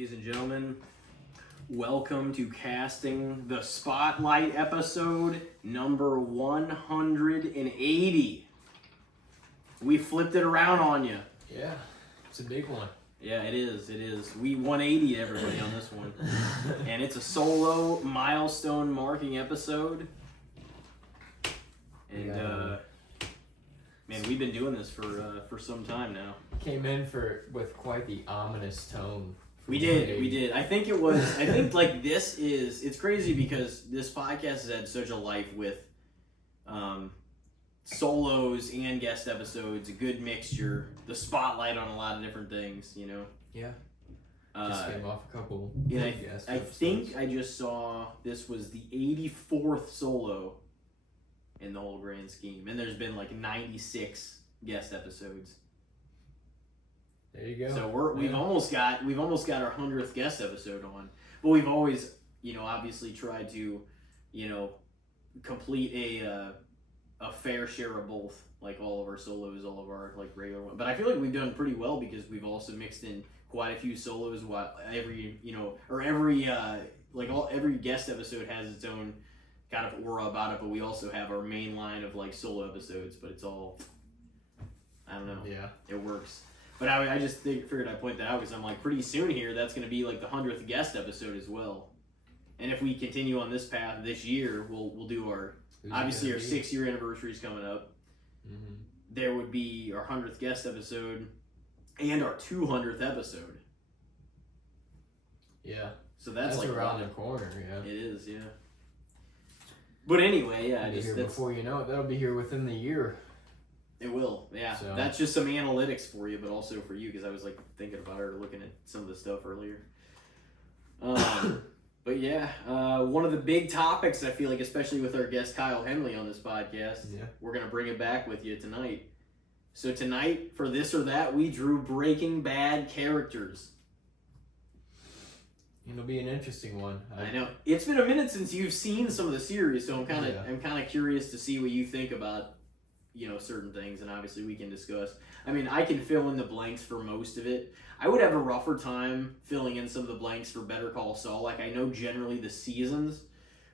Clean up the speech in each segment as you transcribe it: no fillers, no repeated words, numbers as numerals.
Ladies and gentlemen, welcome to Casting the Spotlight episode number 180. We flipped it around on you. Yeah, it's a big one. Yeah, it is. We 180'd everybody on this one. And it's a solo milestone marking episode. And, man, we've been doing this for some time now. Came in with quite the ominous tone. We did. I think it's crazy because this podcast has had such a life with solos and guest episodes, a good mixture, the spotlight on a lot of different things, you know? Yeah. Just came off a couple guest I think I just saw this was the 84th solo in the whole grand scheme, and there's been like 96 guest episodes. There you go. So we've almost got our 100th guest episode on, but we've always, obviously tried to, complete a fair share of both, like all of our solos, all of our like regular ones. But I feel like we've done pretty well because we've also mixed in quite a few solos. Every guest episode has its own kind of aura about it, but we also have our main line of like solo episodes. But it's all, I don't know. Yeah, it works. But I just figured I'd point that out because I'm like, pretty soon here, that's going to be like the 100th guest episode as well. And if we continue on this path this year, we'll do our 6-year anniversary is coming up. Mm-hmm. There would be our 100th guest episode and our 200th episode. Yeah. So that's like around the corner. Yeah. It is. Yeah. But anyway, yeah, before you know it, that'll be here within the year. It will, yeah. So that's just some analytics for you, but also for you, because I was like thinking about it or looking at some of the stuff earlier. But yeah, one of the big topics I feel like, especially with our guest Kyle Henley on this podcast, we're gonna bring it back with you tonight. So tonight, for this or that, we drew Breaking Bad characters. It'll be an interesting one. I know it's been a minute since you've seen some of the series, so I'm kind of curious to see what you think about certain things, and obviously we can discuss. I mean, I can fill in the blanks for most of it. I would have a rougher time filling in some of the blanks for Better Call Saul. Like, I know generally the seasons,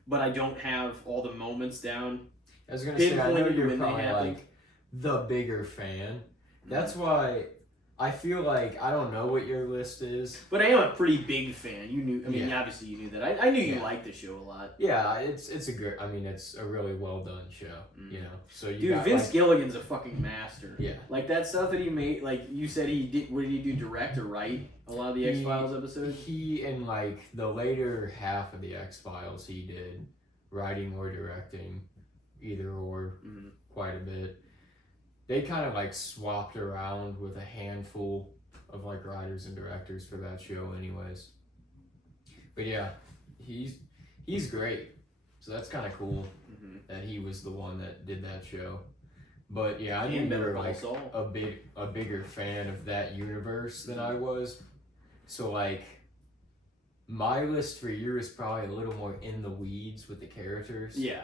but I don't have all the moments down. I was going to say, I know you're probably like the bigger fan. That's why I feel like I don't know what your list is. But I am a pretty big fan. You knew, obviously you knew that. I knew you liked the show a lot. Yeah, it's a good, it's a really well done show, So Vince Gilligan's a fucking master. Yeah. Like that stuff that he made, like you said he did, what did he do, direct or write a lot of the X-Files episodes? He, in like the later half of the X-Files, he did writing or directing, either or, quite a bit. They kind of like swapped around with a handful of like writers and directors for that show anyways. But yeah, he's great. So that's kind of cool that he was the one that did that show. But yeah, I knew you were like a bigger fan of that universe than I was. So like my list for you is probably a little more in the weeds with the characters. Yeah.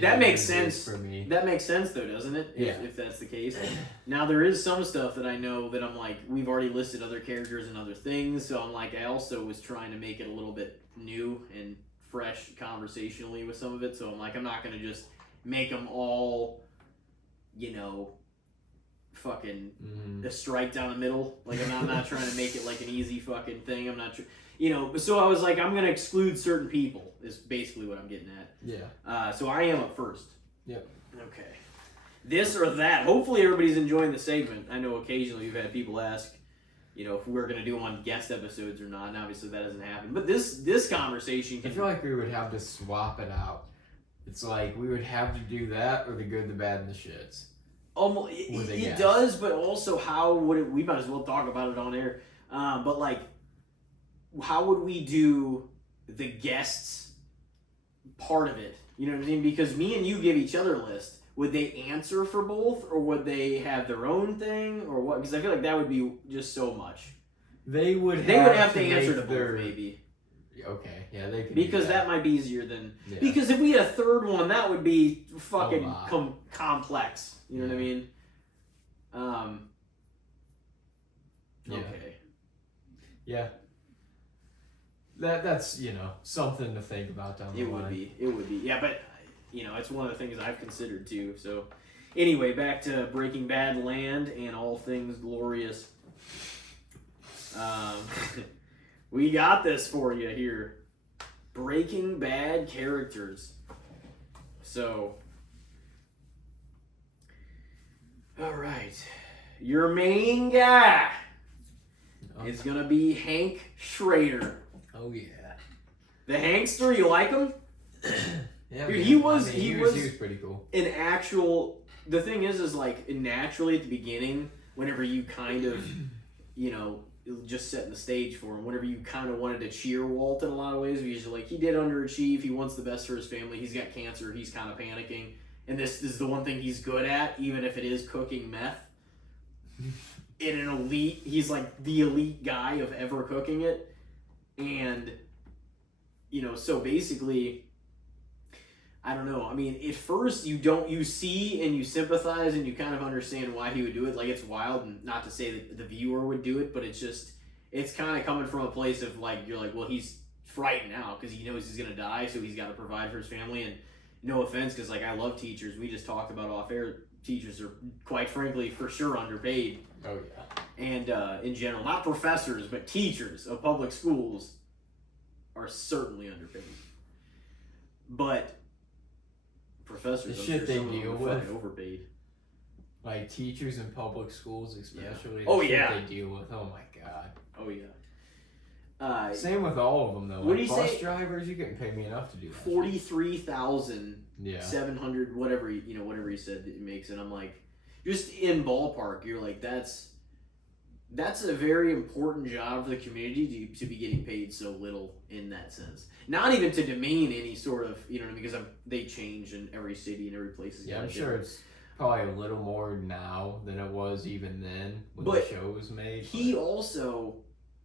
That makes sense for me. That makes sense though, doesn't it? If that's the case. Now there is some stuff that I know that I'm like, we've already listed other characters and other things, so I'm like, I also was trying to make it a little bit new and fresh conversationally with some of it, so I'm like, I'm not gonna just make them all, fucking a strike down the middle. Like I'm not trying to make it like an easy fucking thing. I'm not so I was like, I'm gonna exclude certain people is basically what I'm getting at. Yeah. So I am up first. Yep. Okay. This or that. Hopefully everybody's enjoying the segment. I know occasionally we've had people ask, if we're gonna do them on guest episodes or not, and obviously that doesn't happen. But this conversation I feel like we would have to swap it out. It's like we would have to do that or the good, the bad, and the shits. It does, but also how would it? We might as well talk about it on air. But like, how would we do the guests part of it? You know what I mean? Because me and you give each other a list. Would they answer for both, or would they have their own thing, or what? Because I feel like that would be just so much. They would have to answer to both, maybe. Okay, yeah, they could. Because that might be easier than because if we had a third one, that would be fucking complex. You know what I mean? Okay. Yeah. that's something to think about down the line. It would be. Yeah, but it's one of the things I've considered too. So anyway, back to Breaking Bad land and all things glorious. We got this for you here. Breaking Bad characters. So, all right, your main guy is gonna be Hank Schrader. Oh yeah, the Hankster. You like him? Yeah, dude, he was pretty cool. An actual. The thing is like naturally at the beginning, whenever you kind of, just setting the stage for him. Whenever you kind of wanted to cheer Walt in a lot of ways, because you're like, he did underachieve. He wants the best for his family. He's got cancer. He's kind of panicking, and this is the one thing he's good at, even if it is cooking meth. In an elite, he's like the elite guy of ever cooking it, and so basically, I don't know. I mean, at first you see and you sympathize and you kind of understand why he would do it. Like, it's wild, and not to say that the viewer would do it, but it's kind of coming from a place of like, you're like, well, he's frightened now because he knows he's gonna die, so he's got to provide for his family. And no offense, because like I love teachers. We just talked about off air. Teachers are quite frankly for sure underpaid. Oh yeah. And in general, not professors, but teachers of public schools are certainly underpaid. But professors, the shit they deal with, overpaid. Like teachers in public schools, especially. Yeah. They deal with. Oh my god. Oh yeah. Same with all of them though. What do you bus say? Drivers, you couldn't pay me enough to do that. 43,000. Yeah. 700, whatever whatever he said that it makes, and I'm like, just in ballpark, you're like, that's a very important job for the community to be getting paid so little in that sense. Not even to demean any sort of, because they change in every city and every place. Yeah, I'm sure it's probably a little more now than it was even then when the show was made. He also,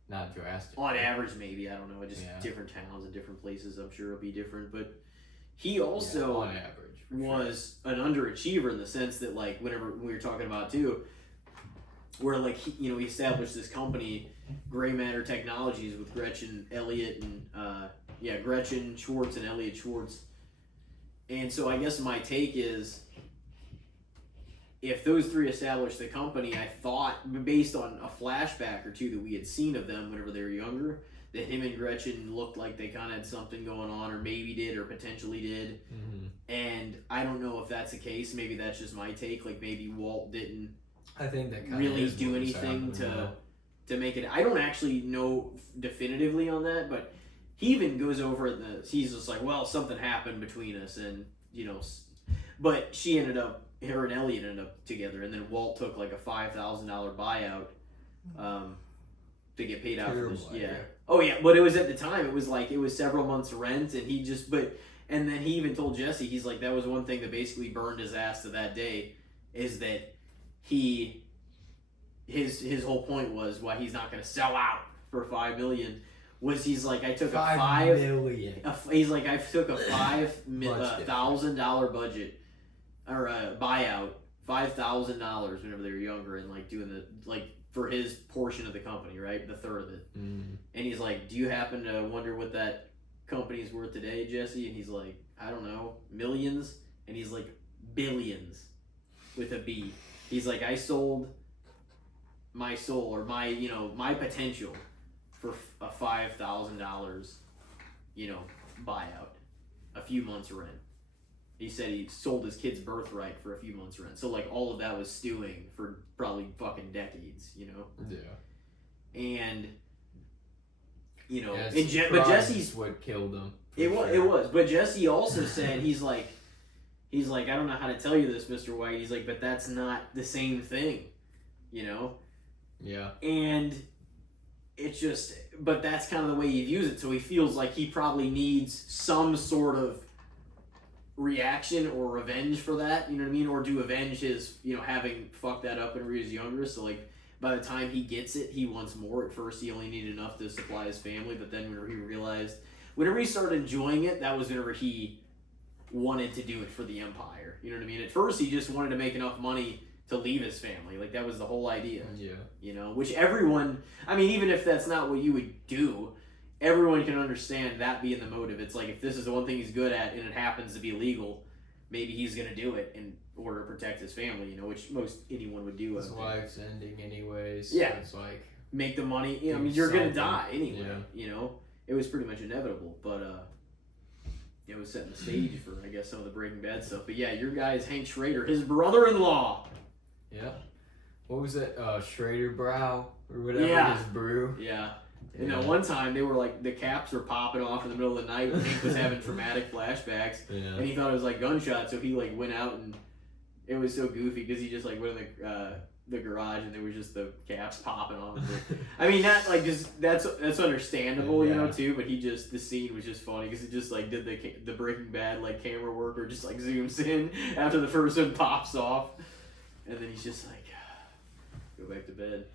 not drastic. On average, maybe, I don't know, just different towns and different places, I'm sure it'll be different, but he also on average was an underachiever in the sense that, like, whenever we were talking about too, where like he established this company, Gray Matter Technologies, with Gretchen Elliott and Gretchen Schwartz and Elliott Schwartz. And so I guess my take is, if those three established the company, I thought, based on a flashback or two that we had seen of them whenever they were younger, that him and Gretchen looked like they kind of had something going on, or maybe did, or potentially did. Mm-hmm. And I don't know if that's the case. Maybe that's just my take. Like, maybe Walt didn't I think that kind really of do anything to make it. I don't actually know definitively on that, but he even goes over he's just like, well, something happened between us, and but her and Elliot ended up together, and then Walt took like a $5,000 buyout to get paid out for this. Yeah. Oh yeah, but it was at the time. It was several months' rent, and and then he even told Jesse, he's like, that was one thing that basically burned his ass to that day, is that his whole point was why he's not going to sell out for $5 million. Was he's like, I took $5 million. He's like, I took a $5,000 budget or a buyout, $5,000 whenever they were younger, and like doing for his portion of the company, right, the third of it. Mm. And he's like, do you happen to wonder what that company's worth today, Jesse? And he's like, I don't know, millions. And he's like, billions with a B. He's like, I sold my soul, or my potential, for a $5,000 buyout, a few months rent. He said he sold his kid's birthright for a few months rent. So like all of that was stewing for probably fucking decades, Yeah. And but Jesse's what killed him. It was. But Jesse also said, he's like, I don't know how to tell you this, Mr. White. He's like, but that's not the same thing, Yeah. And it's just, but that's kind of the way he views it. So he feels like he probably needs some sort of reaction or revenge for that, you know what I mean? Or to avenge his, having fucked that up when he was younger. So like, by the time he gets it, he wants more. At first, he only needed enough to supply his family, but then whenever he started enjoying it, that was whenever he wanted to do it for the empire. You know what I mean? At first, he just wanted to make enough money to leave his family. Like, that was the whole idea. Yeah. Which everyone, I mean, even if that's not what you would do, everyone can understand that being the motive. It's like if this is the one thing he's good at and it happens to be illegal, maybe he's gonna do it in order to protect his family, you know, which most anyone would do. His life's ending anyways. Yeah. So it's like make the money. You know, I mean, you're gonna die anyway. Yeah. You know, it was pretty much inevitable, but it was setting the stage for, I guess, some of the Breaking Bad stuff. But yeah, your guy is Hank Schrader, his brother-in-law. Yeah. What was it? Schrader Brow or whatever. Yeah. His brew. Yeah. And at one time, they were like, the caps were popping off in the middle of the night, and Hank was having traumatic flashbacks, and he thought it was like gunshots, so he like went out, and it was so goofy because he just like went in the garage, and there was just the caps popping off. I mean, that like just that's understandable, you know, too. But the scene was just funny because it just like did the Breaking Bad like camera work, or just like zooms in after the first one pops off, and then he's just like, go back to bed.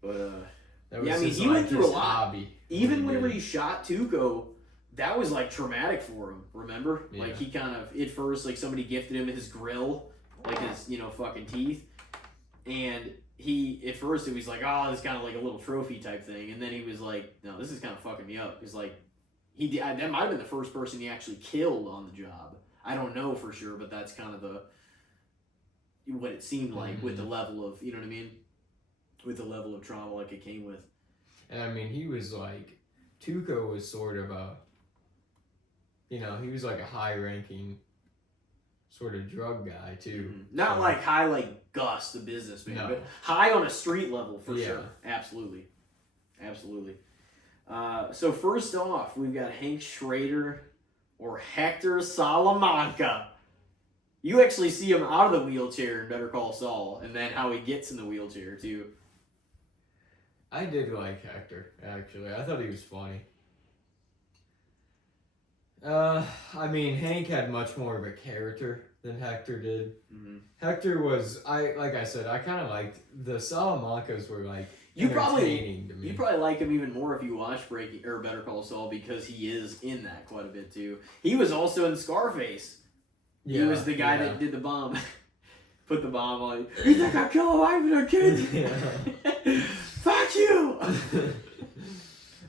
But yeah, I mean, he went through a lot. Even whenever he shot Tuco, that was like traumatic for him. Remember, like he kind of at first like somebody gifted him his grill, like his fucking teeth, and he at first it was like, oh, this kind of like a little trophy type thing, and then he was like, no, this is kind of fucking me up because like that might have been the first person he actually killed on the job. I don't know for sure, but that's kind of what it seemed like with the level of, you know what I mean, with the level of trauma like it came with. And I mean, he was like, Tuco was sort of he was like a high-ranking sort of drug guy too. Not like high like Gus, the businessman, but high on a street level for sure. Absolutely. So first off, we've got Hank Schrader or Hector Salamanca. You actually see him out of the wheelchair in Better Call Saul, and then how he gets in the wheelchair too. I did like Hector, actually. I thought he was funny. I mean, Hank had much more of a character than Hector did. Mm-hmm. Hector was, like I said, I kind of liked, the Salamancas were like, you probably like him even more if you watch Better Call Saul, because he is in that quite a bit too. He was also in Scarface. Yeah, he was the guy that did the bomb. Put the bomb on. You think I kill a wife and a kid? Yeah. Fuck you!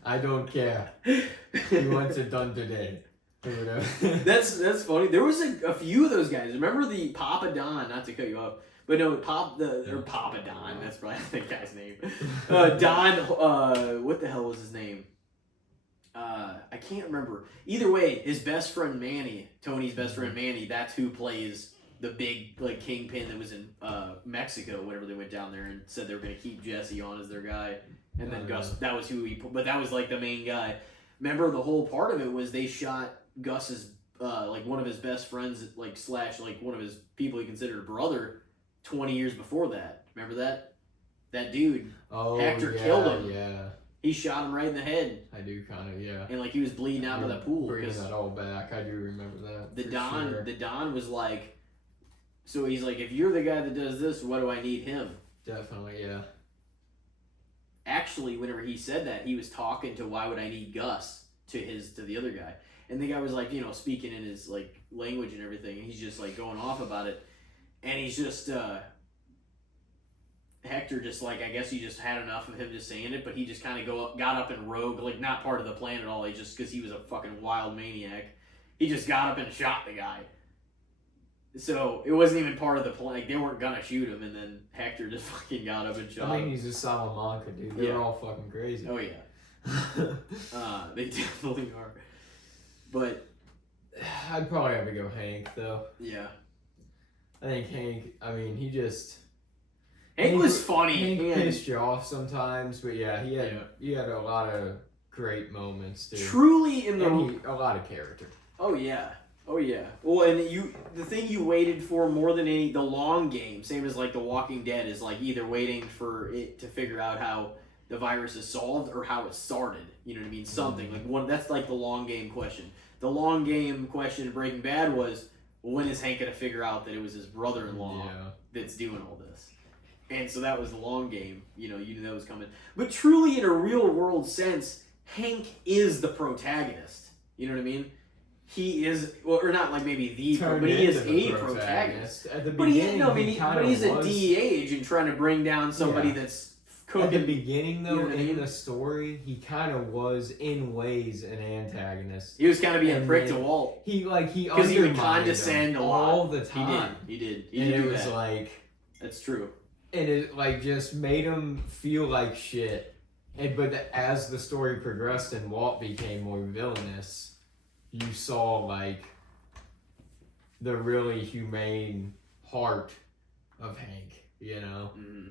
I don't care. He wants it done today. Or whatever. That's funny. There was a few of those guys. Remember the Papa Don? Not to cut you off, but no, Papa Don. That's probably the guy's name. Don. What the hell was his name? I can't remember. Either way, his best friend Manny, Tony's best friend Manny, that's who plays the big like kingpin that was in Mexico whenever they went down there and said they were going to keep Jesse on as their guy. And then Gus, that was who but that was like the main guy. Remember, the whole part of it was they shot Gus's, like one of his best friends, like / like one of his people he considered a brother 20 years before that. Remember that? That dude, Hector killed him. Yeah. He shot him right in the head. I do kind of, yeah. And like he was bleeding out of that pool. Bringing that all back. I do remember that. The Don was like, so he's like, if you're the guy that does this, why do I need him? Definitely, yeah. Actually, whenever he said that, he was talking to why would I need Gus to the other guy. And the guy was like, speaking in his like language and everything, and he's just like going off about it. And he's just Hector just like, I guess he just had enough of him just saying it, but he just kind of got up and rogue, like not part of the plan at all. He just, because he was a fucking wild maniac, he just got up and shot the guy. So it wasn't even part of the plan. Like, they weren't gonna shoot him, and then Hector just fucking got up and shot him. I mean, he's a Salamanca, dude. They're all fucking crazy. Oh yeah. They definitely are. But I'd probably have to go Hank, though. Yeah. I think Hank, I mean, Hank was funny. Hank pissed you off sometimes, but yeah, he had a lot of great moments, too. Truly a lot of character. Oh, yeah. Well, and the thing you waited for more than the long game, same as like The Walking Dead, is like either waiting for it to figure out how the virus is solved or how it started. You know what I mean? Something like that's like the long game question. The long game question in Breaking Bad was, when is Hank gonna figure out that it was his brother-in-law that's doing all this? And so that was the long game. You knew that was coming. But truly, in a real world sense, Hank is the protagonist. You know what I mean? He is, or not like maybe but he is a protagonist. At the beginning, but he's a DEA agent trying to bring down somebody that's At the beginning, though, you know what I mean? in the story, he kind of was, in ways, an antagonist. He was kind of being a prick to Walt. He because he would condescend a lot all the time. He did. And it was that. like, that's true. And it like just made him feel like shit. But as the story progressed and Walt became more villainous, you saw like the really humane heart of Hank. You know. Mm-hmm.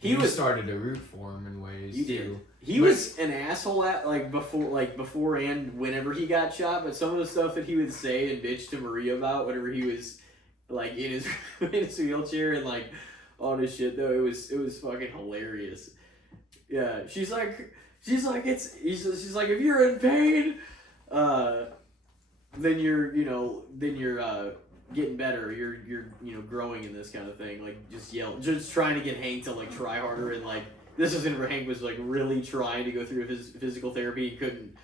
He started to root for him in ways too. He was an asshole at before and whenever he got shot. But some of the stuff that he would say and bitch to Maria about whenever he was like in his wheelchair and like all this shit though, it was fucking hilarious. Yeah, she's like if you're in pain, then you're getting better, you're growing in this kind of thing, like just trying to get Hank to like try harder, and like this is where Hank was like really trying to go through his physical therapy. He couldn't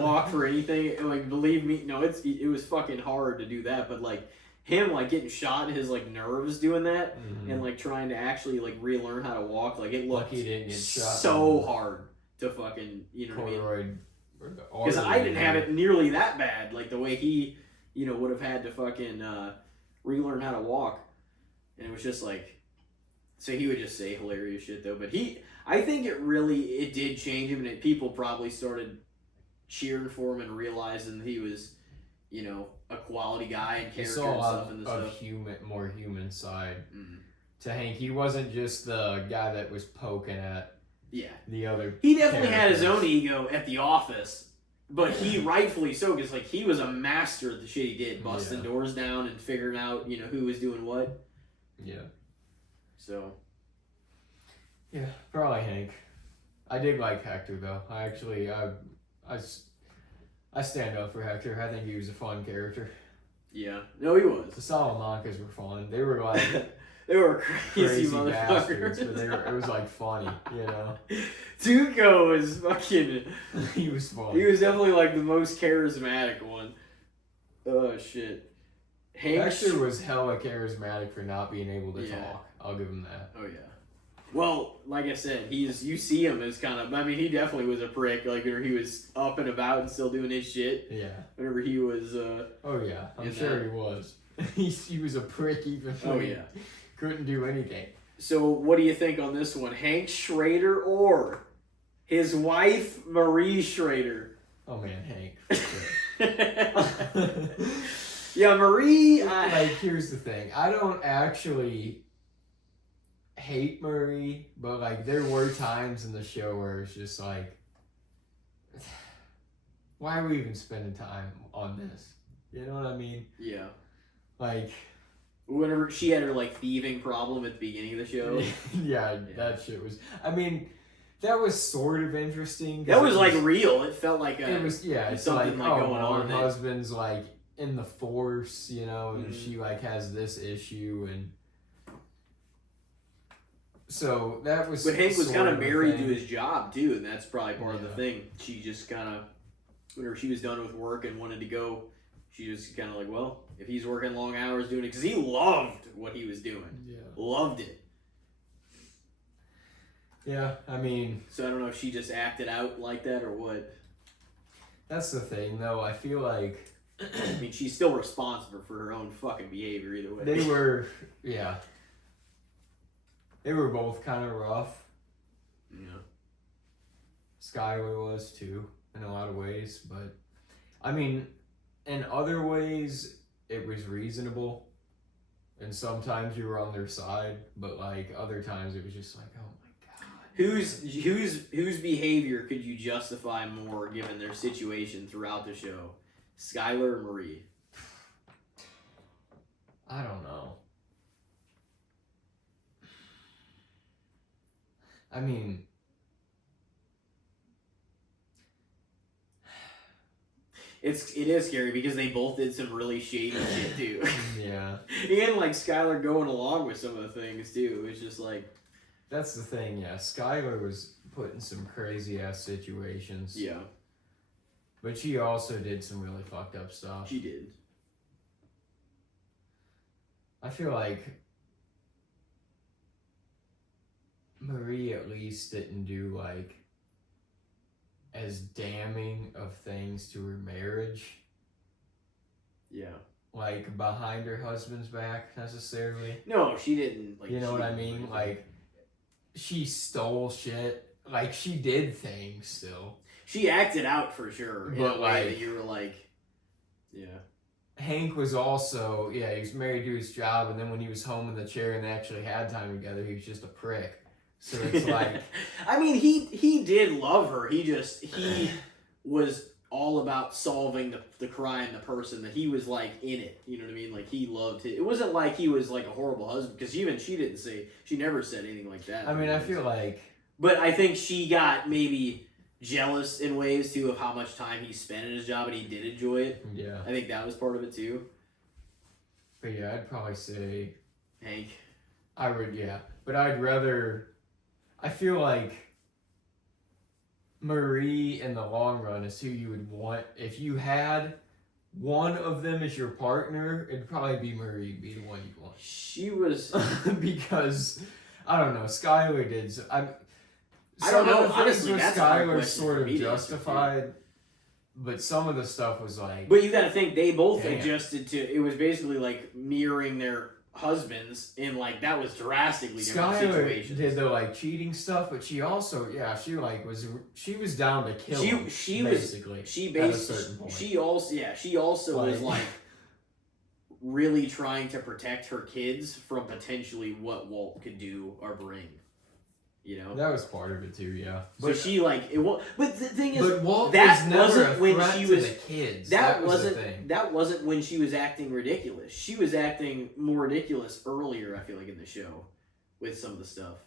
walk for anything, and like believe me, no, it was fucking hard to do that, but like him like getting shot in his like nerves doing that, and like trying to actually like relearn how to walk, like it looked he didn't get shot so hard to fucking, you know what I mean? Because I didn't have it nearly that bad, like the way he would have had to fucking relearn how to walk. And it was just like, so he would just say hilarious shit though. But I think it did change him, and people probably started cheering for him and realizing he was, a quality guy and character and stuff. And more human side to Hank. He wasn't just the guy that was poking at the other. He definitely had his own ego at the office. But he rightfully so, because like he was a master at the shit he did, busting doors down and figuring out who was doing what. Yeah. So. Yeah, probably Hank. I did like Hector though. I stand up for Hector. I think he was a fun character. Yeah. No, he was. The Salamancas were fun. They were like they were crazy motherfuckers, but it was like funny, Tuco was fucking. He was fun. He was definitely like the most charismatic one. Oh shit. Hector was hella charismatic for not being able to talk. I'll give him that. Oh yeah. Well, like I said, you see him as kind of. I mean, he definitely was a prick. Like whenever he was up and about and still doing his shit. Yeah. Whenever he was. Oh yeah, I'm sure he was. He was a prick even. Oh yeah. Couldn't do anything. So, what do you think on this one? Hank Schrader or his wife, Marie Schrader? Oh, man, Hank. Yeah, Marie... here's the thing. I don't actually hate Marie, but, like, there were times in the show where it's just like, why are we even spending time on this? You know what I mean? Yeah. Like... Whenever she had her like thieving problem at the beginning of the show. yeah, that shit was. I mean, that was sort of interesting. That was like real. It felt like it was. Yeah, it's something like going on. Her husband's like in the force, and she like has this issue, and so that was. But Hank was kind of married to his job too, and that's probably part of the thing. She just kind of, whenever she was done with work and wanted to go. She was kind of like, well, if he's working long hours doing it, because he loved what he was doing. Yeah. Loved it. Yeah, I mean... So I don't know if she just acted out like that or what. That's the thing, though. I feel like... I mean, she's still responsible for her own fucking behavior either way. They were... Yeah. They were both kind of rough. Yeah. Skylar was, too, in a lot of ways. But, I mean... In other ways, it was reasonable, and sometimes you were on their side, but like other times it was just like, oh my god. Whose behavior could you justify more given their situation throughout the show? Skylar or Marie? I don't know. I mean... It is scary because they both did some really shady shit too. Yeah. And like Skylar going along with some of the things too. It's just like. That's the thing, yeah. Skylar was put in some crazy ass situations. Yeah. But she also did some really fucked up stuff. She did. I feel like Marie at least didn't do like as damning of things to her marriage. Yeah. Like behind her husband's back necessarily. No, she didn't. Like, you know what I mean? Like she stole shit. Like she did things still. She acted out for sure. But in a way like, that you were like, yeah. Hank was also, he was married to his job, and then when he was home in the chair and they actually had time together, he was just a prick. So it's like, I mean, he did love her. He was all about solving the crime, the person that he was like in it. You know what I mean? Like he loved it. It wasn't like he was like a horrible husband, because even she never said anything like that. I mean, I feel like, but I think she got maybe jealous in ways too of how much time he spent in his job, and he did enjoy it. Yeah. I think that was part of it too. But yeah, I'd probably say Hank. I would, yeah. But I'd rather, I feel like Marie in the long run is who you would want. If you had one of them as your partner, it'd probably be Marie, be the one you'd want. She was because I don't know, Skylar did. I don't know. Of the things Honestly, with that's a hard Skylar question sort for of me to justified, but some of the stuff was like. But you got to think they both Damn. adjusted to. It was basically like mirroring their husbands, and like that was drastically different Skylar situations. did the like cheating stuff, but she also, she was down to kill him. She at a certain point. She also was like really trying to protect her kids from potentially what Walt could do or bring. You know, that was part of it too, yeah. So she like it was, but the thing is, but Walt that was never wasn't when she was the kids. That was wasn't the thing. That wasn't when she was acting ridiculous. She was acting more ridiculous earlier, I feel like, in the show with some of the stuff.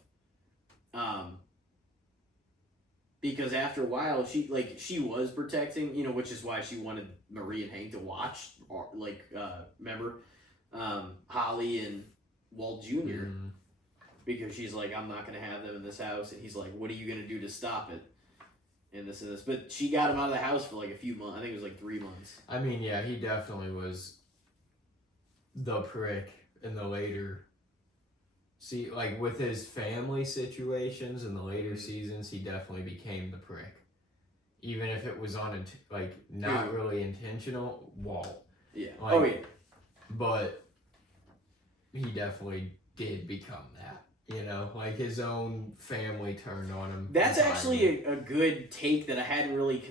Because after a while, she was protecting, which is why she wanted Marie and Hank to watch, remember, Holly and Walt Jr. Mm. Because she's like, I'm not going to have them in this house. And he's like, what are you going to do to stop it? And this and this. But she got him out of the house for like a few months. I think it was like 3 months. I mean, yeah, he definitely was the prick in the later... See, like, with his family situations in the later seasons, he definitely became the prick. Even if it was not really intentional, Walt. Yeah. Like, yeah. But he definitely did become that. Like his own family turned on him. That's actually a good take that I hadn't really...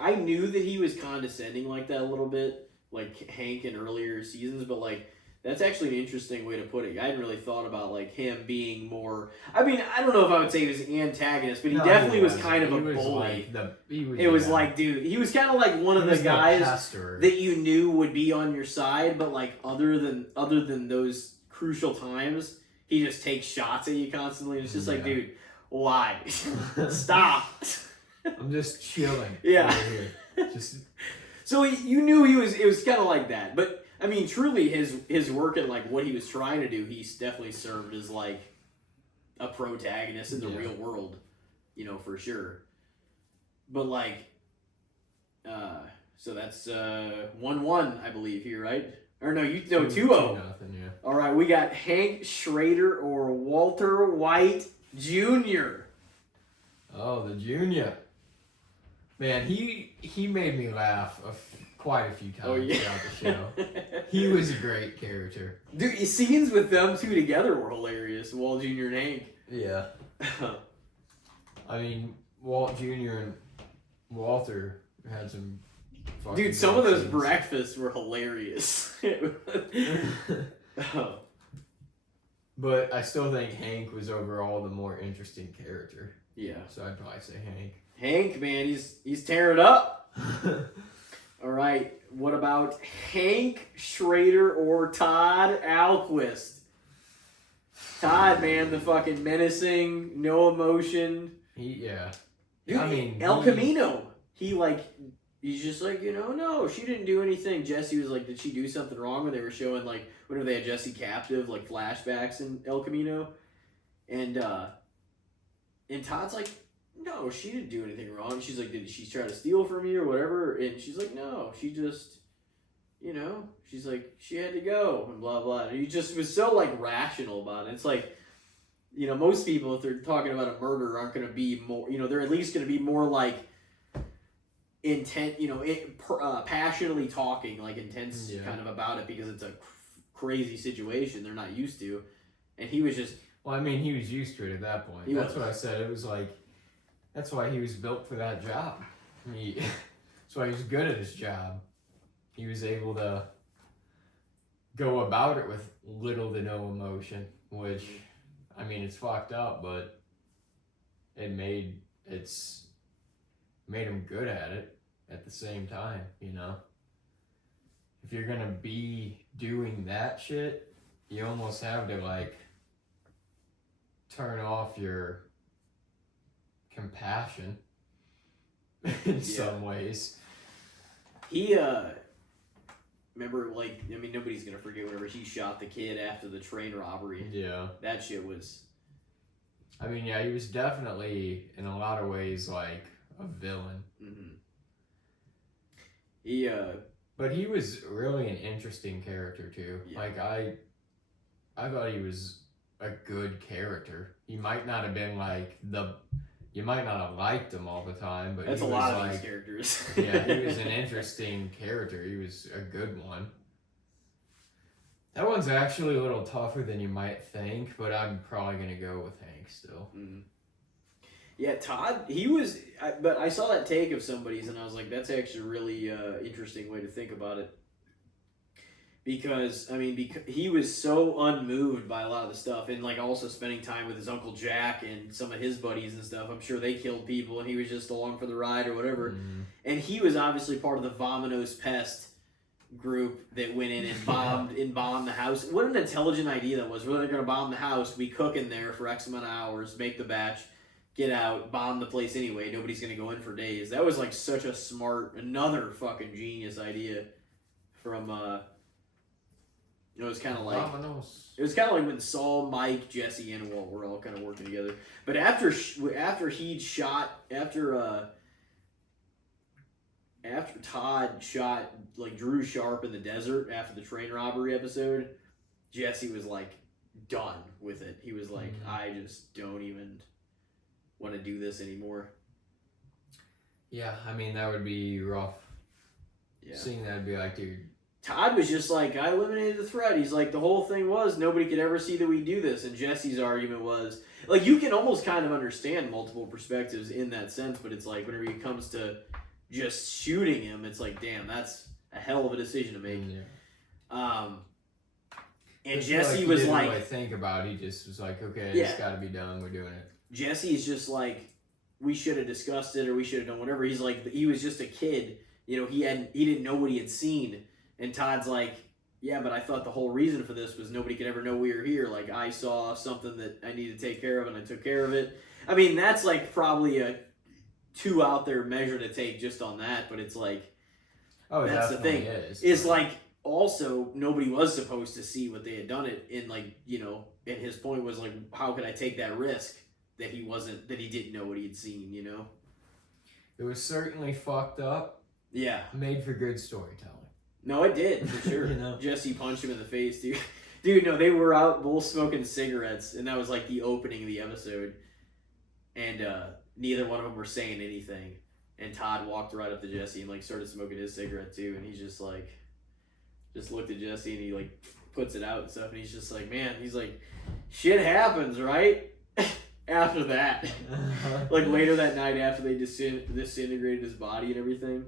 I knew that he was condescending like that a little bit, like Hank in earlier seasons, but that's actually an interesting way to put it. I hadn't really thought about him being more... I mean, I don't know if I would say he was an antagonist, but he definitely was kind of a bully. Dude, he was kind of like one of the guys that you knew would be on your side, but other than those crucial times, he just takes shots at you constantly. It's just dude, why? Stop. I'm just chilling. Yeah. Over here. So you knew it was kind of like that. But, I mean, truly his work and what he was trying to do, he's definitely served as a protagonist in the real world, for sure. But so that's 1-1, I believe here, right? Or no, 2-0. 2-0, yeah. All right, we got Hank Schrader or Walter White Jr. Oh, the Junior. Man, he made me laugh quite a few times throughout the show. He was a great character. Dude, scenes with them two together were hilarious. Walt Jr. and Hank. Yeah. I mean, Walt Jr. and Walter had some... Dude, some of those breakfasts were hilarious. But I still think Hank was overall the more interesting character. Yeah. So I'd probably say Hank. Hank, man, he's tearing it up. All right, what about Hank Schrader or Todd Alquist? Todd, man, the fucking menacing, no emotion. Dude, I mean, El Camino. He's just no, she didn't do anything. Jesse was like, did she do something wrong? When they were showing whenever they had Jesse captive, flashbacks in El Camino, and Todd's like, no, she didn't do anything wrong. She's like, did she try to steal from you or whatever? And she's like, no, she just, she's like, she had to go and blah blah. And he just was so rational about it. It's you know, most people, if they're talking about a murder, aren't going to be more, you know, they're at least going to be more like intent, you know, passionately talking, like intense kind of about it because it's a crazy situation they're not used to. And he was just... Well, I mean, he was used to it at that point. That's what I said. It was like, that's why he was built for that job. That's why he was good at his job. He was able to go about it with little to no emotion, which, I mean, it's fucked up, but it made him good at it at the same time, you know? If you're gonna be doing that shit, you almost have to, like, turn off your compassion in some ways. He, remember, like, I mean, nobody's gonna forget whenever he shot the kid after the train robbery. Yeah. That shit was... I mean, yeah, he was definitely, in a lot of ways, like, a villain. Mm-hmm. But he was really an interesting character, too. Yeah. Like, I thought he was a good character. He might not have been, like, you might not have liked him all the time, but that's he a was lot of like, these characters. Yeah, he was an interesting character. He was a good one. That one's actually a little tougher than you might think, but I'm probably going to go with Hank still. Mm. Yeah, Todd, he was... but I saw that take of somebody's, and I was like, that's actually a really interesting way to think about it. Because, I mean, he was so unmoved by a lot of the stuff, and, like, also spending time with his Uncle Jack and some of his buddies and stuff. I'm sure they killed people, and he was just along for the ride or whatever. Mm. And he was obviously part of the Vominos Pest group that went in and bombed the house. What an intelligent idea that was. We're going to bomb the house, we cook in there for X amount of hours, make the batch, get out, bomb the place anyway. Nobody's going to go in for days. That was like such a smart, another fucking genius idea from, it was kind of like... It was kind of like when Saul, Mike, Jesse, and Walt were all kind of working together. But after Todd shot, like, Drew Sharp in the desert after the train robbery episode, Jesse was, like, done with it. He was like, I just don't even want to do this anymore. Yeah, I mean, that would be rough. Yeah. Seeing that would be like, dude... Todd was just like, I eliminated the threat. He's like, the whole thing was nobody could ever see that we do this. And Jesse's argument was, like, you can almost kind of understand multiple perspectives in that sense, but it's like, whenever it comes to just shooting him, it's like, damn, that's a hell of a decision to make. Yeah. And Jesse was like, really think about it. He just was like, okay, it's got to be done. We're doing it. Jesse's just like, we should have discussed it or we should have done whatever. He's like, he was just a kid. You know, he didn't know what he had seen. And Todd's like, yeah, but I thought the whole reason for this was nobody could ever know we were here. Like, I saw something that I needed to take care of, and I took care of it. I mean, that's, like, probably a too out there measure to take just on that, but it's like, that's the thing. Is like, also, nobody was supposed to see what they had done it in, like, you know, and his point was, like, how could I take that risk that he didn't know what he had seen, you know? It was certainly fucked up. Yeah. Made for good storytelling. No, it did, for sure. You know? Jesse punched him in the face, dude. Dude, no, they were out both smoking cigarettes, and that was like the opening of the episode. And neither one of them were saying anything. And Todd walked right up to Jesse and like started smoking his cigarette too. And he's just like, just looked at Jesse and he like puts it out and stuff. And he's just like, man, he's like, shit happens, right? After that, like later that night after they disintegrated his body and everything.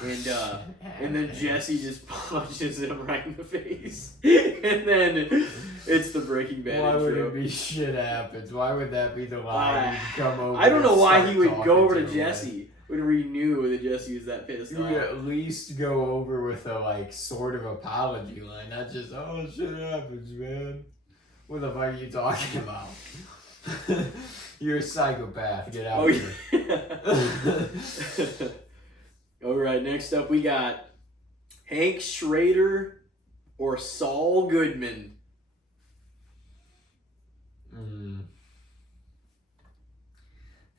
And then Jesse just punches him right in the face. And then it's the Breaking Bad Why intro. would it be shit happens? Why would that be the line? Come over. I don't know why he would go over to Jesse whenever he knew that Jesse was that pissed off. You would at least go over with a like sort of apology line, not just "oh shit happens, man." What the fuck are you talking about? You're a psychopath. Get out of here. All right, next up we got Hank Schrader or Saul Goodman. I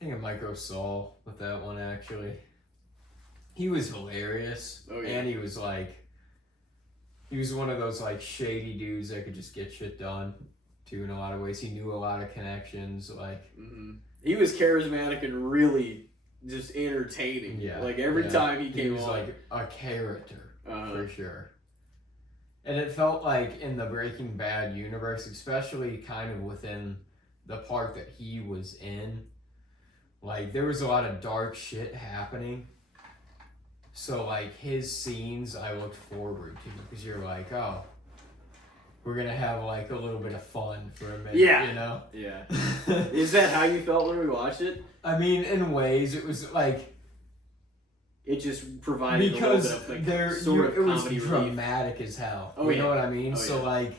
think I might go Saul with that one, actually. He was hilarious. Oh, yeah. And he was one of those like shady dudes that could just get shit done. too in a lot of ways. He knew a lot of connections. Like he was charismatic and really just entertaining. Yeah, like every time he came was on, like a character for sure. And it felt like in the Breaking Bad universe, especially kind of within the part that he was in, like there was a lot of dark shit happening. So like his scenes I looked forward to because you're like, oh, we're gonna have like a little bit of fun for a minute, you know? Yeah. Is that how you felt when we watched it? I mean, in ways, it was like it just provided because a little bit of like, it was comedy dramatic as hell. Oh, you know what I mean? Oh, so yeah. like,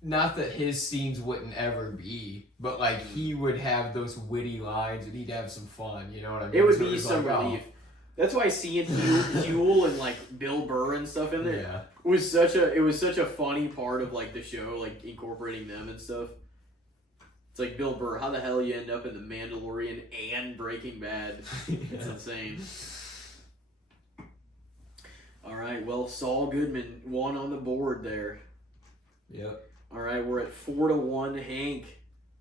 not that his scenes wouldn't ever be, but like he would have those witty lines and he'd have some fun. You know what I mean? It would so be some like, relief. That's why seeing Huel and like Bill Burr and stuff in there was such a funny part of like the show, like incorporating them and stuff. It's like Bill Burr, how the hell you end up in The Mandalorian and Breaking Bad? It's insane. All right, well, Saul Goodman won on the board there. Yep. All right, we're at 4-1 Hank.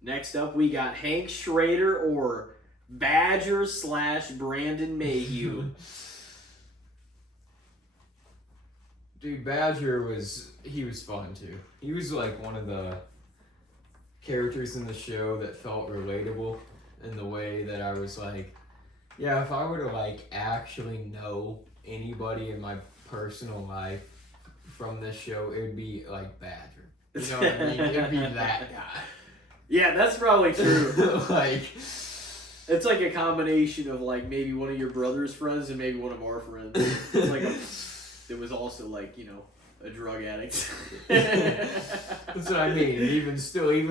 Next up, we got Hank Schrader or Badger / Brandon Mayhew. Dude, Badger was fun too. He was like one of the characters in the show that felt relatable in the way that I was like, yeah, if I were to like actually know anybody in my personal life from this show, it would be like Badger. You know what I mean? It'd be that guy. Yeah, that's probably true. Like, it's like a combination of like maybe one of your brother's friends and maybe one of our friends. It's like it was also like, you know, a drug addict. That's what I mean. Even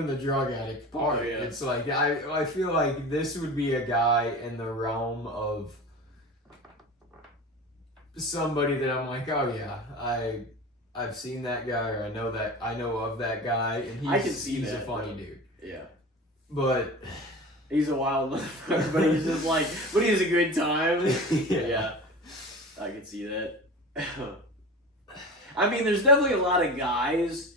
the drug addict part. Oh, yeah. It's like I feel like this would be a guy in the realm of somebody that I'm like, oh yeah, I've seen that guy, or I know of that guy, and he's a funny dude. Yeah. But he's a wild motherfucker, but he's just like, but he's a good time. Yeah. I can see that. I mean, there's definitely a lot of guys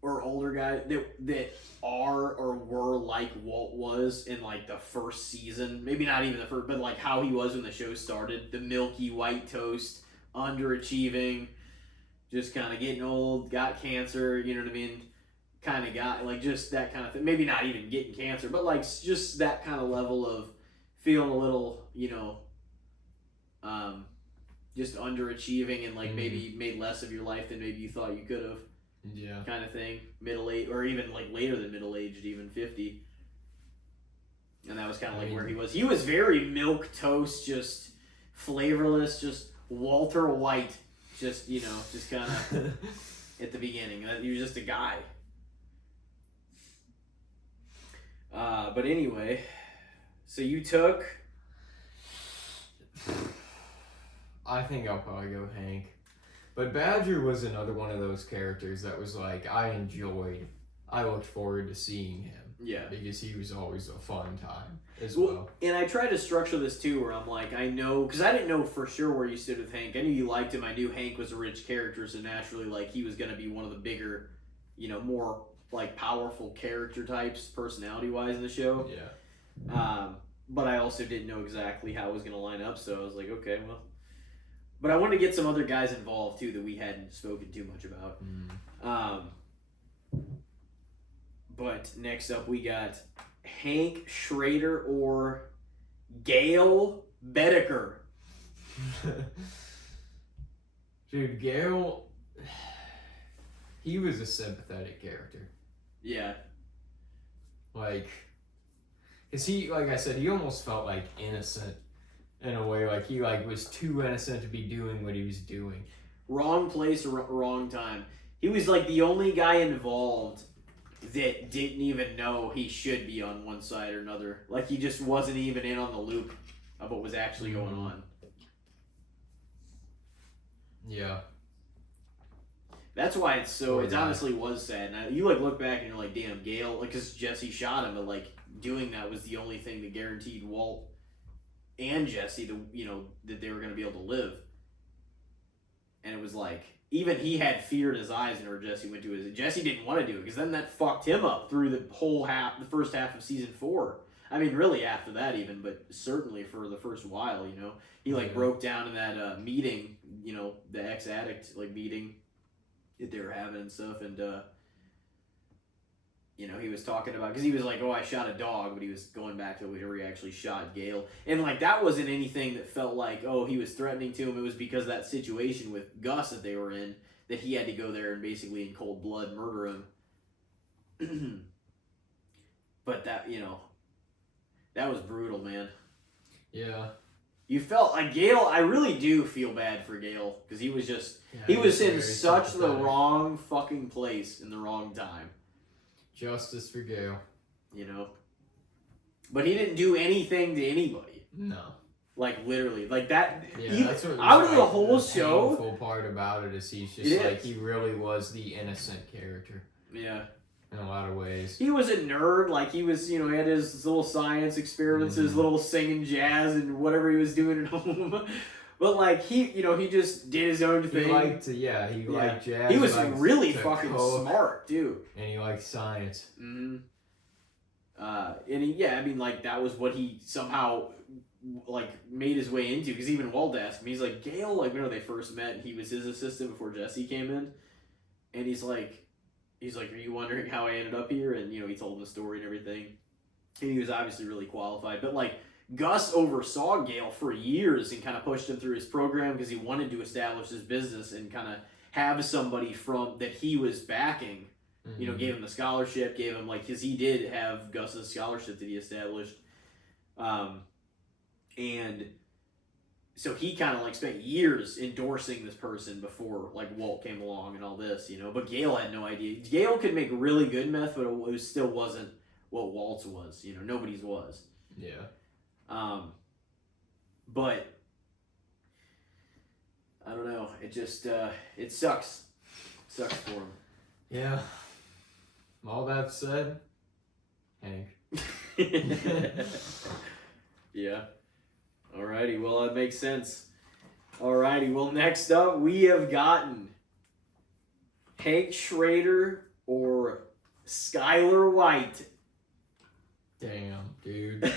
or older guys that are or were like Walt was in like the first season. Maybe not even the first, but like how he was when the show started. The milky white toast, underachieving, just kind of getting old, got cancer, you know what I mean? Kind of got like just that kind of thing. Maybe not even getting cancer, but like just that kind of level of feeling a little, you know, just underachieving and like maybe made less of your life than maybe you thought you could have. Yeah. Kind of thing. Middle age, or even like later than middle aged, even 50. And that was kind of like where he was. He was very milk toast, just flavorless, just Walter White, just, you know, just kind of at the beginning. He was just a guy. But anyway, so you took. I think I'll probably go Hank. But Badger was another one of those characters that was like, I looked forward to seeing him. Yeah. Because he was always a fun time as well. And I tried to structure this too, where I'm like, I know, because I didn't know for sure where you stood with Hank. I knew you liked him. I knew Hank was a rich character, so naturally, like, he was going to be one of the bigger, you know, more, like, powerful character types, personality-wise, in the show. Yeah. But I also didn't know exactly how it was going to line up, so I was like, okay, well. But I wanted to get some other guys involved, too, that we hadn't spoken too much about. But next up, we got Hank Schrader or Gale Bedecker. Dude, Gale, he was a sympathetic character. Yeah. Like, because he, like I said, he almost felt like innocent in a way. Like, he like was too innocent to be doing what he was doing. Wrong place, wrong time. He was like the only guy involved that didn't even know he should be on one side or another. Like, he just wasn't even in on the loop of what was actually going on. Yeah. That's why it's so, it honestly was sad. Now, you like look back and you're like, damn, Gale, like, because Jesse shot him, but like doing that was the only thing that guaranteed Walt and Jesse, you know, that they were going to be able to live. and it was like, even he had fear in his eyes whenever Jesse went to his. Jesse didn't want to do it because then that fucked him up through the first half of season 4. I mean, really after that even, but certainly for the first while, you know, he like broke down in that meeting, you know, the ex-addict like meeting that they were having and stuff, and you know, he was talking about, because he was like, oh, I shot a dog, but he was going back to whenever he actually shot Gale. And, like, that wasn't anything that felt like, oh, he was threatening to him. It was because of that situation with Gus that they were in, that he had to go there and basically in cold blood murder him. But that, you know, that was brutal, man. Yeah. You felt like Gale, I really do feel bad for Gale, because he was just, he was in such the wrong fucking place in the wrong time. Justice for Gale. You know? But he didn't do anything to anybody. No. Like, literally. Like, that... Yeah, even, that's what out of the whole show... The painful part about it is he's just like, he really was the innocent character. Yeah. In a lot of ways. He was a nerd. Like, he was, you know, he had his little science experiments, his little singing jazz and whatever he was doing at home. But, like, he, you know, he just did his own thing. He liked jazz. He was really fucking smart, too. And he liked science. Mm-hmm. And he, I mean, like, that was what he somehow, like, made his way into. Because even Walt asked him, he's like, Gale, like, whenever they first met, he was his assistant before Jesse came in. And he's like, are you wondering how I ended up here? And, you know, he told him the story and everything. And he was obviously really qualified. But, like, Gus oversaw Gale for years and kind of pushed him through his program because he wanted to establish his business and kind of have somebody from that he was backing, you know, gave him the scholarship, gave him, like, because he did have Gus's scholarship that he established. And so he kind of, like, spent years endorsing this person before, like, Walt came along and all this, you know. But Gale had no idea. Gale could make really good meth, but it still wasn't what Walt's was, you know. Nobody's was. Yeah. But I don't know. It just it sucks. It sucks for him. Yeah. All that said, Hank. Yeah. Alrighty. Well, that makes sense. Alrighty. Well, next up we have gotten Hank Schrader or Skylar White. Damn, dude. I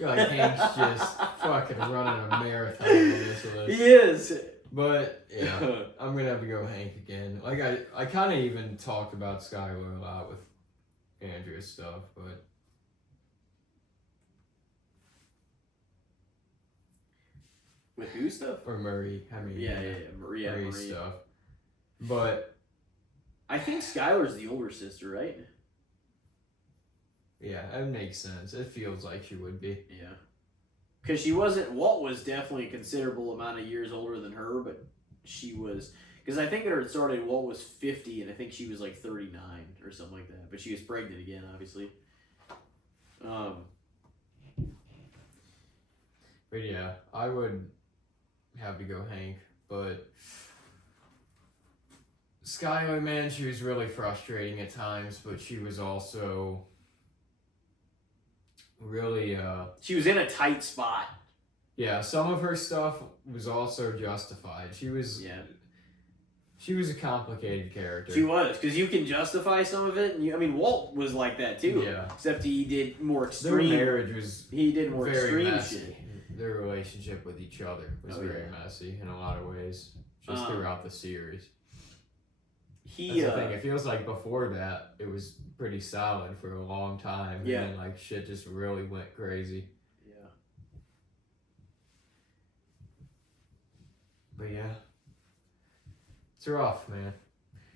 feel like Hank's just fucking running a marathon on this list. He is. But, yeah, I'm going to have to go Hank again. Like, I kind of even talked about Skylar a lot with Andrea's stuff, but... With who stuff? Or Murray. I mean, Murray stuff. But... I think Skylar's the older sister, right? Yeah, that makes sense. It feels like she would be. Yeah. Because she wasn't... Walt was definitely a considerable amount of years older than her, but she was... Because I think when it started, Walt was 50, and I think she was like 39 or something like that. But she was pregnant again, obviously. But yeah, I would have to go Hank, but... Skylar, man, she was really frustrating at times, but she was also... really she was in a tight spot. Yeah, some of her stuff was also justified. She was a complicated character. She was, because you can justify some of it, and I mean, Walt was like that too. Yeah. Except he did more extreme. Their marriage was more very extreme messy. shit. Their relationship with each other was very messy in a lot of ways, just throughout the series. That's the thing. It feels like before that it was pretty solid for a long time. Yeah. And then, like, shit just really went crazy. Yeah. But yeah, it's rough, man.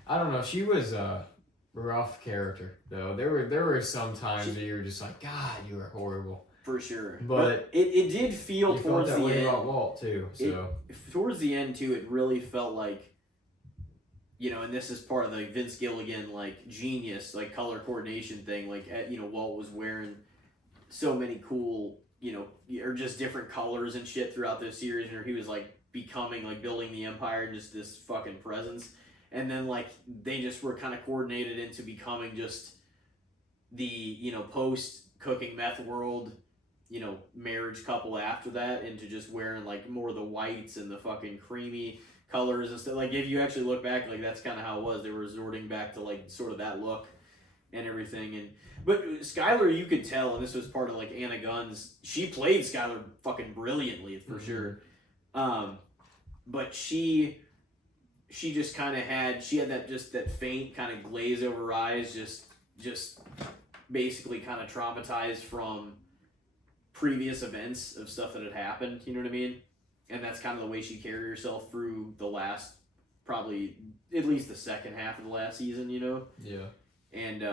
I don't know. She was a rough character, though. There were some times where you were just like, God, you were horrible. For sure. But it did feel towards the end. About Walt too. So towards the end too, it really felt like. You know, and this is part of the Vince Gilligan, like, genius, like, color coordination thing. Like, you know, Walt was wearing so many cool, you know, or just different colors and shit throughout this series, where he was, like, becoming, like, building the Empire, just this fucking presence. And then, like, they just were kind of coordinated into becoming just the, you know, post-cooking meth world, you know, marriage couple after that, into just wearing, like, more of the whites and the fucking creamy colors and stuff. Like if you actually look back, like that's kind of how it was. They were resorting back to like sort of that look and everything. But Skylar, you could tell, and this was part of like Anna Gunn's. She played Skylar fucking brilliantly for sure. But she just kind of had that faint kind of glaze over her eyes, just basically kind of traumatized from previous events of stuff that had happened. You know what I mean? And that's kind of the way she carried herself through the last, probably at least the second half of the last season. You know? Yeah. And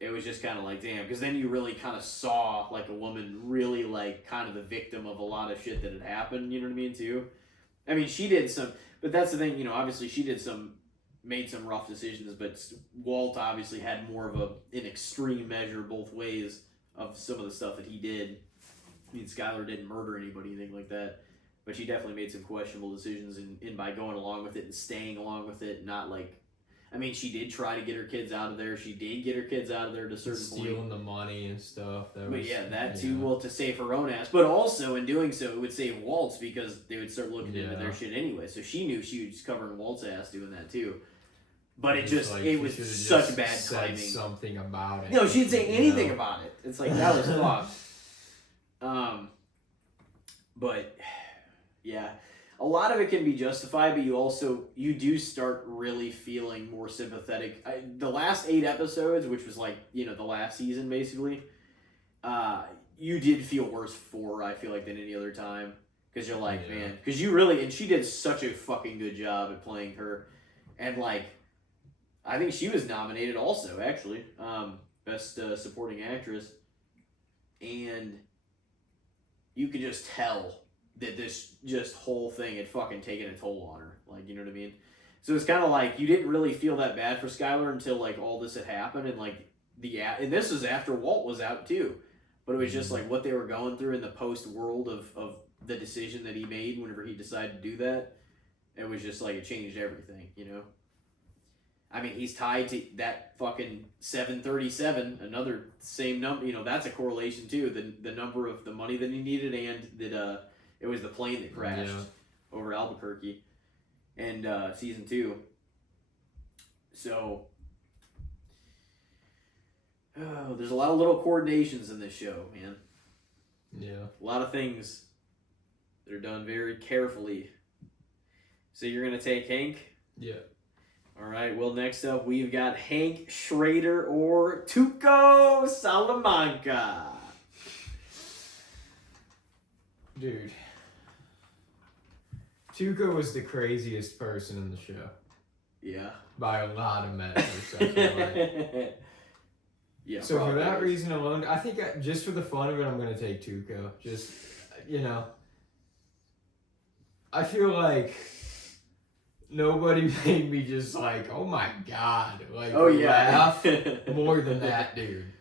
it was just kind of like, damn, because then you really kind of saw like a woman really like kind of the victim of a lot of shit that had happened. You know what I mean? Too. I mean, she did some, but that's the thing. You know, obviously she made some rough decisions, but Walt obviously had more of an extreme measure both ways of some of the stuff that he did. I mean, Skylar didn't murder anybody, anything like that, but she definitely made some questionable decisions, and by going along with it and staying along with it, not like. I mean, she did try to get her kids out of there. She did get her kids out of there to a certain point. Stealing the money and stuff. That too, well, to save her own ass. But also, in doing so, it would save Walt's because they would start looking into their shit anyway. So she knew she was covering Walt's ass doing that too. But it was such bad timing. Something about it. No, she'd say anything about it. It's like, that was fucked. But, yeah. A lot of it can be justified, but you do start really feeling more sympathetic. The last 8 episodes, which was like, you know, the last season basically, you did feel worse for her, I feel like, than any other time. Because you're like, man, because you really, and she did such a fucking good job at playing her. And like, I think she was nominated also, actually, Best Supporting Actress. And you could just tell that this just whole thing had fucking taken a toll on her. Like, you know what I mean? So it's kind of like, you didn't really feel that bad for Skylar until, like, all this had happened, and, like, and this was after Walt was out, too. But it was just, like, what they were going through in the post-world of the decision that he made whenever he decided to do that. It was just, like, it changed everything, you know? I mean, he's tied to that fucking 737, another same number, you know, that's a correlation, too. The number of the money that he needed, and that, it was the plane that crashed over Albuquerque in season 2. So, there's a lot of little coordinations in this show, man. Yeah. A lot of things that are done very carefully. So you're going to take Hank? Yeah. All right, well, next up we've got Hank Schrader or Tuco Salamanca. Dude. Tuco was the craziest person in the show. Yeah. By a lot of measures, I feel like. Yeah. So for that reason alone, I think just for the fun of it, I'm going to take Tuco. Just, you know. I feel like nobody made me just like, oh my God. Like, laugh more than that dude.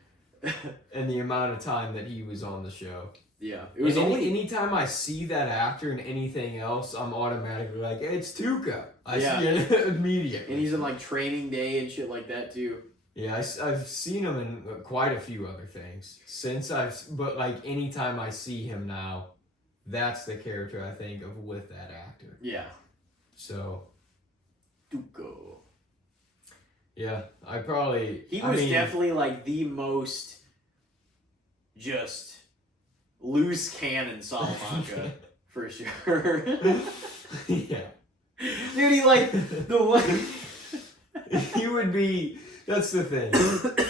And the amount of time that he was on the show. Yeah, it was anytime I see that actor in anything else, I'm automatically like, it's Tuco. I see it immediately. And he's in like Training Day and shit like that too. Yeah, I've seen him in quite a few other things but like anytime I see him now, that's the character I think of with that actor. Yeah. So. Tuco. Yeah, He was definitely like the most just loose cannon Salamanca for sure. Yeah. Dude, he like the one he would be, that's the thing.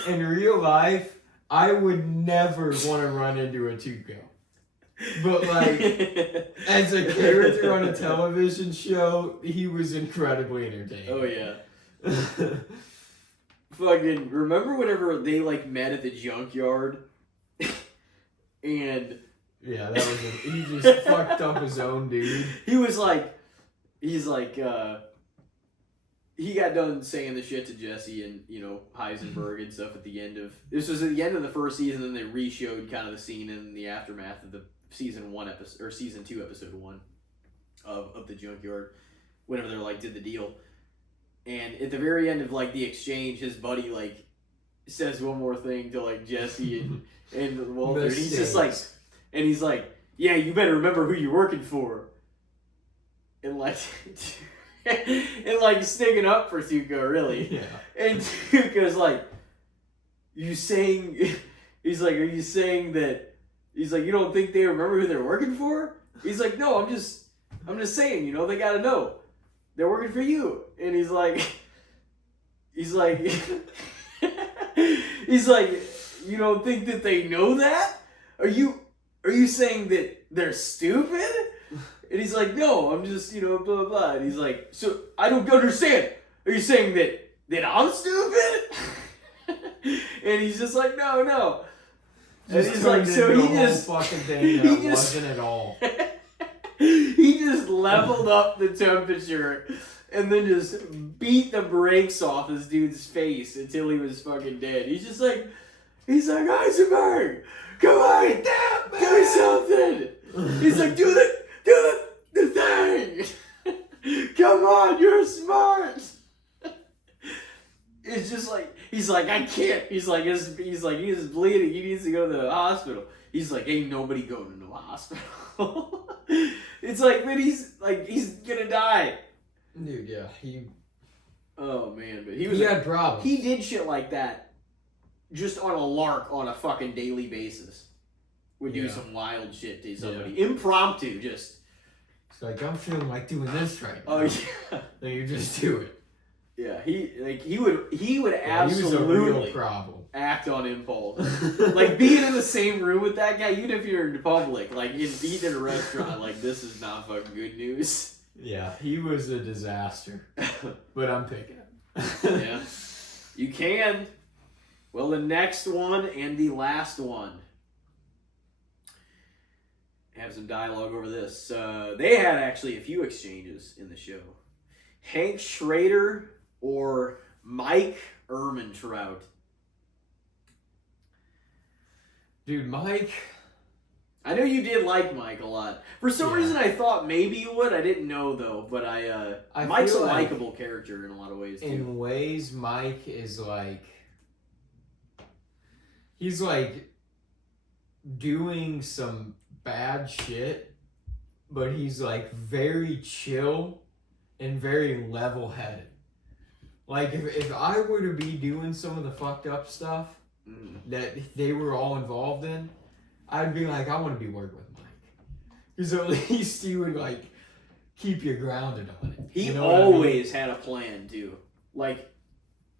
In real life, I would never want to run into a Tuco. But like as a character on a television show, he was incredibly entertaining. Oh yeah. Fucking remember whenever they like met at the junkyard? And yeah, that was he just fucked up his own dude. He's like he got done saying the shit to Jesse and, you know, Heisenberg and stuff at the end of this was at the end of the first season, and then they re-showed kind of the scene in the aftermath of the season 1 episode or season 2 episode 1 of the junkyard whenever they're like did the deal. And at the very end of like the exchange, his buddy like says one more thing to like Jesse and Walter. And he's just like, and he's like, yeah, you better remember who you're working for. and like and like sticking up for Tuco, really. Yeah. And Tuco's like, you saying? He's like, are you saying that? He's like, you don't think they remember who they're working for? He's like, no, I'm just saying, you know, they gotta know they're working for you. And he's like, he's like, you don't think that they know that? Are you saying that they're stupid? And he's like, no, I'm just, you know, blah, blah, blah. And he's like, so I don't understand. Are you saying that I'm stupid? And he's just like, no. And he's like, so he just fucking thing that wasn't at all. He just leveled up the temperature and then just beat the brakes off this dude's face until he was fucking dead. He's like, Eisenberg, come on, do something. He's like, do the thing. Come on, you're smart. It's just like, he's like, I can't. He's like, he's bleeding. He needs to go to the hospital. He's like, ain't nobody going to no hospital. It's like, man, he's gonna die. Dude, yeah, oh man, but he had problems. He did shit like that just on a lark on a fucking daily basis. Would do some wild shit to somebody. Impromptu, just. It's like, I'm feeling like doing this right now. Oh yeah. Then you just do it. Yeah, he would absolutely he was a real problem. Act on impulse. Like being in the same room with that guy, even if you're in public, like eating in a restaurant, like this is not fucking good news. Yeah, he was a disaster. But I'm picking him. Yeah. You can. Well, the next one and the last one. Have some dialogue over this. They had actually a few exchanges in the show. Hank Schrader or Mike Ehrmantraut. Dude, Mike. I know you did like Mike a lot. For some reason, I thought maybe you would. I didn't know though. But Mike's a likable character in a lot of ways. Too. In ways, Mike is like. He's like doing some bad shit, but he's like very chill and very level-headed. Like if I were to be doing some of the fucked up stuff that they were all involved in, I'd be like, I want to be working with Mike, because at least he would like keep you grounded on it. He always had a plan too. Like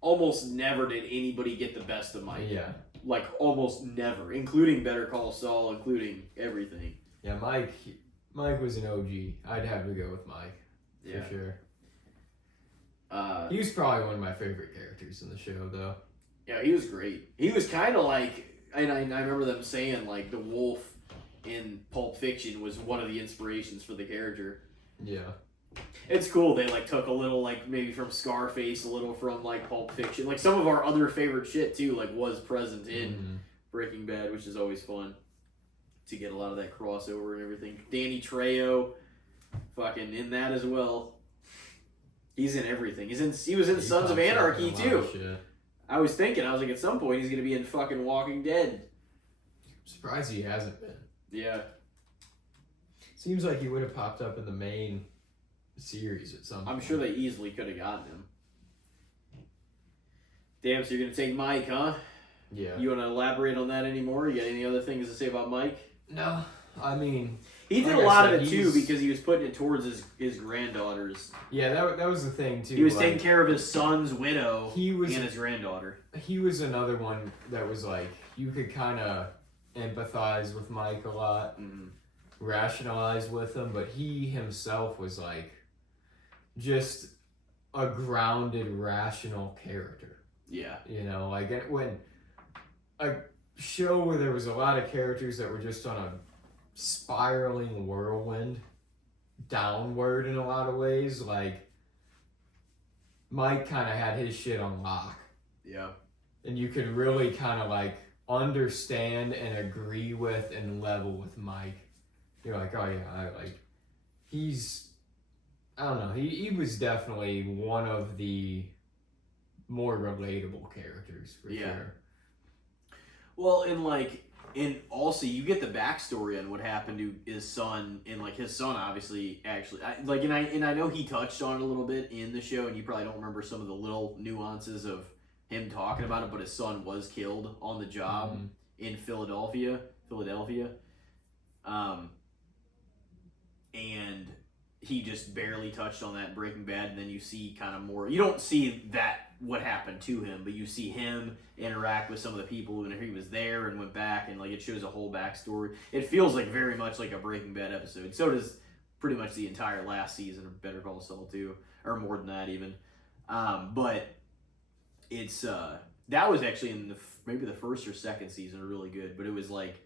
almost never did anybody get the best of Mike. Yeah. Like almost never, including Better Call Saul, including everything. Yeah, Mike was an OG. I'd have to go with Mike for sure. He was probably one of my favorite characters in the show, though. Yeah, he was great. He was kind of like, and I remember them saying like the wolf in Pulp Fiction was one of the inspirations for the character. Yeah. It's cool. They like took a little like maybe from Scarface, a little from like Pulp Fiction. Like some of our other favorite shit too, like was present in Breaking Bad, which is always fun to get a lot of that crossover and everything. Danny Trejo, fucking in that as well. He's in everything. He was in Sons of Anarchy too. I was thinking, like at some point he's gonna be in fucking Walking Dead. I'm surprised he hasn't been. Yeah. Seems like he would have popped up in the main series at some point. I'm sure they easily could have gotten him. Damn, so you're going to take Mike, huh? Yeah. You want to elaborate on that anymore? You got any other things to say about Mike? No. I mean... He did a lot of it, too, because he was putting it towards his granddaughters. Yeah, that was the thing, too. He was taking care of his son's widow and his granddaughter. He was another one that was like, you could kind of empathize with Mike a lot, rationalize with him, but he himself was like, just a grounded, rational character. Yeah. You know, like when a show where there was a lot of characters that were just on a spiraling whirlwind downward in a lot of ways, like Mike kind of had his shit on lock. Yeah. And you could really kind of like understand and agree with and level with Mike. You're like, oh yeah, I don't know. He was definitely one of the more relatable characters for sure. Well, and like And also, you get the backstory on what happened to his son, and like his son, obviously, actually, and I know he touched on it a little bit in the show, and you probably don't remember some of the little nuances of him talking about it, but his son was killed on the job in Philadelphia, and he just barely touched on that in Breaking Bad, and then you see kind of more. You don't see that what happened to him, but you see him interact with some of the people when he was there and went back, and like it shows a whole backstory. It feels like very much like a Breaking Bad episode. So does pretty much the entire last season of Better Call Saul too, or more than that even. But it's that was actually in maybe the first or second season really good, but it was like,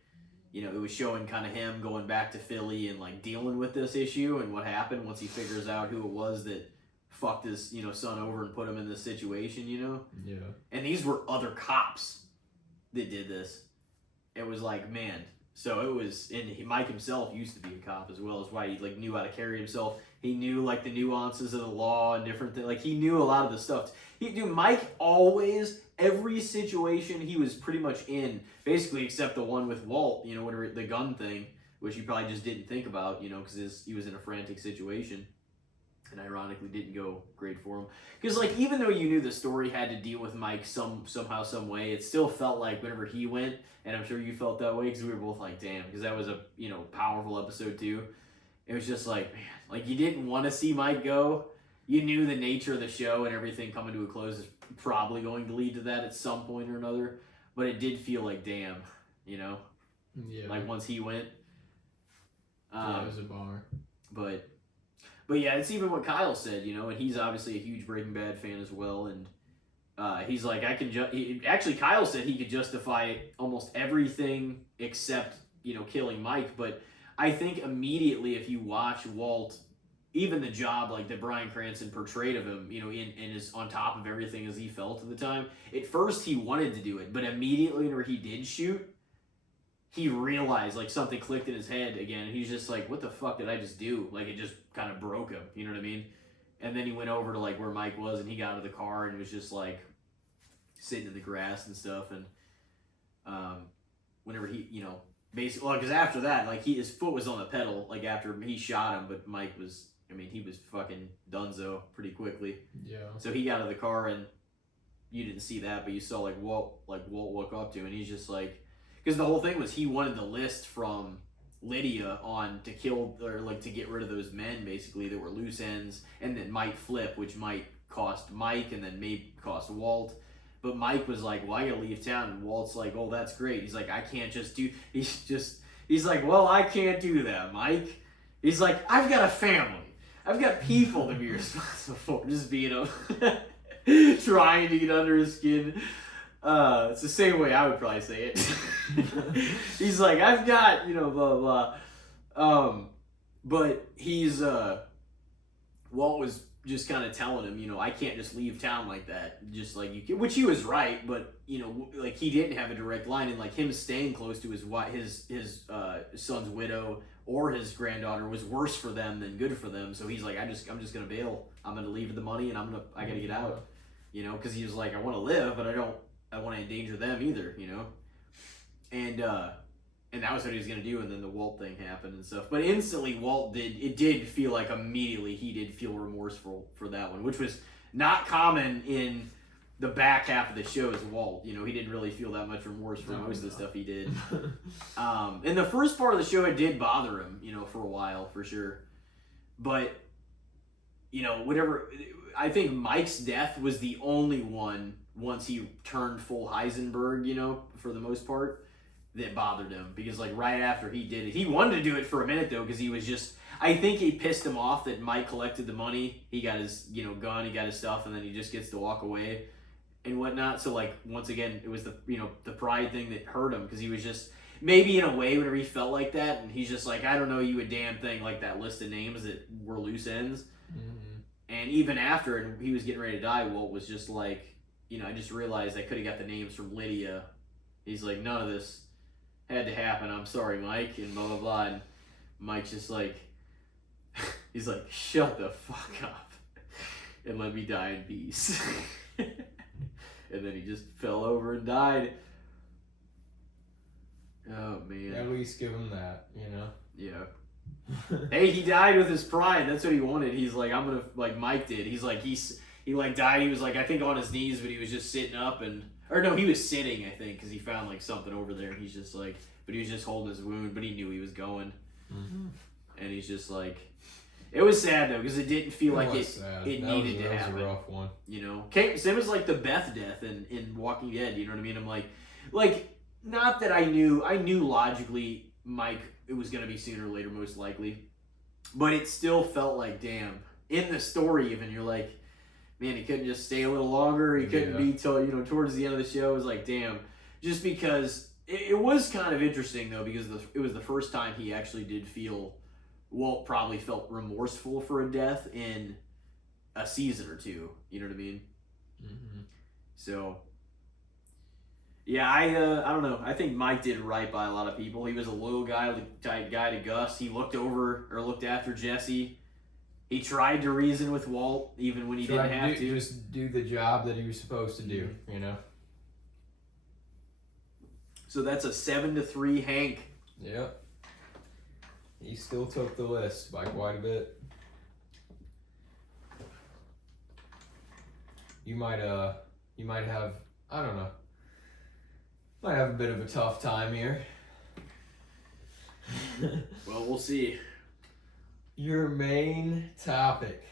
you know, it was showing kind of him going back to Philly and like dealing with this issue and what happened once he figures out who it was that fucked his, you know, son over and put him in this situation, you know? Yeah. And these were other cops that did this. It was like, man. So it was, and Mike himself used to be a cop as well. That's why he like knew how to carry himself. He knew like the nuances of the law and different things. Like he knew a lot of the stuff. Mike always, every situation he was pretty much in, basically except the one with Walt, you know, whatever, the gun thing, which he probably just didn't think about, you know, because he was in a frantic situation. And ironically didn't go great for him. Because like even though you knew the story had to deal with Mike somehow, some way, it still felt like whenever he went, and I'm sure you felt that way because we were both like, damn, because that was a, you know, powerful episode too. It was just like, man, like you didn't want to see Mike go. You knew the nature of the show and everything coming to a close is probably going to lead to that at some point or another. But it did feel like, damn, you know? Yeah. Like once he went. Yeah, it was a bummer. But yeah, it's even what Kyle said, you know, and he's obviously a huge Breaking Bad fan as well, and he's like, actually Kyle said he could justify almost everything except, you know, killing Mike, but I think immediately if you watch Walt, even the job like that Bryan Cranston portrayed of him, you know, and is on top of everything as he felt at the time, at first he wanted to do it, but immediately whenever he did shoot, he realized like something clicked in his head again, and he's just like, what the fuck did I just do? Like it just kind of broke him, you know what I mean? And then he went over to like where Mike was, and he got out of the car and was just like sitting in the grass and stuff. And whenever he, you know, basically, well, because after that, like his foot was on the pedal, like after he shot him, but Mike was, I mean, he was fucking donezo pretty quickly. Yeah. So he got out of the car, and you didn't see that, but you saw like Walt walk up to him, and he's just like, because the whole thing was he wanted the list from Lydia on to kill, or like to get rid of those men basically that were loose ends, and then might flip, which might cost Mike and then maybe cost Walt. But Mike was like, well, I gotta leave town, and Walt's like, oh, that's great. He's like, I can't just do, he's like, well, I can't do that, Mike. He's like, I've got a family. I've got people to be responsible for. Just being a, trying to get under his skin. It's the same way I would probably say it. He's like, I've got, you know, blah, blah, blah. But he's, Walt was just kind of telling him, you know, I can't just leave town like that. Just like you can, which he was right, but, you know, like he didn't have a direct line, and like him staying close to his son's widow or his granddaughter was worse for them than good for them. So he's like, I'm just going to bail. I'm going to leave the money, and I got to get out, you know, because he was like, I want to live, but I want to endanger them either, you know? And that was what he was going to do, and then the Walt thing happened and stuff. But instantly, it did feel like immediately he did feel remorseful for that one, which was not common in the back half of the show as Walt. You know, he didn't really feel that much remorse for most of the stuff he did. In the first part of the show, it did bother him, you know, for a while, for sure. But, you know, I think Mike's death was the only one, once he turned full Heisenberg, you know, for the most part, that bothered him. Because, like, right after he did it, he wanted to do it for a minute, though, because he was just, I think he pissed him off that Mike collected the money. He got his, you know, gun, he got his stuff, and then he just gets to walk away and whatnot. So, like, once again, it was the, you know, the pride thing that hurt him, because he was just, maybe in a way, whenever he felt like that, and he's just like, I don't know you a damn thing, like that list of names that were loose ends. Mm-hmm. And even after, and he was getting ready to die, Walt was just like, you know, I just realized I could have got the names from Lydia. He's like, none of this had to happen. I'm sorry, Mike, and blah, blah, blah. And Mike's just like, he's like, shut the fuck up and let me die in peace. And then he just fell over and died. Oh man. At least give him that, Yeah. Hey, he died with his pride. That's what he wanted. He's like, I'm gonna like Mike did. He's like he like died. He was like I think on his knees, but he was just sitting up or no, he was sitting I think because he found like something over there. He's just like, but he was just holding his wound, but he knew he was going, and he's just like, it was sad though because it didn't feel like it needed to happen. That was a rough one. You know, same as like the Beth death in Walking Dead. You know what I mean? I'm like not that I knew logically Mike it was gonna be sooner or later most likely, but it still felt like damn in the story even you're like, man, he couldn't just stay a little longer. He couldn't be till towards the end of the show. It was like damn, just because it was kind of interesting though because it was the first time he actually did feel. Walt probably felt remorseful for a death in a season or two. You know what I mean? Mm-hmm. So, yeah, I don't know. I think Mike did right by a lot of people. He was a loyal guy, type guy to Gus. He looked after Jesse. He tried to reason with Walt even when he didn't have to. Just do the job that he was supposed to do. You know. So that's a 7-3 Hank. Yep. He still took the list by quite a bit. You might have, I don't know, might have a bit of a tough time here. Well, we'll see. Your main topic,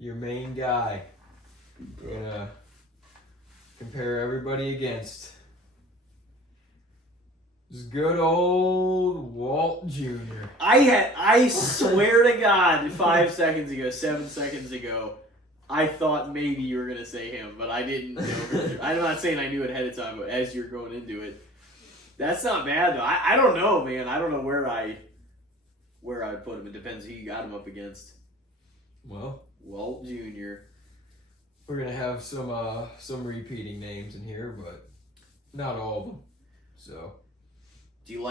your main guy, we're gonna compare everybody against. This good old Walt Jr. I swear to God, 5 seconds ago, 7 seconds ago, I thought maybe you were going to say him, but I didn't know. I'm not saying I knew it ahead of time, but as you're going into it, that's not bad, though. I don't know, man. I don't know where I put him. It depends who you got him up against. Well, Walt Jr. We're going to have some repeating names in here, but not all of them. So... Do you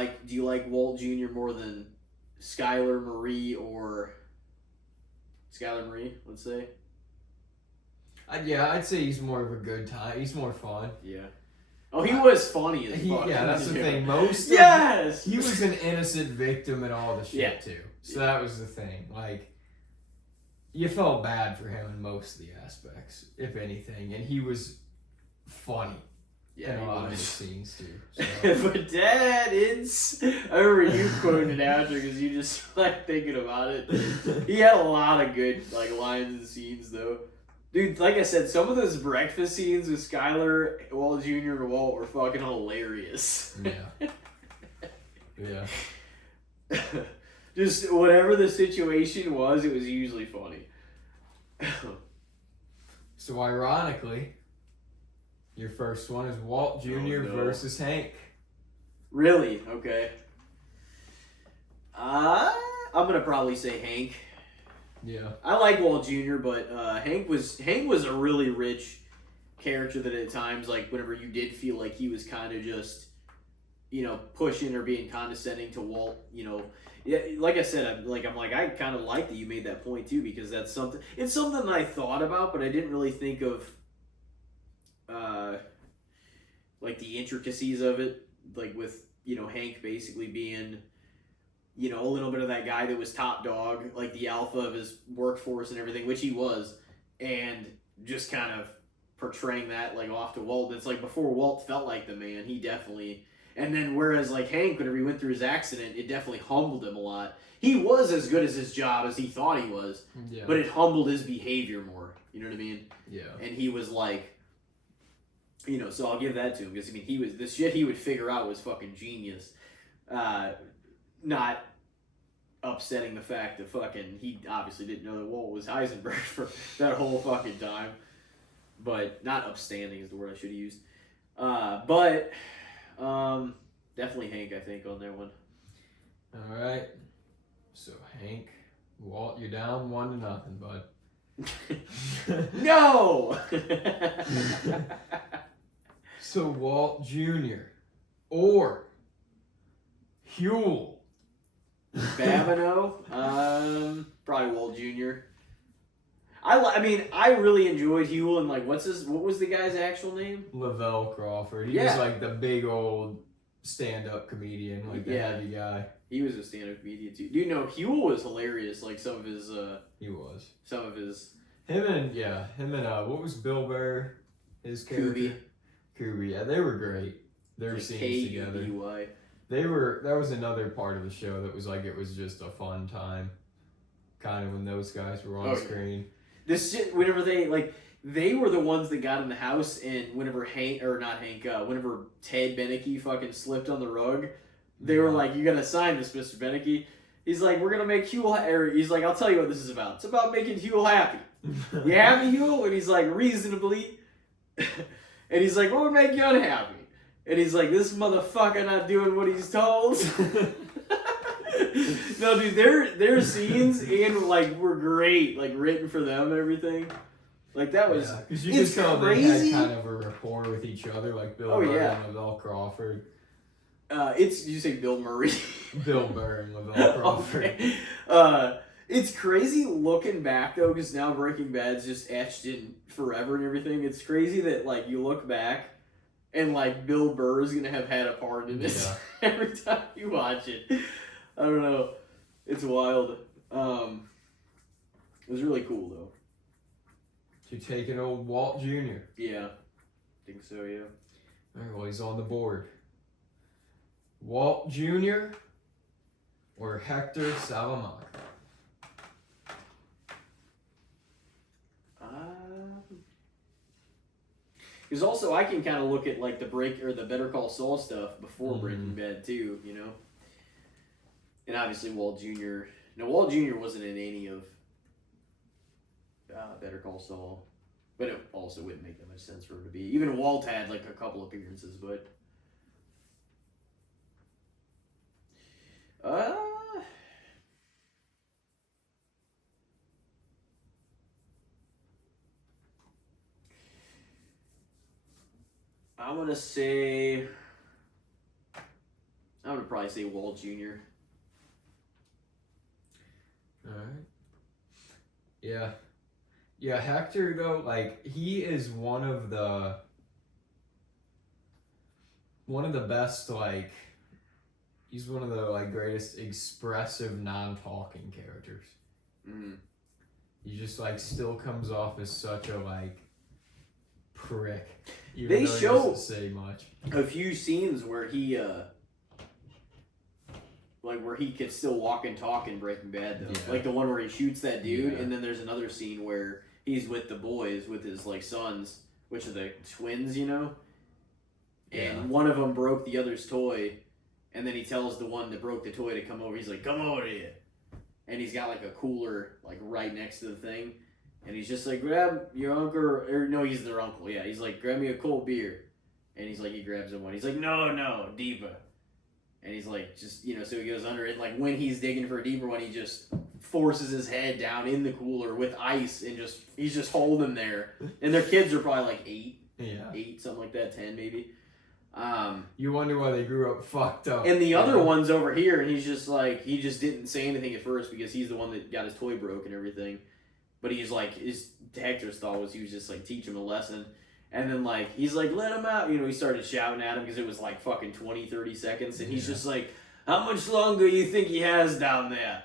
like Walt Jr. more than Skylar Marie or Skylar Marie? Let's say. I'd say he's more of a good time. He's more fun. Yeah. Oh, he was funny as fuck. Yeah, that's the thing. He was an innocent victim in all the shit too. So that was the thing. Like, you felt bad for him in most of the aspects, if anything, and he was funny. Yeah, in a lot of his scenes too. So. But Dad, I remember you quoting it after because you just like thinking about it. He had a lot of good like lines and scenes though. Dude, like I said, some of those breakfast scenes with Skylar, Walt Jr. and Walt were fucking hilarious. Yeah. Yeah. Just whatever the situation was, it was usually funny. So ironically, your first one is Walt Jr. versus Hank. Really? Okay. I'm gonna probably say Hank. Yeah. I like Walt Jr., but Hank was a really rich character that at times, like whenever you did feel like he was kind of just, pushing or being condescending to Walt, Yeah, like I said, I kind of like that you made that point too because it's something that I thought about, but I didn't really think of. Like the intricacies of it, like with Hank basically being a little bit of that guy that was top dog, like the alpha of his workforce and everything, which he was, and just kind of portraying that like off to Walt. It's like before Walt felt like the man, he definitely, and then whereas like Hank, whenever he went through his accident, it definitely humbled him a lot. He was as good as his job as he thought he was, but it humbled his behavior more. You know what I mean? Yeah. And he was like. So I'll give that to him because the shit he would figure out was fucking genius. Not upsetting the fact that fucking he obviously didn't know that Walt was Heisenberg for that whole fucking time. But not upstanding is the word I should have used. But definitely Hank, I think, on that one. All right. So Hank, Walt, you're down 1-0, bud. No. So Walt Jr. or Huel. Babineau? Probably Walt Jr. I really enjoyed Huel and what was the guy's actual name? Lavelle Crawford. He was like the big old stand-up comedian, like the heavy guy. He was a stand-up comedian too. Dude, no, Huel was hilarious. Like some of his. He was. Some of his. Him and what was Bill Burr? His character. Kubi. Yeah, they were great. Their scenes together. That was another part of the show that was like it was just a fun time, kind of when those guys were on screen. This shit, whenever they were the ones that got in the house, and whenever whenever Ted Beneke fucking slipped on the rug, they were like, "You gotta sign this, Mr. Beneke." He's like, "We're gonna make Huel." He's like, "I'll tell you what this is about. It's about making Huel happy." You happy, Huel? And he's like, "Reasonably." And he's like, "What would make you unhappy?" And he's like, "This motherfucker not doing what he's told." No, dude, their scenes and were great, written for them and everything. Like that was, because you could tell crazy. They had kind of a rapport with each other, like Bill Burr and Lavelle Crawford. Did you say Bill Murray? Bill Burr and Lavelle Crawford. Okay. It's crazy looking back though, because now Breaking Bad's just etched in forever and everything. It's crazy that you look back and Bill Burr is gonna have had a part in this every time you watch it. I don't know. It's wild. It was really cool though. You take an old Walt Jr. Yeah, I think so. Yeah. All right, well, he's on the board. Walt Jr. or Hector Salamanca? Because also I can kind of look at the Better Call Saul stuff before Breaking Bad too, you know. And obviously Walt Jr. No, Walt Jr. wasn't in any of Better Call Saul, but it also wouldn't make that much sense for him to be. Even Walt had a couple appearances, but I'm gonna probably say Walt Jr. All right. Yeah. Yeah, Hector though, he is one of the best, he's one of the greatest expressive non-talking characters. He just still comes off as such a prick. Even though he doesn't say much. A few scenes where he where he could still walk and talk in Breaking Bad though. Yeah. The one where he shoots that dude, and then there's another scene where he's with the boys, with his sons, which are the twins, you know? And one of them broke the other's toy, and then he tells the one that broke the toy to come over. He's like, "Come over here." And he's got a cooler right next to the thing. And he's just like, "Grab your uncle," or no, he's their uncle. Yeah, he's like, "Grab me a cold beer." And he's like, he grabs him one. He's like, "No, deeper." And he's like, just, so he goes under it. When he's digging for a deeper one, he just forces his head down in the cooler with ice and he's just holding there. And their kids are probably 8. Yeah. 8, something like that, 10 maybe. You wonder why they grew up fucked up. And the other one's over here, and he's just he just didn't say anything at first because he's the one that got his toy broke and everything. But he's Hector's thought was he was just teach him a lesson. And then he's like, "Let him out." He started shouting at him because it was fucking 20, 30 seconds. And he's just like, "How much longer you think he has down there?"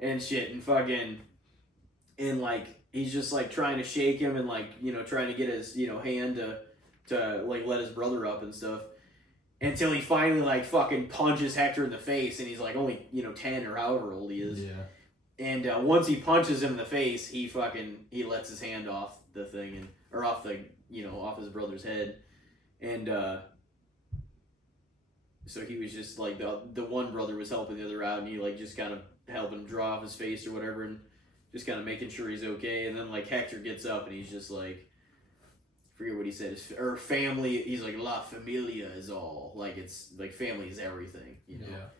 And shit. And fucking, and he's just trying to shake him and trying to get his, hand to let his brother up and stuff. Until he finally fucking punches Hector in the face. And he's only, 10 or however old he is. Yeah. And once he punches him in the face, he lets his hand off the thing or off the off his brother's head, and so he was just the one brother was helping the other out, and he just kind of helping him draw off his face or whatever, and just kind of making sure he's okay. And then Hector gets up and he's just forget what he said, or family. He's like, "La familia is all." It's family is everything, you know. Yeah.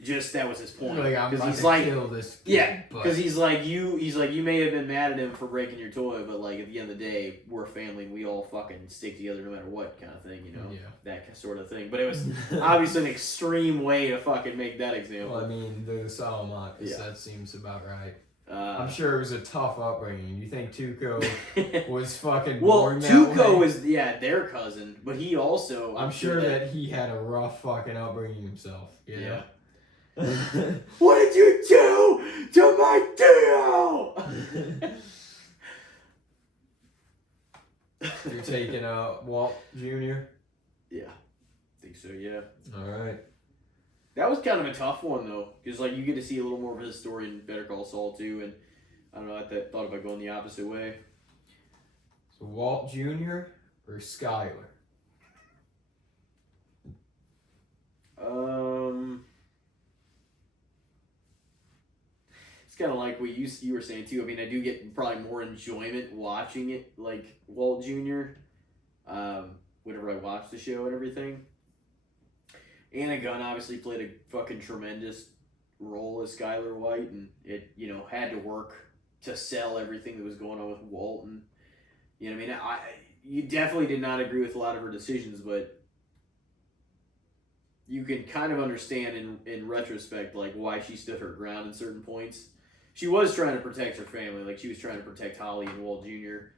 Just that was his point. I'm about to kill this kid, yeah, because he's like you may have been mad at him for breaking your toy, but at the end of the day, we're family and we all fucking stick together no matter what, kind of thing, you know. Yeah. That sort of thing. But it was obviously an extreme way to fucking make that example. Well, I mean, the Salamanca, that seems about right. I'm sure it was a tough upbringing. You think Tuco was fucking well, born that Tuco way? was their cousin, but he also I'm sure that he had a rough fucking upbringing himself. You know? What did you do to my deal? You're taking Walt Jr.? Yeah, I think so. Yeah. All right. That was kind of a tough one though, because like you get to see a little more of his story in Better Call Saul too, and I don't know. I thought about going the opposite way. So Walt Jr. or Skyler? It's kind of like what you were saying too. I mean, I do get probably more enjoyment watching it, like Walt Jr. Whenever I watch the show and everything. Anna Gunn obviously played a fucking tremendous role as Skyler White, and it had to work to sell everything that was going on with Walt, and you know what I mean. You definitely did not agree with a lot of her decisions, but you can kind of understand in retrospect like why she stood her ground in certain points. She was trying to protect her family, like she was trying to protect Holly and Walt Jr.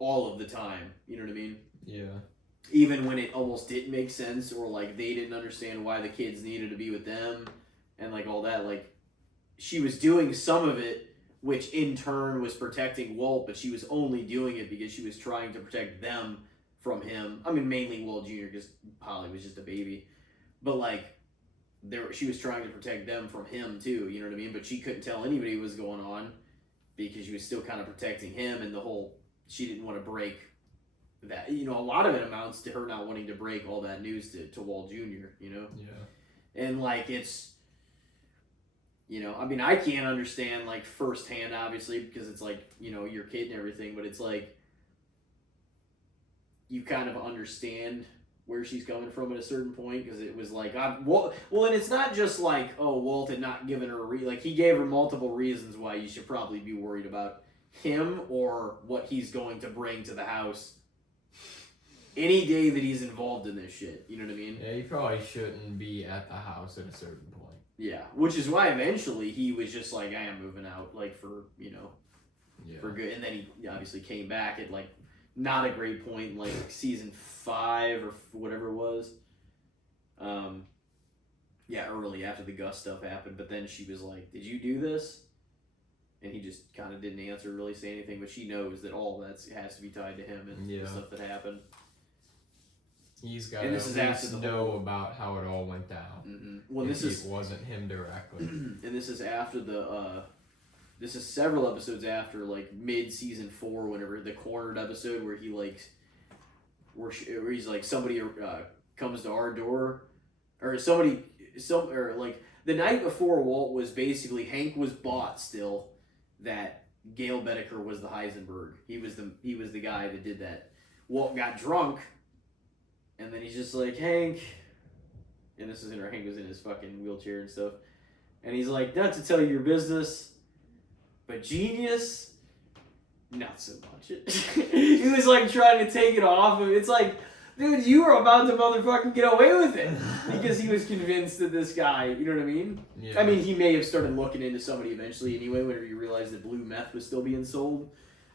all of the time. You know what I mean? Yeah. Even when it almost didn't make sense, or like they didn't understand why the kids needed to be with them, and like all that, like she was doing some of it, which in turn was protecting Walt, but she was only doing it because she was trying to protect them from him. I mean, mainly Walt Jr. because Holly was just a baby, but like she was trying to protect them from him too. You know what I mean? But she couldn't tell anybody what was going on because she was still kind of protecting him, and she didn't want to break that. A lot of it amounts to her not wanting to break all that news to Walt Jr. Yeah. And like it's, I mean, I can't understand like firsthand, obviously, because it's like your kid and everything, but it's like you kind of understand where she's coming from at a certain point, because it was like well, and it's not just like, oh, Walt had not given her like he gave her multiple reasons why you should probably be worried about him or what he's going to bring to the house any day that he's involved in this shit. You know what I mean? Yeah, he probably shouldn't be at the house at a certain point. Yeah, which is why eventually he was just like, I am moving out, like for for good. And then he obviously came back at like not a great point, like season 5 or whatever it was. Early after the Gus stuff happened. But then she was like, "Did you do this?" And he just kind of didn't answer, really say anything. But she knows that all that has to be tied to him and the stuff that happened. He's got to know about how it all went down. Mm-hmm. Well, it wasn't him directly. And this is after this is several episodes after, like mid-season 4, whenever the cornered episode where he like, where he's like, somebody comes to our door, or or like the night before Walt was basically, Hank was bought still that Gail Bedecker was the Heisenberg. He was the guy that did that. Walt got drunk. And then he's just like, Hank, and this is Hank was in his fucking wheelchair and stuff, and he's like, not to tell you your business, but genius, not so much. He was like trying to take it off of. It's like, dude, you were about to motherfucking get away with it because he was convinced that this guy, you know what I mean? Yeah. I mean, he may have started looking into somebody eventually anyway, whenever you realized that blue meth was still being sold,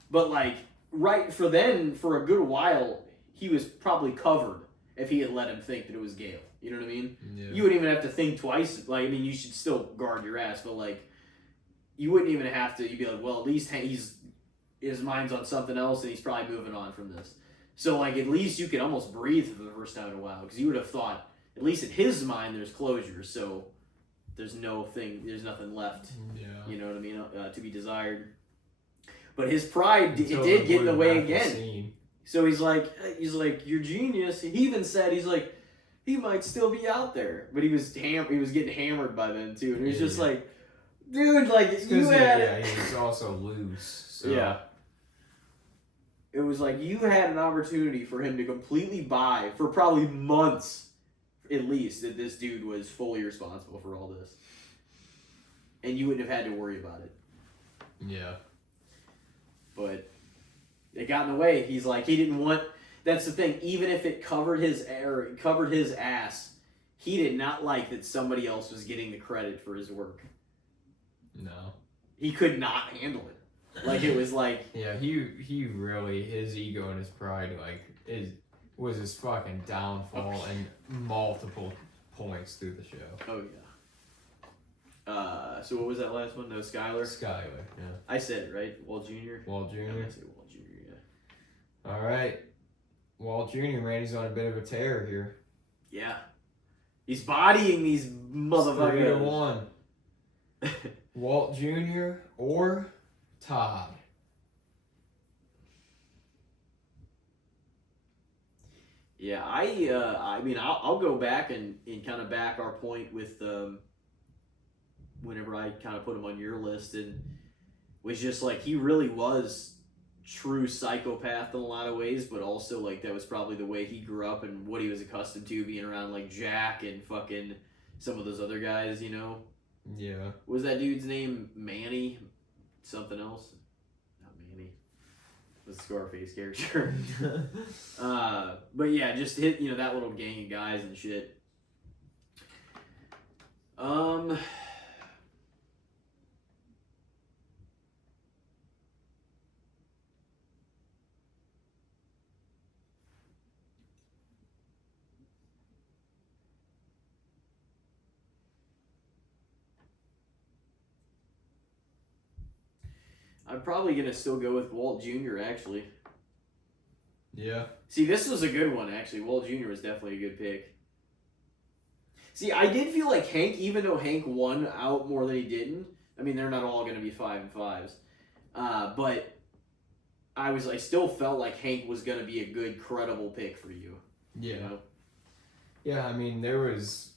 but like for a good while, he was probably covered. If he had let him think that it was Gale. You know what I mean? Yeah. You wouldn't even have to think twice. Like, I mean, you should still guard your ass, but like, you wouldn't even have to. You'd be like, well, at least his mind's on something else, and he's probably moving on from this. So like, at least you could almost breathe for the first time in a while, because you would have thought, at least in his mind, there's closure. So there's nothing left. Yeah. You know what I mean? To be desired. But his pride, it did get in the way again. So he's like, you're genius. He even said, he's like, he might still be out there, but he was getting hammered by then too, and he was just like, dude, like he was also loose. So. Yeah. It was like you had an opportunity for him to completely buy for probably months, at least, that this dude was fully responsible for all this, and you wouldn't have had to worry about it. Yeah. But it got in the way. He's like, he didn't want. That's the thing. Even if it covered his ass, he did not like that somebody else was getting the credit for his work. No. he could not handle it. Like it was like yeah, he really, his ego and his pride was his fucking downfall and multiple points through the show. Oh yeah. So what was that last one? No, Skyler. Skyler, yeah. I said it right. Walt Jr. Walt Jr. I'm gonna say Walt Jr. Yeah. All right, Walt Jr. Man, he's on a bit of a tear here. Yeah. He's bodying these motherfuckers. 3-1. Walt Jr. or Todd. Yeah, I mean, I'll go back and kind of back our point with whenever I kind of put him on your list, and was just like he really was true psychopath in a lot of ways, but also like that was probably the way he grew up and what he was accustomed to, being around like Jack and fucking some of those other guys, you know. Yeah. What was that dude's name? Manny? Something else? Not Manny. The Scarface character. But yeah, just hit, you know, that little gang of guys and shit. I'm probably gonna still go with Walt Jr. actually. Yeah. See, this was a good one actually. Walt Jr. was definitely a good pick. See, I did feel like Hank, even though Hank won out more than he didn't. I mean, they're not all gonna be 5 and 5s, but I still felt like Hank was gonna be a good, credible pick for you. Yeah. You know? Yeah, I mean, there was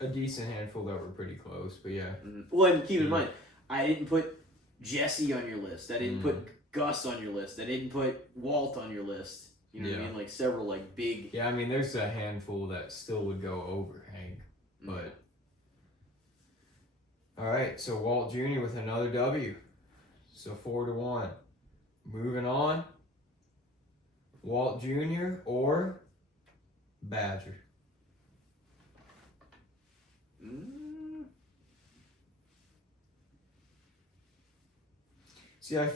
a decent handful that were pretty close, but yeah. Mm-hmm. Well, and keep in mind, I didn't put Jesse on your list. I didn't put Gus on your list. I didn't put Walt on your list. You know what I mean? Like several like big. Yeah, I mean, there's a handful that still would go over Hank, but. All right, so Walt Jr. with another W. So 4-1. Moving on. Walt Jr. or Badger. See, I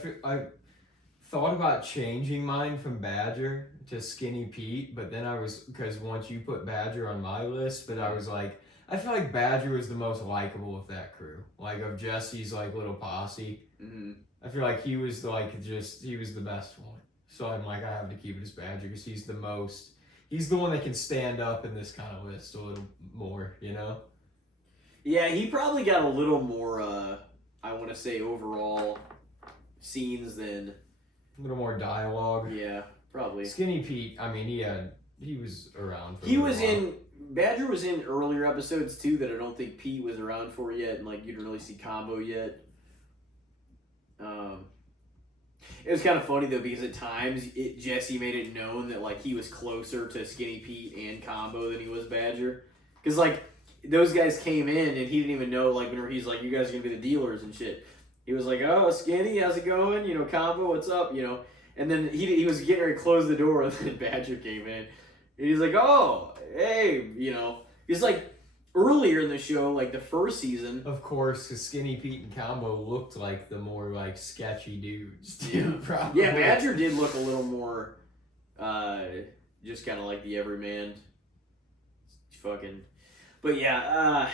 thought about changing mine from Badger to Skinny Pete, but then because once you put Badger on my list, but I was like, I feel like Badger was the most likable of that crew, like of Jesse's like little posse. Mm-hmm. I feel like he was the best one. So I'm like, I have to keep it as Badger because he's the one that can stand up in this kind of list a little more, you know? Yeah, he probably got a little more, I want to say overall scenes than a little more dialogue. Yeah, probably. Skinny Pete, I mean, he was around for Badger was in earlier episodes too that I don't think Pete was around for yet, and like you didn't really see Combo yet. It was kind of funny though because at times Jesse made it known that like he was closer to Skinny Pete and Combo than he was Badger, because like those guys came in and he didn't even know, like whenever he's like, you guys are gonna be the dealers and shit. He was like, oh, Skinny, how's it going? You know, Combo, what's up? You know, and then he was getting ready to close the door, and then Badger came in, and he's like, oh, hey, you know, he's like earlier in the show, like the first season. Of course, because Skinny Pete and Combo looked like the more like sketchy dudes. Too, probably. Yeah, Badger did look a little more, just kind of like the everyman. Fucking, but yeah.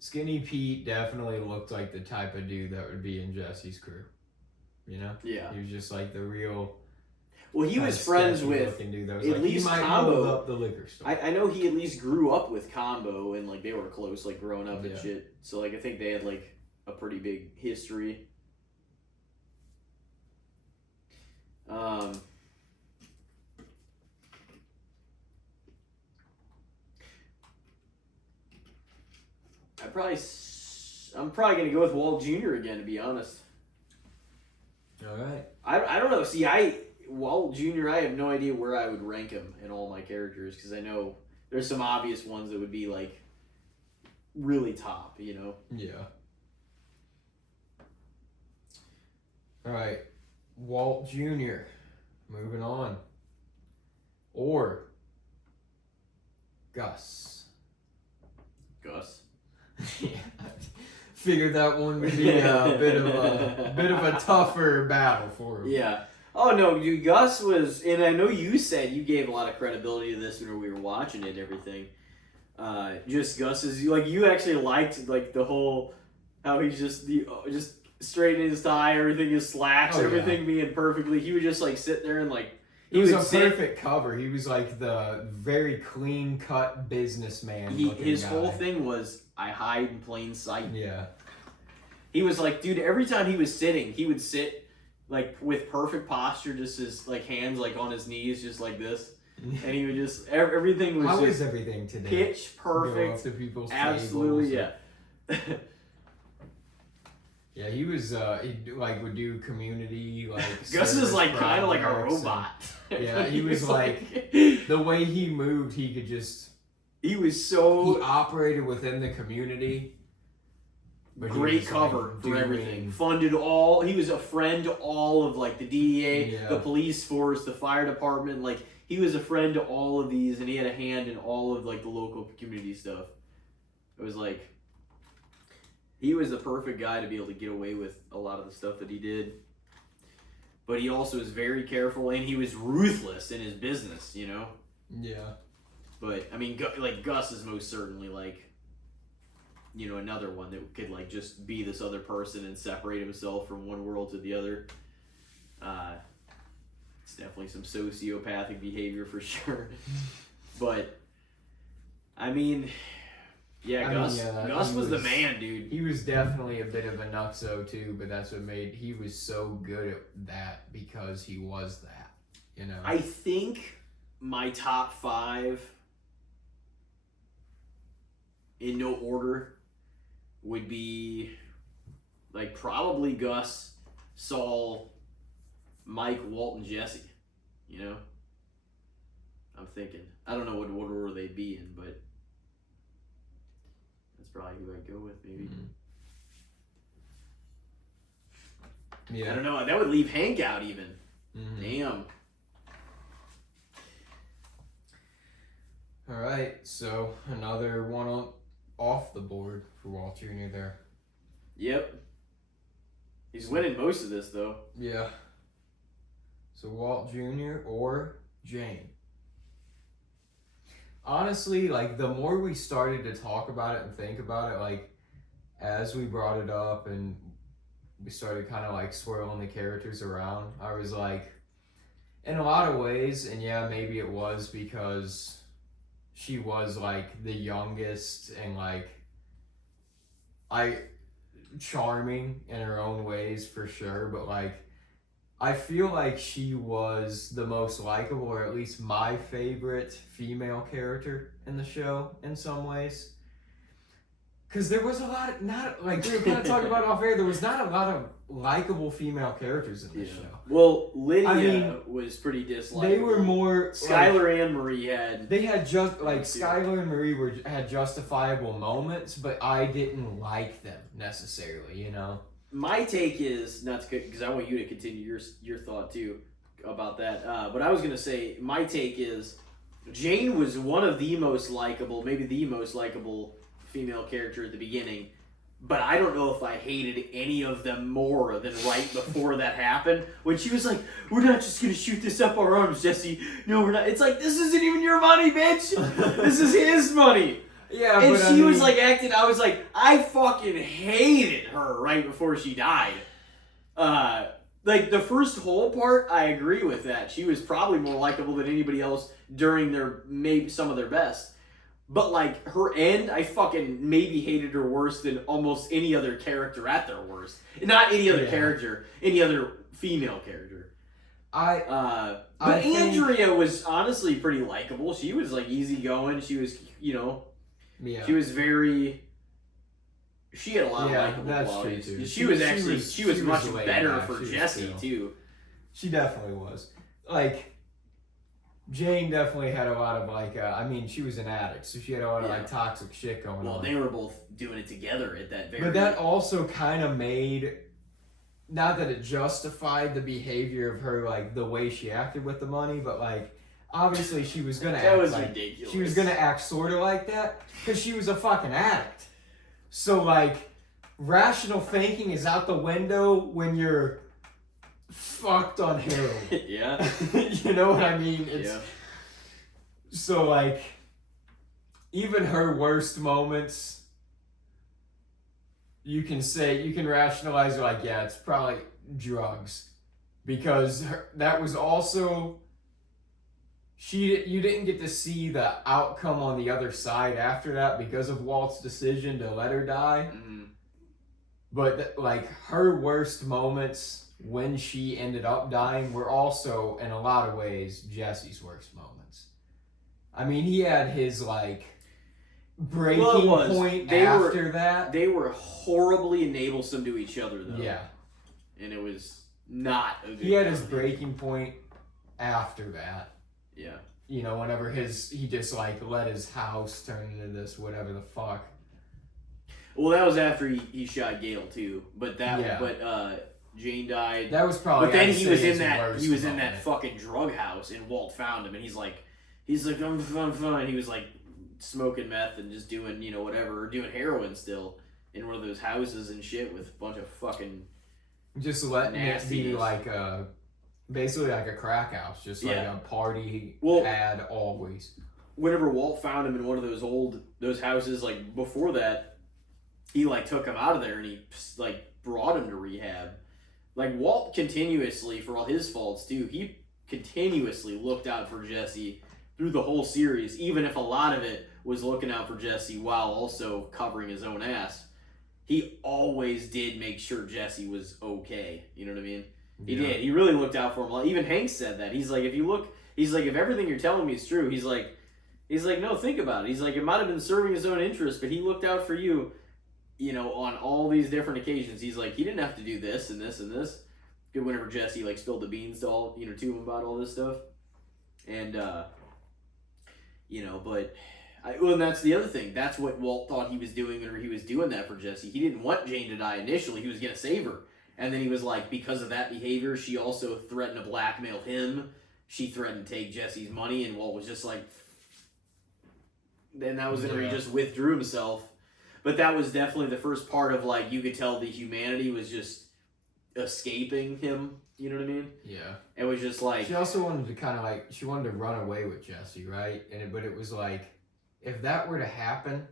Skinny Pete definitely looked like the type of dude that would be in Jesse's crew. You know? Yeah. He was just like the real. Well, he was friends with dude that was at like, least he might Combo. hold up the liquor store. I know he at least grew up with Combo and like they were close, like growing up and shit. So like I think they had like a pretty big history. I'm probably gonna go with Walt Jr. again, to be honest. All right. I don't know. See, Walt Jr. I have no idea where I would rank him in all my characters because I know there's some obvious ones that would be like really top, you know. Yeah. All right, Walt Jr. Moving on, or Gus. Gus. Yeah. Figured that one would be a bit of a tougher battle for him. Yeah. Oh no, dude, Gus was, and I know you said you gave a lot of credibility to this when we were watching it and everything. Just Gus is like, you actually liked like the whole how he's just straightening his tie, everything is slacks, everything being perfectly. He would just like sit there and like he was a perfect cover. He was like the very clean cut businessman. His whole thing was, I hide in plain sight. Yeah. He was like, dude, every time he was sitting, he would sit like with perfect posture, just his like hands like on his knees, just like this. And he would just, everything was How just is everything today? Pitch perfect. Go up to people's absolutely, tables. Yeah. Yeah, he was, he would do community, like, Gus is like kind of like a robot. Yeah, he was like, the way he moved, he could just... He was so... He operated within the community. Great cover for everything. Funded all... He was a friend to all of, like, the DEA, the police force, the fire department. Like, he was a friend to all of these, and he had a hand in all of, like, the local community stuff. It was like... He was the perfect guy to be able to get away with a lot of the stuff that he did. But he also was very careful, and he was ruthless in his business, you know? Yeah. But, I mean, like, Gus is most certainly, like, you know, another one that could, like, just be this other person and separate himself from one world to the other. It's definitely some sociopathic behavior for sure. But, I mean... Yeah, Gus was the man, dude. He was definitely a bit of a nutso too, but that's what made he was so good at that because he was that, you know. I think my top 5 in no order would be like probably Gus, Saul, Mike, Walt, and Jesse. You know? I'm thinking. I don't know what order they'd be in, but probably who I'd go with, maybe. Yeah. I don't know. That would leave Hank out even. Damn. All right. So another one off the board for Walt Jr. there. Yep. He's winning most of this, though. Yeah. So Walt Jr. or Jane. Honestly, like, the more we started to talk about it and think about it, like, as we brought it up and we started kind of, like, swirling the characters around, I was like, in a lot of ways, and yeah, maybe it was because she was, like, the youngest and, like, charming in her own ways, for sure, but, like, I feel like she was the most likable, or at least my favorite female character in the show in some ways. Because there was a lot of, not, like, we were kind of talking about it off air, there was not a lot of likable female characters in this show. Well, Lydia was pretty dislikable. They were more... Skylar and Marie had... They had just, like, Skylar and Marie had justifiable moments, but I didn't like them necessarily, you know? My take is, not to, because I want you to continue your thought too about that, but I was going to say, my take is, Jane was one of the most likable, maybe the most likable female character at the beginning, but I don't know if I hated any of them more than right before that happened, when she was like, we're not just going to shoot this up our arms, Jesse, no we're not, it's like, this isn't even your money, bitch, this is his money. Yeah, and she was like acting. I was like, I fucking hated her right before she died. Like the first whole part, I agree with that. She was probably more likable than anybody else during maybe some of their best. But like her end, I fucking maybe hated her worse than almost any other character at their worst. Not any other character, any other female character. But Andrea was honestly pretty likable. She was like easygoing. She was, you know. Yeah. She was very. She had a lot of likable qualities. True too. She was much better for Jesse too. She definitely was. Like, Jane definitely had a lot of like. I mean, she was an addict, so she had a lot of like toxic shit going on. Well, they were both doing it together at that very. But that also kind of made. Not that it justified the behavior of her, like the way she acted with the money, but like obviously she was gonna That act was like, ridiculous. she was gonna act sort of like that because she was a fucking addict. So like, rational thinking is out the window when you're fucked on heroin. Yeah. You know what I mean? It's, Yeah. so like, even her worst moments, you can rationalize it like, yeah, it's probably drugs, because that was also, you didn't get to see the outcome on the other side after that because of Walt's decision to let her die. Mm-hmm. But like, her worst moments when she ended up dying were also, in a lot of ways, Jesse's worst moments. I mean, he had his like breaking point after that. They were horribly enablesome to each other, though. Yeah. And it was not a good He had his breaking point after that. Yeah. You know, whenever he just like let his house turn into this whatever the fuck. Well, that was after he shot Gale too, but Jane died. That was probably. But then he was in that fucking drug house, and Walt found him, and he's like I'm fine. He was like smoking meth and just doing whatever, or doing heroin still in one of those houses and shit with a bunch of fucking. Just letting it be like basically like a crack house, just like a party had always. Whenever Walt found him in one of those houses, like before that, he like took him out of there and he like brought him to rehab. Like Walt continuously, for all his faults too, he continuously looked out for Jesse through the whole series, even if a lot of it was looking out for Jesse while also covering his own ass. He always did make sure Jesse was okay. You know what I mean? He did. He really looked out for him. Even Hank said that. He's like, if everything you're telling me is true, he's like, no, think about it. He's like, it might have been serving his own interest, but he looked out for you, on all these different occasions. He's like, he didn't have to do this and this and this. Good, whenever Jesse like spilled the beans to all, to him about all this stuff, and but. And that's the other thing. That's what Walt thought he was doing whenever he was doing that for Jesse. He didn't want Jane to die initially. He was going to save her. And then he was like, because of that behavior, she also threatened to blackmail him. She threatened to take Jesse's money. And Walt was just like... Then that was whenever he just withdrew himself. But that was definitely the first part of, like, you could tell the humanity was just escaping him. You know what I mean? Yeah. It was just like... She also wanted to kind of like... She wanted to run away with Jesse, right? But it was like... If that were to happen,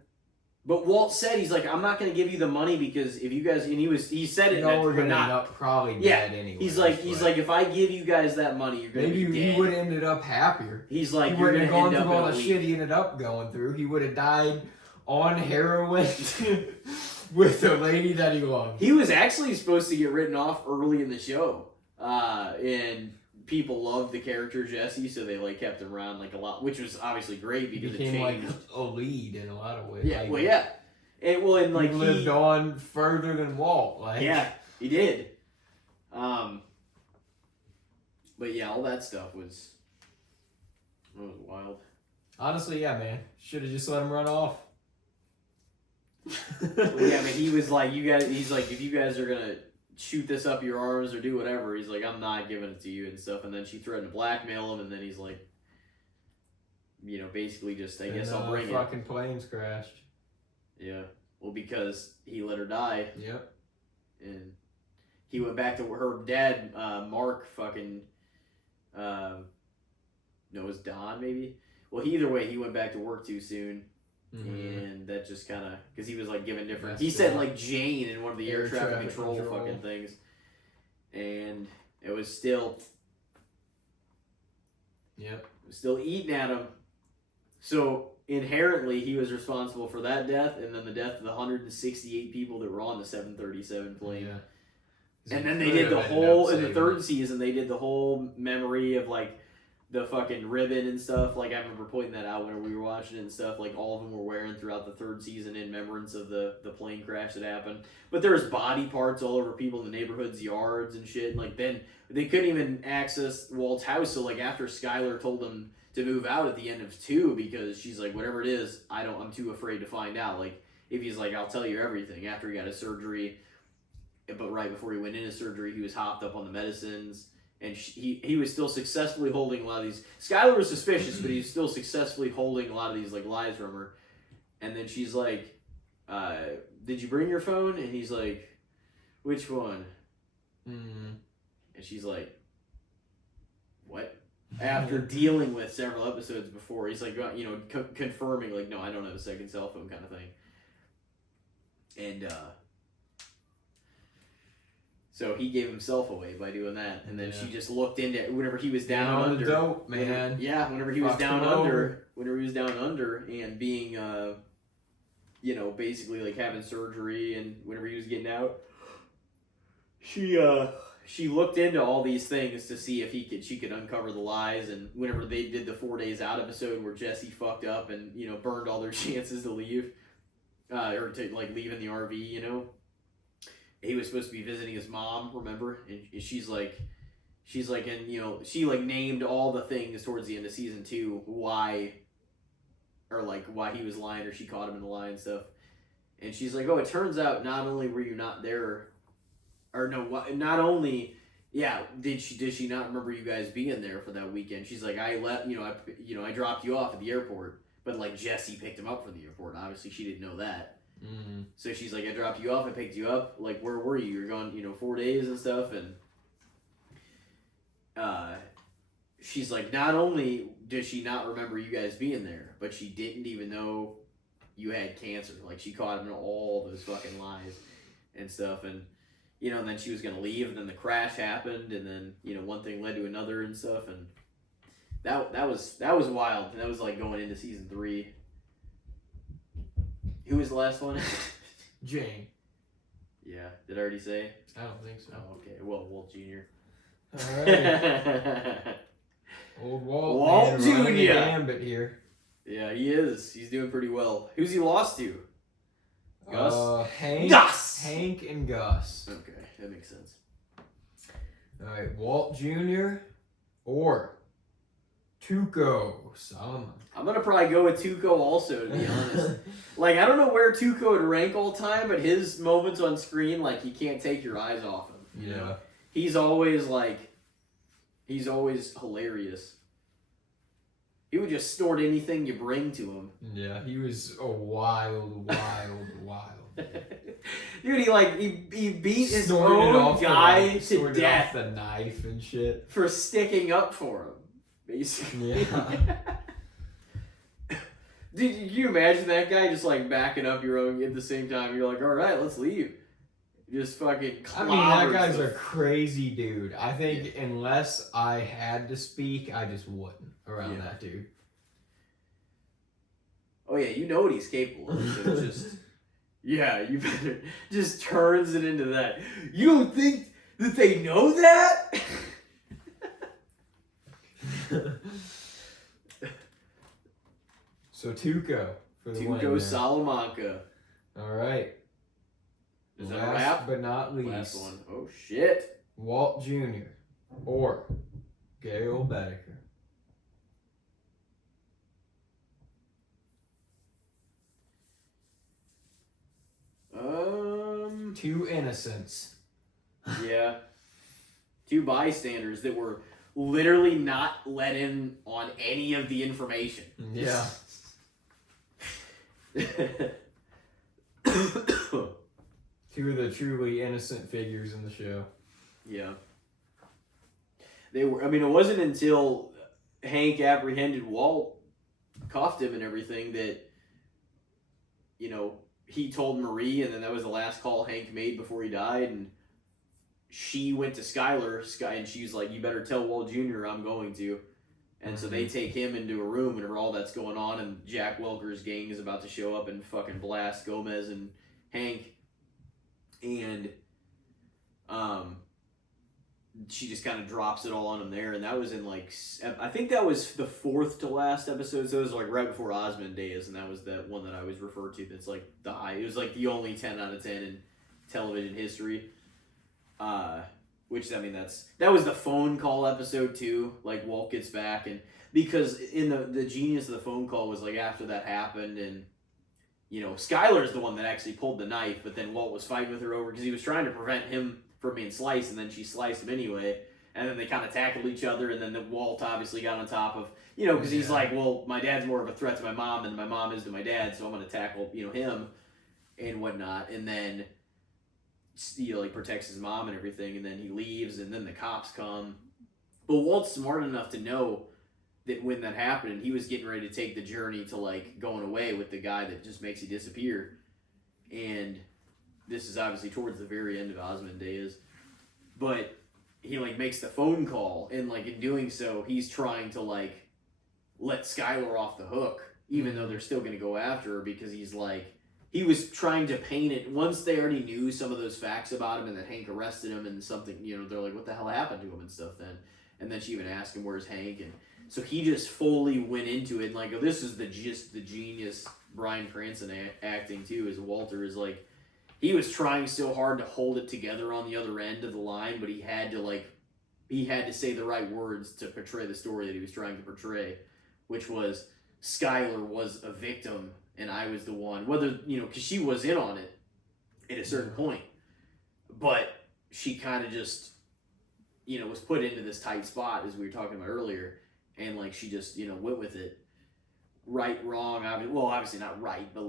but Walt said, he's like, I'm not going to give you the money because if you guys, and he said it, we're going to end up probably dead anyway. He's like, if I give you guys that money, you're going to be dead. Maybe he would have ended up happier. He's like, he wouldn't have gone through all the shit he ended up going through. He would have died on heroin with the lady that he loved. He was actually supposed to get written off early in the show, and people loved the character Jesse, so they like kept him around like a lot, which was obviously great because it changed. Like a lead in a lot of ways. Yeah, like, well, yeah, and like he lived on further than Walt. Like, yeah, he did. But yeah, all that stuff was wild. Honestly, yeah, man, should have just let him run off. Yeah, but he was like, you guys. He's like, if you guys are gonna shoot this up your arms or do whatever, he's like, I'm not giving it to you and stuff. And then she threatened to blackmail him, and then he's like, basically just, I guess I'll bring it. Fucking planes crashed. Yeah, well, because he let her die. Yep. And he went back to her dad, Mark. Fucking, no, it was Don maybe. Well, either way, he went back to work too soon. Mm-hmm. And that just kind of, because he was like giving different. He said like Jane in one of the air traffic control fucking things, and it was still. Yep. It was still eating at him. So inherently, he was responsible for that death, and then the death of the 168 people that were on the 737 plane. Yeah. And then they did the whole in the third season. They did the whole memory of like. The fucking ribbon and stuff, like I remember pointing that out when we were watching it and stuff, like all of them were wearing throughout the third season in remembrance of the plane crash that happened. But there was body parts all over people in the neighborhood's yards and shit, and like then they couldn't even access Walt's house, so like after Skylar told them to move out at the end of 2 because she's like, whatever it is, I'm too afraid to find out. Like if he's like, I'll tell you everything after he got his surgery, but right before he went into surgery, he was hopped up on the medicines. And he was still successfully holding a lot of these. Skylar was suspicious, but he was still successfully holding a lot of these like lies from her. And then she's like, "Did you bring your phone?" And he's like, "Which one?" And she's like, "What?" After dealing with several episodes before, he's like, confirming like, "No, I don't have a second cell phone," kind of thing. And so he gave himself away by doing that, and then she just looked into it whenever he was down under. Dope, man. Whenever he was down under, and being, basically like having surgery, and whenever he was getting out, she looked into all these things to see if she could uncover the lies. And whenever they did the 4 days out episode where Jesse fucked up and burned all their chances to leave, or to like leave in the RV, he was supposed to be visiting his mom, remember? And she's like, and she like named all the things towards the end of season 2 why he was lying, or she caught him in the lie and stuff. And she's like, "Oh, it turns out not only were you not there, or no, not only, did she not remember you guys being there for that weekend?" She's like, "I left, I dropped you off at the airport, but like Jesse picked him up from the airport. Obviously, she didn't know that." So she's like, "I dropped you off, I picked you up. Like, where were you? You're gone, 4 days and stuff." And she's like, not only does she not remember you guys being there, but she didn't even know you had cancer. Like, she caught him in all those fucking lies and stuff. And and then she was gonna leave, and then the crash happened, and then one thing led to another and stuff. And that was wild. And that was like going into season 3. Who was the last one? Jane. Yeah. Did I already say? I don't think so. Oh, okay. Well, Walt Jr. Alright. Old Walt. Walt Jr. Gambit here. Yeah, he is. He's doing pretty well. Who's he lost to? Gus? Hank. Gus! Hank and Gus. Okay, that makes sense. Alright, Walt Jr. or Tuco Solomon. I'm gonna probably go with Tuco also, to be honest. Like, I don't know where Tuco would rank all time, but his moments on screen, like, you can't take your eyes off him. You know? He's always hilarious. He would just snort anything you bring to him. Yeah, he was a wild. Dude, he beat his own guy to death. Off the knife and shit. For sticking up for him, basically. Yeah. Dude, can you imagine that guy just like backing up your own at the same time? You're like, all right, let's leave. Just fucking. I mean, that guy's a crazy dude. I think unless I had to speak, I just wouldn't around that dude. Oh yeah, you know what he's capable of. So it's just, you better just turns it into that. You don't think that they know that? So Tuco for the win. Tuco Salamanca. All right. Is that a Last wrap? but not least. Last one. Oh shit. Walt Jr. or Gail Bedecker. Two innocents. Yeah. Two bystanders that were literally not let in on any of the information. Yeah. Two of the truly innocent figures in the show. Yeah. They were. I mean, it wasn't until Hank apprehended Walt, cuffed him and everything, that, he told Marie, and then that was the last call Hank made before he died, and she went to Skylar, and she's like, "You better tell Walt Jr. I'm going to." And so they take him into a room, and all that's going on, and Jack Welker's gang is about to show up and fucking blast Gomez and Hank. And she just kind of drops it all on him there, and that was in I think that was the 4th to last episode, so it was like right before Osmond Days, and that was that one that I was referred to that's like the high. It was like the only 10 out of 10 in television history. Which, I mean, that was the phone call episode too. Like, Walt gets back, and because in the genius of the phone call was like after that happened, and Skylar's the one that actually pulled the knife, but then Walt was fighting with her over because he was trying to prevent him from being sliced, and then she sliced him anyway. and then they kind of tackled each other, and then Walt obviously got on top of, because he's like, well, my dad's more of a threat to my mom than my mom is to my dad, so I'm going to tackle, him and whatnot, and then, he protects his mom and everything, and then he leaves, and then the cops come. But Walt's smart enough to know that when that happened, he was getting ready to take the journey to, going away with the guy that just makes you disappear. And this is obviously towards the very end of Osmond Days. But he, makes the phone call, and, in doing so, he's trying to, let Skylar off the hook, even though they're still going to go after her, because he's, he was trying to paint it, once they already knew some of those facts about him, and that Hank arrested him, and something, they're like, what the hell happened to him and stuff then? And then she even asked him, where's Hank? And so he just fully went into it, and this is the genius Bryan Cranston acting too, as Walter is he was trying so hard to hold it together on the other end of the line, but he had to say the right words to portray the story that he was trying to portray, which was Skylar was a victim and I was the one, whether, because she was in on it at a certain point, but she kind of just, was put into this tight spot, as we were talking about earlier, and she just, went with it. Right, wrong, obviously not right, but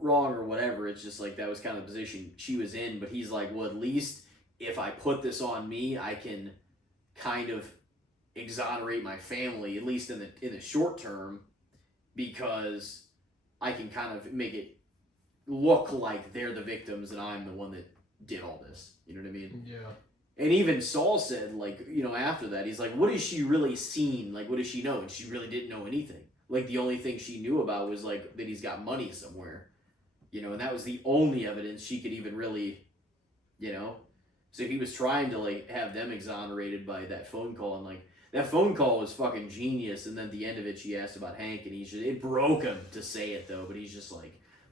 wrong or whatever. It's just that was kind of the position she was in, but he's like, well, at least if I put this on me, I can kind of exonerate my family, at least in the short term, because I can kind of make it look like they're the victims and I'm the one that did all this. You know what I mean? Yeah. And even Saul said, after that, he's like, what has she really seen? What does she know? And she really didn't know anything. The only thing she knew about was, that he's got money somewhere. And that was the only evidence she could even really, So he was trying to, have them exonerated by that phone call. And, that phone call was fucking genius. And then at the end of it, she asked about Hank. And it broke him to say it, though. But he's just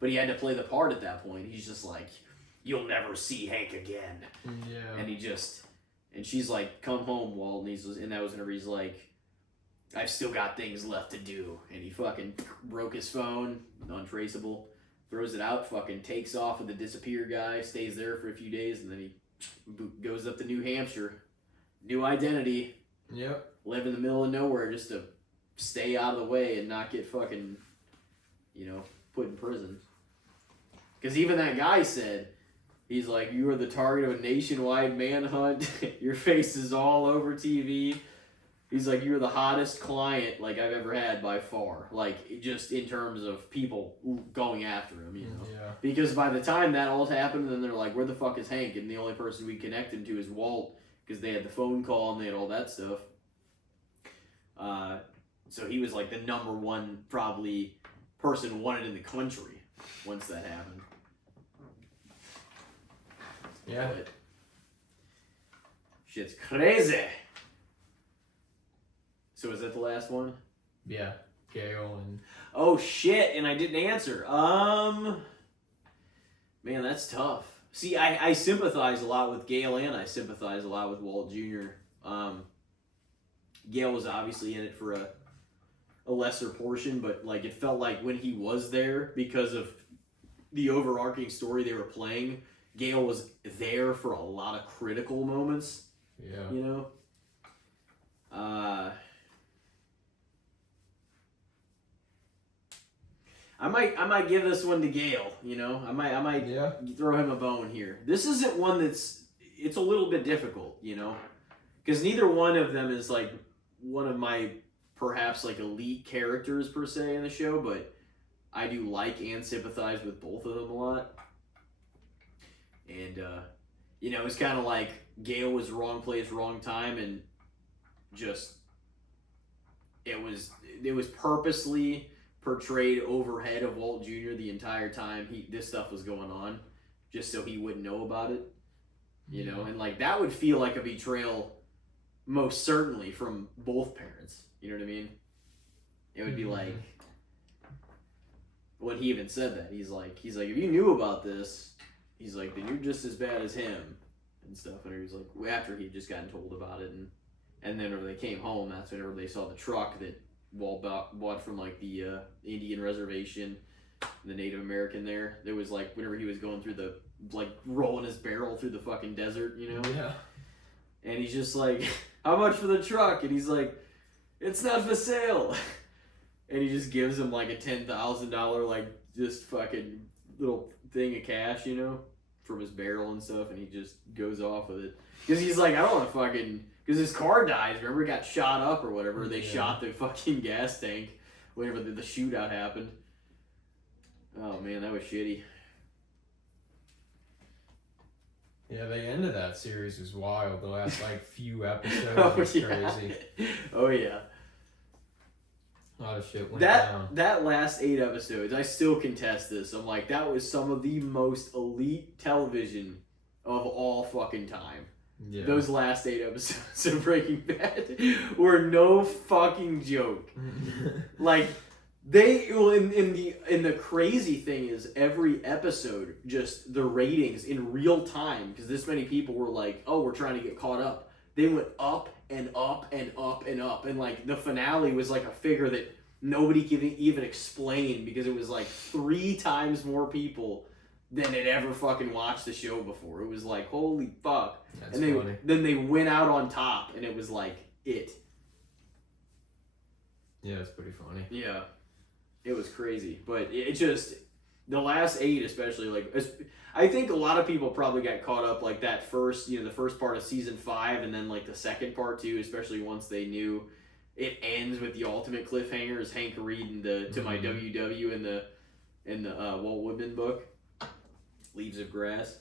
but he had to play the part at that point. He's just you'll never see Hank again. Yeah. And and she's like, come home, Walt. And that was whenever he's like, I've still got things left to do. And he fucking broke his phone, untraceable, throws it out, fucking takes off with the disappear guy, stays there for a few days, and then he goes up to New Hampshire. New identity. Yep. Live in the middle of nowhere just to stay out of the way and not get fucking, put in prison. Because even that guy said, he's like, you are the target of a nationwide manhunt. Your face is all over TV. He's like, you're the hottest client I've ever had by far. Just in terms of people going after him, Yeah. Because by the time that all happened, then they're like, where the fuck is Hank? And the only person we connect him to is Walt, because they had the phone call and they had all that stuff. So he was the number one probably person wanted in the country once that happened. Yeah. But shit's crazy. So is that the last one? Yeah. Gale and... Oh shit, and I didn't answer. Man, that's tough. See, I sympathize a lot with Gale and I sympathize a lot with Walt Jr. Gale was obviously in it for a lesser portion, but it felt like when he was there, because of the overarching story they were playing, Gale was there for a lot of critical moments. Yeah. I might give this one to Gale, I might throw him a bone here. This isn't one it's a little bit difficult, because neither one of them is one of my perhaps elite characters per se in the show, but I do like and sympathize with both of them a lot. And it's kind of Gale was wrong place, wrong time, and just it was purposely portrayed overhead of Walt Jr. the entire time this stuff was going on, just so he wouldn't know about it, and that would feel like a betrayal, most certainly from both parents. You know what I mean? It would be when he even said that, he's like, if you knew about this, he's like, then you're just as bad as him and stuff. And he was like, after he'd just gotten told about it, and then whenever they came home, that's whenever they saw the truck that Walt bought from the Indian reservation, the Native American there. There was whenever he was going through the rolling his barrel through the fucking desert, Yeah. And he's just how much for the truck? And he's like, it's not for sale. And he just gives him like a $10,000 like just fucking little thing of cash, you know, from his barrel and stuff, and he just goes off with it. Because he's like, I don't want to fucking... Because his car dies, remember? It got shot up or whatever. They shot the fucking gas tank whenever the shootout happened. Oh, man, that was shitty. Yeah, the end of that series was wild. The last, like, few episodes was crazy. Oh, yeah. A lot of shit went down. That last 8 episodes, I still contest this. I'm like, that was some of the most elite television of all fucking time. Yeah. Those last 8 episodes of Breaking Bad were no fucking joke. Like, in the crazy thing is every episode, just the ratings in real time, because this many people were like, oh, we're trying to get caught up. They went up and up and up and up, and like the finale was like a figure that nobody could even explain, because it was like 3 times more people than had ever fucking watched the show before. It was like, holy fuck. That's and funny. Then they went out on top, and it was like it. Yeah, it's pretty funny. Yeah, it was crazy, but it just, the last 8 especially, like, I think a lot of people probably got caught up like that first, the first part of season 5, and then like the second part too, especially once they knew it ends with the ultimate cliffhanger, is Hank reading the To My WW in the Walt Whitman book, Leaves of Grass.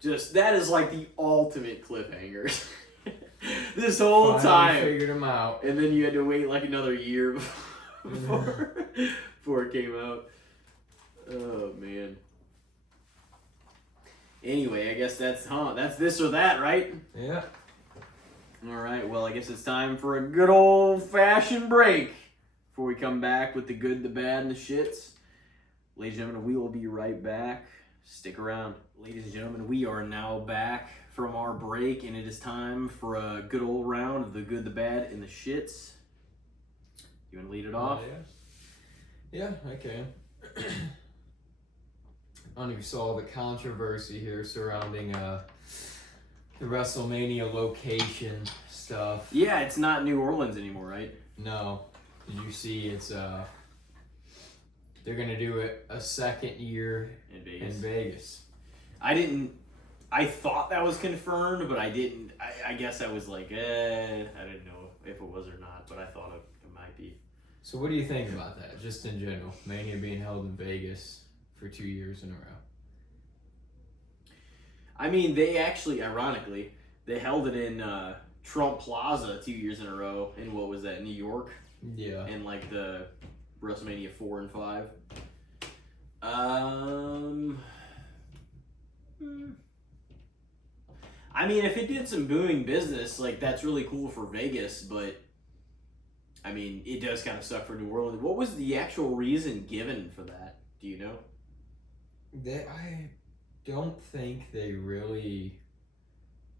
Just, that is like the ultimate cliffhanger. This whole time. Figured him out. And then you had to wait like another year before it came out. Oh, man. Anyway, I guess that's this or that, right? Yeah. Alright, well, I guess it's time for a good old-fashioned break before we come back with the good, the bad, and the shits. Ladies and gentlemen, we will be right back. Stick around. Ladies and gentlemen, we are now back from our break, and it is time for a good old round of the good, the bad, and the shits. You want to lead it off? Yeah, I can. I don't know if you saw the controversy here surrounding the WrestleMania location stuff. Yeah, it's not New Orleans anymore, right? No. Did you see it's they're gonna do it a second year in Vegas. I thought that was confirmed, but I didn't. I guess I was like, I didn't know if it was or not, but I thought it might be. So what do you think about that, just in general? Mania being held in Vegas for 2 years in a row. I mean, they actually, ironically, they held it in Trump Plaza 2 years in a row in, what was that, New York? Yeah. And like the WrestleMania 4 and 5. I mean, if it did some booming business, like, that's really cool for Vegas, but I mean, it does kind of suck for New Orleans. What was the actual reason given for that? Do you know? I don't think they really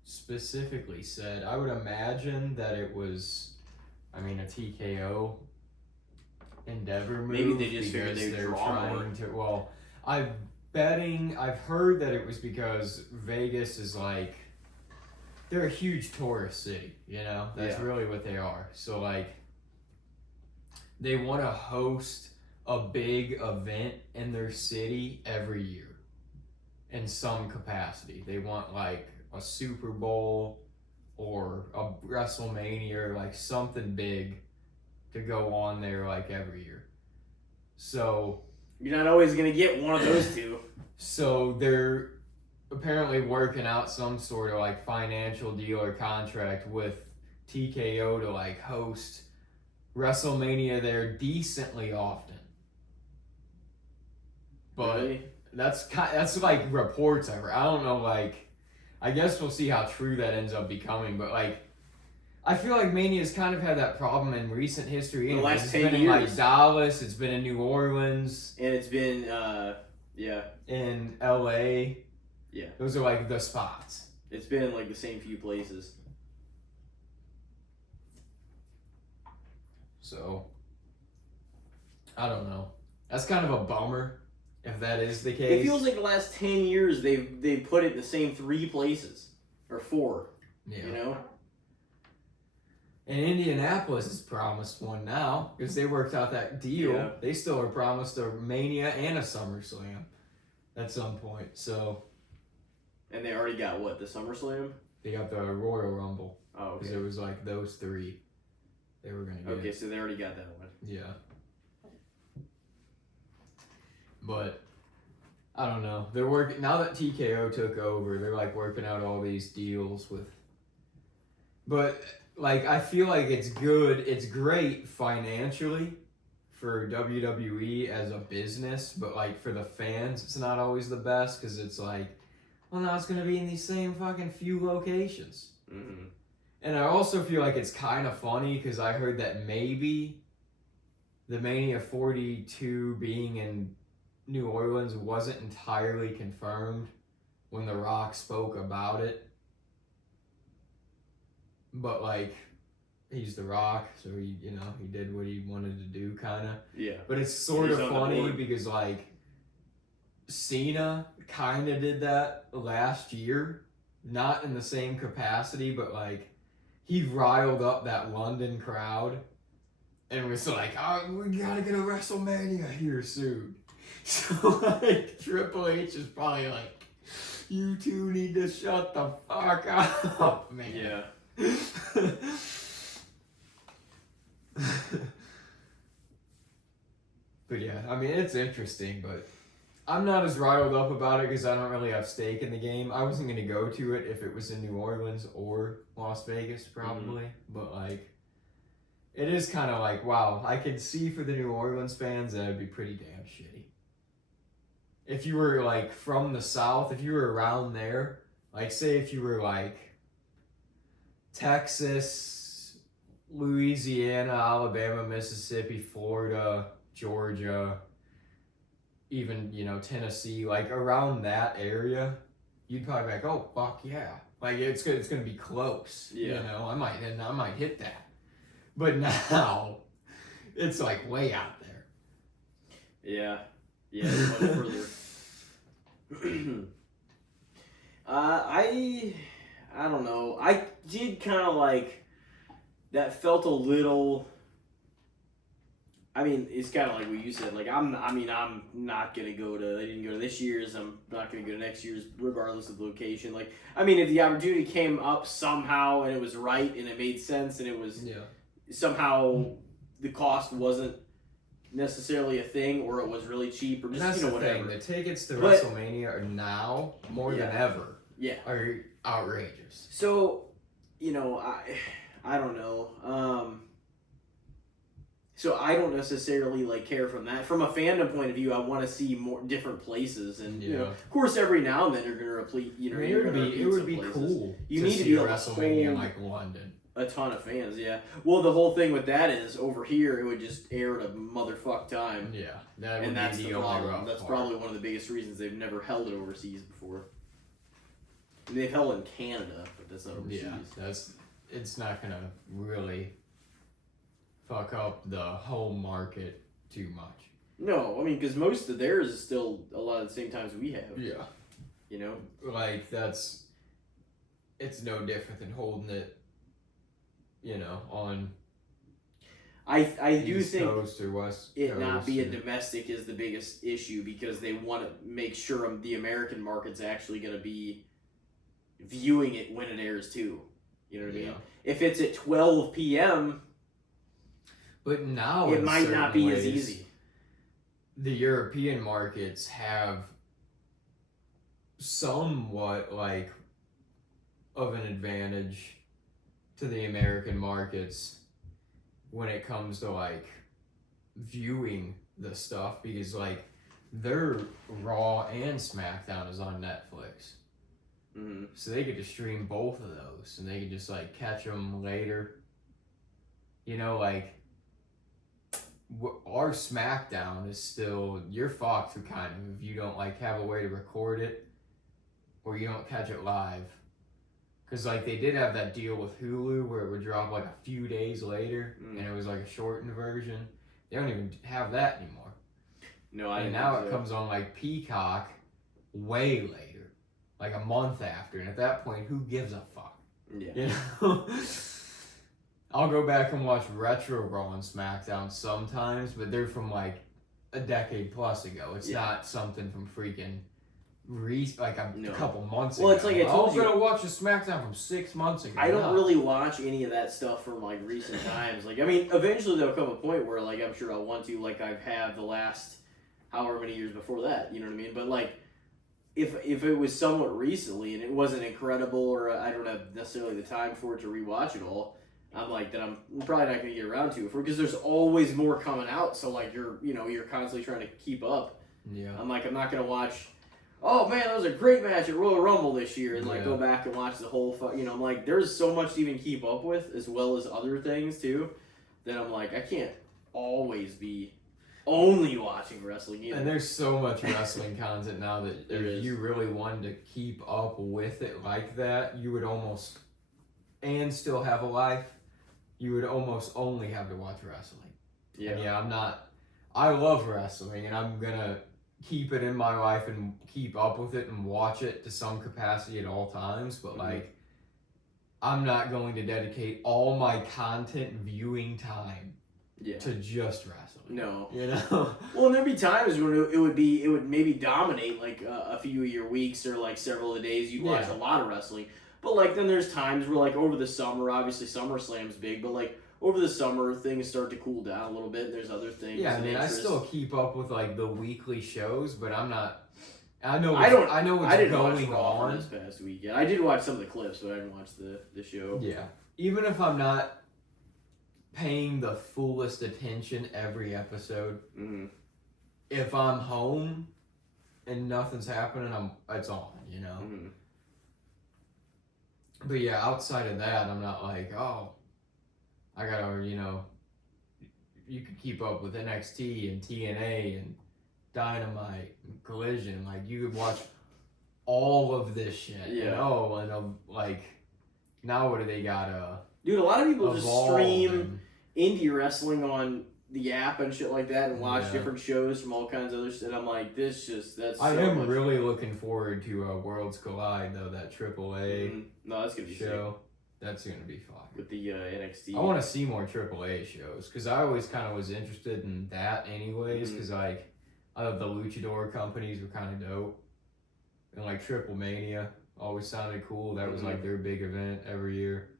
specifically said. I would imagine that it was, a TKO endeavor move. Maybe they just figured because they'd they're draw more. trying to. Well, I've heard that it was because Vegas is like, they're a huge tourist city, That's really what they are. So like, they want to host a big event in their city every year in some capacity. They want like a Super Bowl or a WrestleMania or like something big to go on there like every year. So you're not always going to get one of those two. So they're apparently working out some sort of like financial deal or contract with TKO to like host WrestleMania there decently often. But really? That's like reports ever. I don't know, like, I guess we'll see how true that ends up becoming, but like, I feel like Mania's kind of had that problem in recent history. The last 10 It's been in like Dallas, it's been in New Orleans. And it's been, in LA. Yeah. Those are like the spots. It's been in like the same few places. So, I don't know. That's kind of a bummer if that is the case. It feels like the last 10 years they've put it in the same 3 places. Or 4. Yeah. You know? And Indianapolis is promised one now because they worked out that deal. Yeah. They still are promised a Mania and a SummerSlam at some point. So. And they already got what, the SummerSlam? They got the Royal Rumble. Oh, okay. Because it was like those three they were gonna get. Okay, so they already got that one. Yeah. But I don't know. They're working now that TKO took over. They're like working out all these deals with. But like I feel like it's good. It's great financially for WWE as a business, but like for the fans, it's not always the best because it's like, well, now it's gonna be in these same fucking few locations. Mm-hmm. And I also feel like it's kind of funny because I heard that maybe the Mania 42 being in New Orleans wasn't entirely confirmed when The Rock spoke about it. But, like, he's The Rock, so he did what he wanted to do, kind of. Yeah. But it's sort of funny because, like, Cena kind of did that last year. Not in the same capacity, but, like, he riled up that London crowd and was like, oh, we gotta get a WrestleMania here soon. So, like, Triple H is probably like, you two need to shut the fuck up, man. Yeah. But yeah, I mean, it's interesting, but I'm not as riled up about it because I don't really have stake in the game. I wasn't going to go to it if it was in New Orleans or Las Vegas, probably. Mm-hmm. But, like, it is kind of like, wow, I could see for the New Orleans fans that it'd be pretty damn shitty. If you were, like, from the South, if you were around there, like, say if you were, like, Texas, Louisiana, Alabama, Mississippi, Florida, Georgia, even, Tennessee, like, around that area, you'd probably be like, oh, fuck yeah. Like, it's gonna be close. Yeah. I might hit that. But now, it's, like, way out there. Yeah. Yeah, it's much further. I don't know. I did kind of like, that felt a little... I mean, it's kind of like what you said. Like, I'm not gonna go to. They didn't go to this year's. I'm not gonna go to next year's, regardless of the location. Like, I mean, if the opportunity came up somehow and it was right and it made sense and it was somehow the cost wasn't necessarily a thing, or it was really cheap, or just whatever. The tickets to WrestleMania are now more than ever. Yeah, are outrageous. So, I don't know. So I don't necessarily care from that. From a fandom point of view, I want to see more different places, and of course, every now and then you're gonna repeat. It would be cool. You need to be able WrestleMania like London. A ton of fans, yeah. Well, the whole thing with that is over here it would just air at a motherfuck time. Yeah, that would that's be the problem. That's probably one of the biggest reasons they've never held it overseas before. I mean, they've held it in Canada, but that's not overseas. Yeah, it's not gonna really fuck up the home market too much. No, I mean, because most of theirs is still a lot of the same times we have. Yeah. Like, it's no different than holding it, on I do East think Coast or West it Coast not being domestic is the biggest issue, because they want to make sure the American market's actually going to be viewing it when it airs too. You know what I mean? If it's at 12 p.m., but now it might not be as easy. The European markets have somewhat of an advantage to the American markets when it comes to viewing the stuff, because their Raw and SmackDown is on Netflix. Mm-hmm. So they get to stream both of those, and they can just catch them later. Our SmackDown is still, you're fucked for kind of if you don't have a way to record it or you don't catch it live. Because they did have that deal with Hulu where it would drop a few days later, and it was a shortened version. They don't even have that anymore. No, I and didn't now think it so. comes on Peacock way later, a month after, and at that point, who gives a fuck? Yeah. You know? I'll go back and watch retro Raw and SmackDown sometimes, but they're from like a decade plus ago. It's not something from freaking a couple months ago. Well, it's like I told you. I'm gonna watch a SmackDown from 6 months ago. I don't really watch any of that stuff from like recent times. Like, I mean, eventually there'll come a point where like I'm sure I'll want to, like I've had the last however many years before that. You know what I mean? But like, if it was somewhat recently and it wasn't incredible, or I don't have necessarily the time for it to rewatch it all, I'm like, then I'm probably not going to get around to it because there's always more coming out. So like you're constantly trying to keep up. Yeah. I'm like, I'm not going to watch. Oh man, that was a great match at Royal Rumble this year, and like go back and watch the whole. I'm like, there's so much to even keep up with, as well as other things too. That I'm like, I can't always be only watching wrestling either. And there's so much wrestling content now that if you really wanted to keep up with it like that, you would almost, and still have a life, you would almost only have to watch wrestling. Yeah. And I love wrestling, and I'm gonna keep it in my life and keep up with it and watch it to some capacity at all times, but like, I'm not going to dedicate all my content viewing time to just wrestling. No. You know? Well, and there'd be times when it would maybe dominate like a few of your weeks or like several of the days you'd watch a lot of wrestling. But like then there's times where like over the summer, obviously SummerSlam's big, but like over the summer things start to cool down a little bit and there's other things. Yeah, I mean I still keep up with like the weekly shows, but I'm not. I know what's going on this past weekend. I did watch some of the clips, but I didn't watch the show. Yeah. Even if I'm not paying the fullest attention every episode, if I'm home and nothing's happening, it's on, you know? But yeah, outside of that, I'm not like, oh, I gotta, you could keep up with NXT and TNA and Dynamite and Collision. Like, you could watch all of this shit. Yeah. And like, now what do they got? Dude, a lot of people just stream indie wrestling on the app and shit like that and watch different shows from all kinds of other shit. I'm like, that's I am really looking forward to Worlds Collide, though, that AAA No, that's gonna be show. Sick. That's gonna be fun. With the NXT. I want to see more AAA shows, because I always kind of was interested in that anyways, because like, I thought the Luchador companies were kind of dope. And like Triple Mania always sounded cool. That was like their big event every year.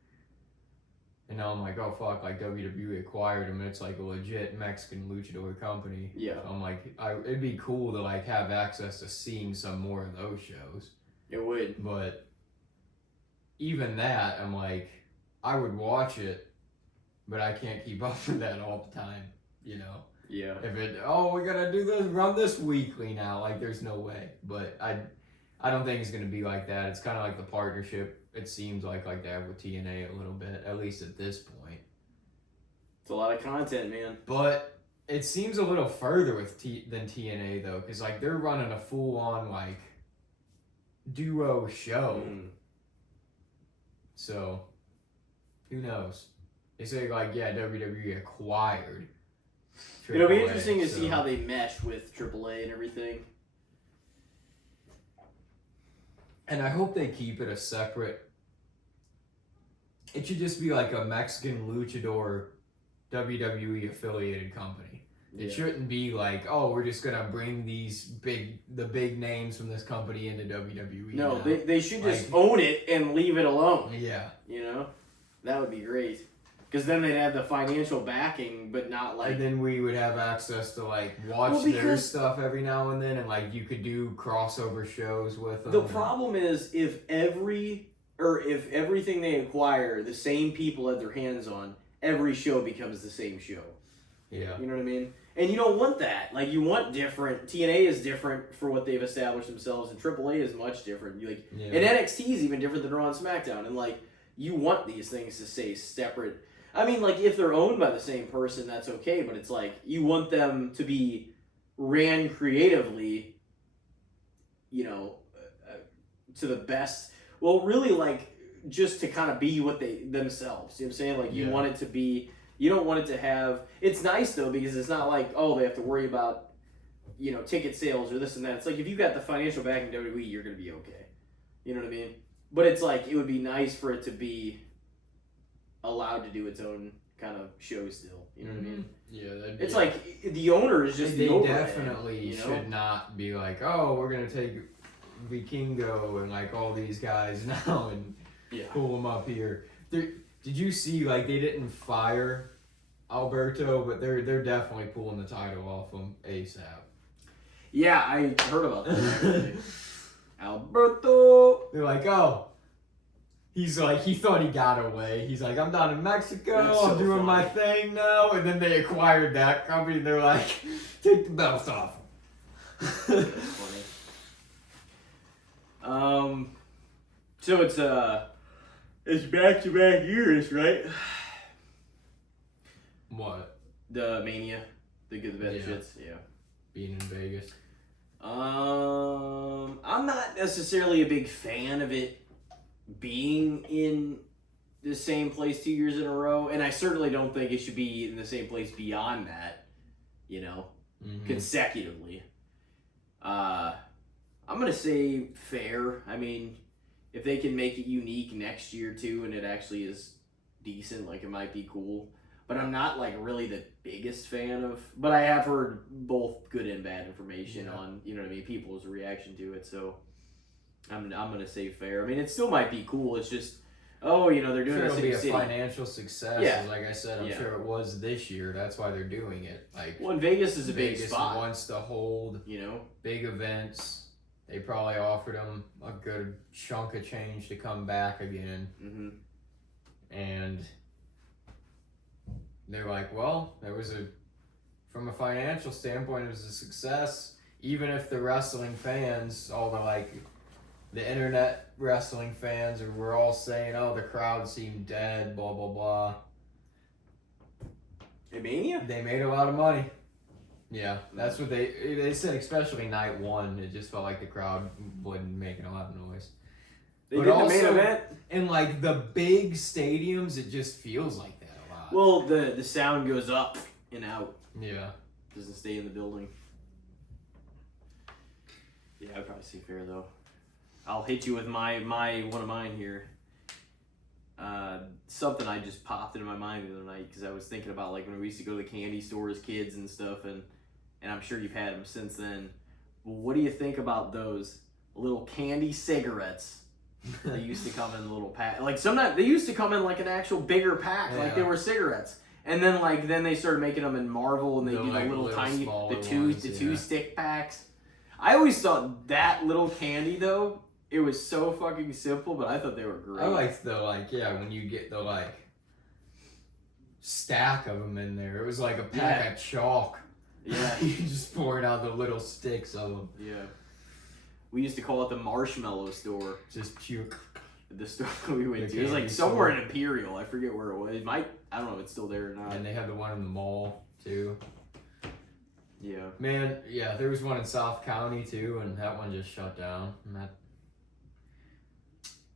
And now I'm like, oh fuck, like WWE acquired them, and it's like a legit Mexican luchador company. Yeah. So I'm like, it'd be cool to like have access to seeing some more of those shows. It would. But even that, I'm like, I would watch it, but I can't keep up with that all the time, you know? Yeah. If we gotta do this, run this weekly now, like there's no way. But I don't think it's gonna be like that. It's kind of like the partnership. It seems like they have with TNA a little bit, at least at this point. It's a lot of content, man. But it seems a little further with than TNA though, because like they're running a full-on like duo show. So who knows? They say like WWE acquired AAA, it'll be interesting to see how they mesh with AAA and everything. And I hope they keep it a separate. It should just be like a Mexican luchador WWE affiliated company. It shouldn't be like, oh, we're just gonna bring the big names from this company into WWE. No, they should just own it and leave it alone. Yeah. That would be great. Because then they'd have the financial backing, but not like. And then we would have access to like watch their stuff every now and then, and like you could do crossover shows with them. The problem is if everything they acquire, the same people have their hands on, every show becomes the same show. Yeah. You know what I mean? And you don't want that. Like you want different. TNA is different for what they've established themselves, and AAA is much different. And NXT is even different than Raw and SmackDown. And like you want these things to stay separate. I mean, like, if they're owned by the same person, that's okay, but it's like, you want them to be ran creatively, to the best. Well, really, like, just to kind of be what themselves. You know what I'm saying? Like, you want it to be, you don't want it to have, it's nice, though, because it's not like, oh, they have to worry about, ticket sales or this and that. It's like, if you got the financial backing of WWE, you're going to be okay. You know what I mean? But it's like it would be nice for it to be allowed to do its own kind of show still. You know what I mean? Yeah, it's like the owner is just they the definitely should not be like, oh, we're gonna take Vikingo and like all these guys now and pull them up here. Did you see like they didn't fire Alberto, but they're definitely pulling the title off him ASAP. Yeah, I heard about that. Alberto. They're like, oh. He's like, he thought he got away. He's like, I'm down in Mexico. That's so I'm doing my thing now. And then they acquired that company. And they're like, take the belts off. That's funny. So it's back-to-back years, right? What? The Mania, the good, the bad shits. Yeah. Being in Vegas. I'm not necessarily a big fan of it being in the same place 2 years in a row, and I certainly don't think it should be in the same place beyond that, consecutively. I'm gonna say fair. I mean, if they can make it unique next year too, and it actually is decent, like it might be cool. But I'm not like really the biggest fan of. But I have heard both good and bad information on people's reaction to it. So I'm gonna say fair. I mean, it still might be cool. It's just they're doing it'll be a city. Financial success. Yeah. Like I said, I'm sure it was this year. That's why they're doing it. Like Vegas is a big spot. Vegas wants to hold big events. They probably offered them a good chunk of change to come back again. Mm-hmm. And they're like, well, from a financial standpoint, it was a success. Even if the wrestling fans, all the internet wrestling fans, were all saying, oh, the crowd seemed dead, blah, blah, blah. In Mania? They made a lot of money. Yeah, that's what they said, especially night one. It just felt like the crowd wasn't making a lot of noise. They did the main event? In like the big stadiums, it just feels like that a lot. Well, the sound goes up and out. Yeah. Doesn't stay in the building. Yeah, I'd probably say fair though. I'll hit you with my one of mine here. Something I just popped into my mind the other night because I was thinking about like when we used to go to the candy store as kids and stuff, and I'm sure you've had them since then. Well, what do you think about those little candy cigarettes? They used to come in a little pack. Like sometimes they used to come in like an actual bigger pack, like they were cigarettes. And then they started making them in Marvel, and they do the little tiny two stick packs. I always thought that little candy though, it was so fucking simple, but I thought they were great. I liked when you get the stack of them in there. It was like a pack of chalk. Yeah. You just poured out the little sticks of them. Yeah. We used to call it the marshmallow store. Just puke. The store we went to. It was like somewhere in Imperial. I forget where it was. I don't know if it's still there or not. And they had the one in the mall too. Yeah. Man, yeah, there was one in South County too, and that one just shut down.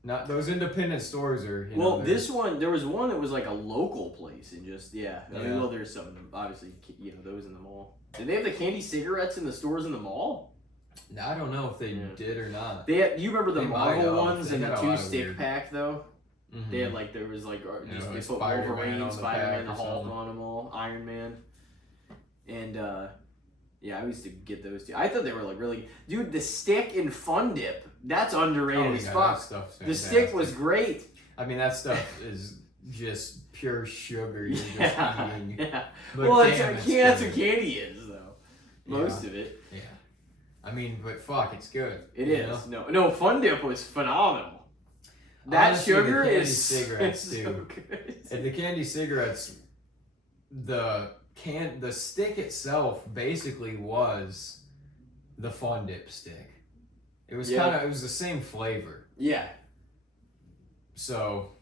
Not those independent stores are. This one, there was one that was like a local place, and just I mean, well, there's some obviously those in the mall. Did they have the candy cigarettes in the stores in the mall? I don't know if they did or not. You remember the Marvel ones and the two stick pack though? Mm-hmm. They had they put Wolverine, Spider-Man, the Hulk on them all, Iron Man, and I used to get those too. I thought they were really, dude. The stick and Fun Dip, that's underrated as fuck. The stick was great. I mean, that stuff is just pure sugar. You're just eating. Yeah. But well, that's what candy is though. Most of it. Yeah. I mean, but fuck, it's good. It is. Know? No, Fun Dip was phenomenal. That honestly, sugar the candy is cigarettes so too. good. And the candy cigarettes, the stick itself basically was the Fun Dip stick. It was it was the same flavor. Yeah. So,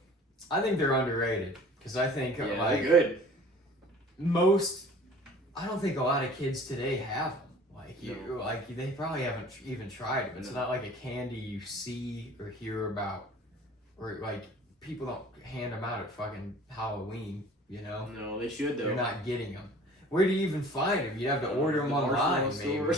I think they're underrated because I think they're good. I don't think a lot of kids today have them. They probably haven't even tried it. It's not like a candy you see or hear about, or people don't hand them out at fucking Halloween. No, they should though. You're not getting them. Where do you even find them? You'd have to order them online, maybe.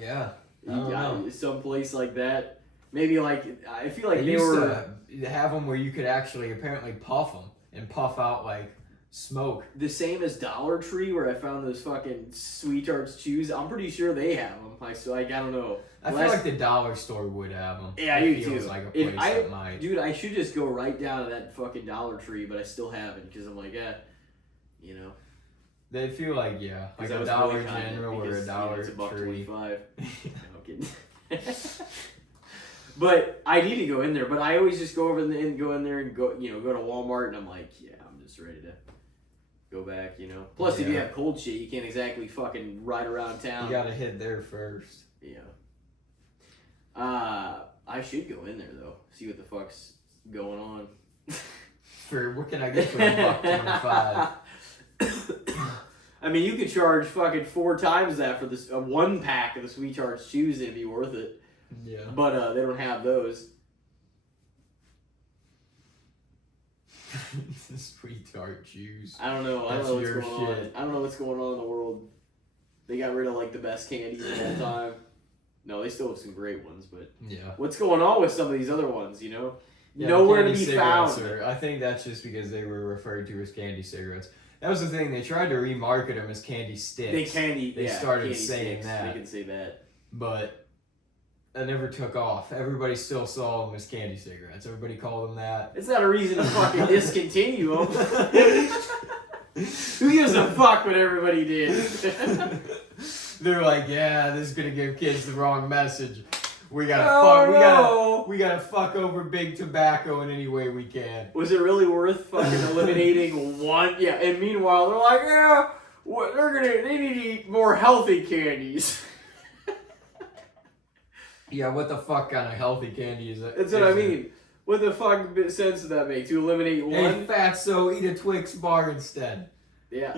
Yeah. I don't know. Some place like that. Maybe like I feel like they used to have them where you could actually apparently puff them and puff out like smoke. The same as Dollar Tree, where I found those fucking Sweethearts chews. I'm pretty sure they have them. I don't know. I feel like the dollar store would have them. Yeah, I do too. Like a place that might. Dude, I should just go right down to that fucking Dollar Tree, but I still haven't because I'm like, you know. They feel like like a Dollar General or a Dollar it's Tree. $1.25. No kidding. But I need to go in there. But I always just go over and go in there and go to Walmart, and I'm like, I'm just ready to go back, Plus, if you have cold shit, you can't exactly fucking ride around town. You gotta hit there first. Yeah. I should go in there though. See what the fuck's going on. For what can I get for $1.25? I mean, you could charge fucking 4 times that for this 1 pack of the Sweethearts chews, and it'd be worth it. Yeah. But they don't have those. Sweetheart chews. I don't know. I don't know what's going on. I don't know what's going on in the world. They got rid of like the best candies of all time. No, they still have some great ones, but what's going on with some of these other ones? Nowhere to be found. I think that's just because they were referred to as candy cigarettes. That was the thing. They tried to remarket them as candy sticks. They started saying that. They can say that. But that never took off. Everybody still saw them as candy cigarettes. Everybody called them that. It's not a reason to fucking discontinue them. Who gives a fuck what everybody did? They're like, this is gonna give kids the wrong message. We gotta fuck over big tobacco in any way we can. Was it really worth fucking eliminating one? Yeah, and meanwhile they're like, they need to eat more healthy candies. Yeah, what the fuck kind of healthy candy is that? That's what I mean. What the fuck sense does that make? To eliminate one? Hey, fatso, eat a Twix bar instead. Yeah,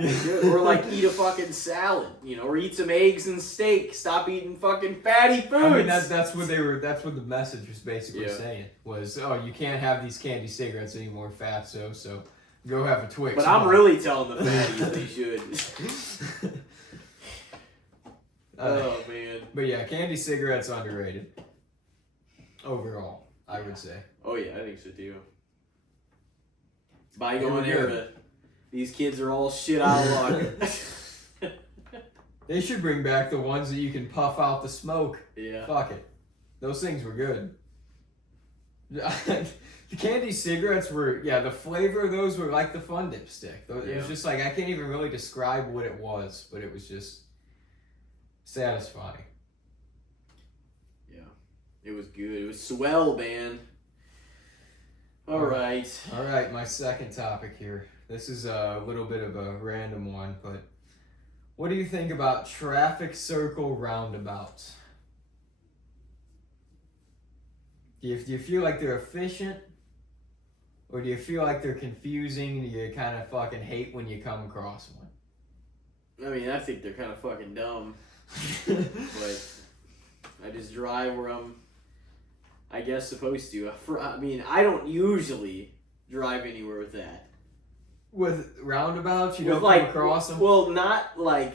or like eat a fucking salad, or eat some eggs and steak. Stop eating fucking fatty foods. I mean, that's what the message was basically saying was, you can't have these candy cigarettes anymore, fatso, so go have a Twix. But I'm really telling the fatties they should. Oh man. But yeah, candy cigarettes underrated. Overall, I would say. Oh yeah, I think so too. Bygone era. These kids are all shit out of luck. They should bring back the ones that you can puff out the smoke. Yeah. Fuck it. Those things were good. The candy cigarettes were, the flavor of those were like the Fun Dip stick. It was just like, I can't even really describe what it was, but it was just satisfying. Yeah. It was good. It was swell, man. All right, my second topic here. This is a little bit of a random one, but what do you think about traffic circle roundabouts? Do you feel like they're efficient? Or do you feel like they're confusing and you kind of fucking hate when you come across one? I mean, I think they're kind of fucking dumb. But I just drive where I'm, I guess, supposed to. I mean, I don't usually drive anywhere with that. With roundabouts? You don't come across them? Well, not the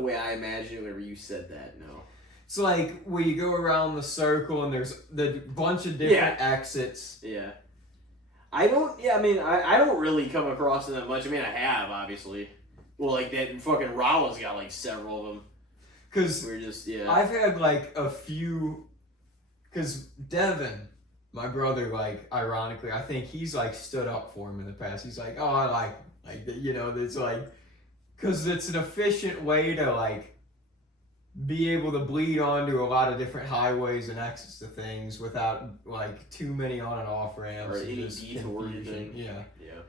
way I imagined it whenever you said that, no. It's like where you go around the circle and there's the bunch of different exits. Yeah. I don't really come across them that much. I mean, I have, obviously. Well, like that fucking Rollins got like several of them. Because I've had like a few, because Devin, my brother, like, ironically, I think he's like stood up for him in the past. He's like, I like it's like, because it's an efficient way to like be able to bleed onto a lot of different highways and exits to things without like too many on and off ramps. Or any detour thing. Yeah. Yeah.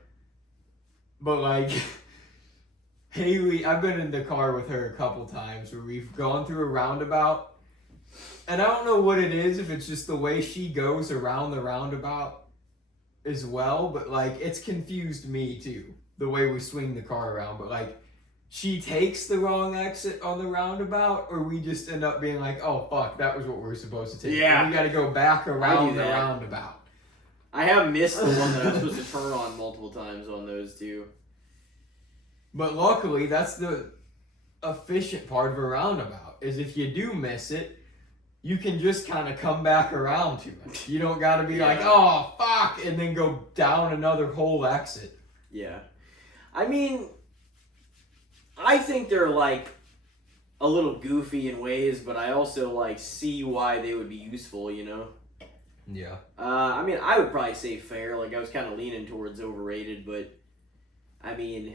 But like, Haley, I've been in the car with her a couple times where we've gone through a roundabout, and I don't know what it is, if it's just the way she goes around the roundabout as well, but like, it's confused me too, the way we swing the car around, but like, she takes the wrong exit on the roundabout, or we just end up being like, oh fuck, that was what we were supposed to take. Yeah. And we gotta go back around the roundabout. I have missed the one that I'm supposed to turn on multiple times on those too. But luckily, that's the efficient part of a roundabout. Is if you do miss it, you can just kind of come back around to it. You don't got to be like, oh, fuck, and then go down another whole exit. Yeah. I mean, I think they're, like, a little goofy in ways, but I also, like, see why they would be useful, you know? Yeah. I mean, I would probably say fair. Like, I was kind of leaning towards overrated, but, I mean,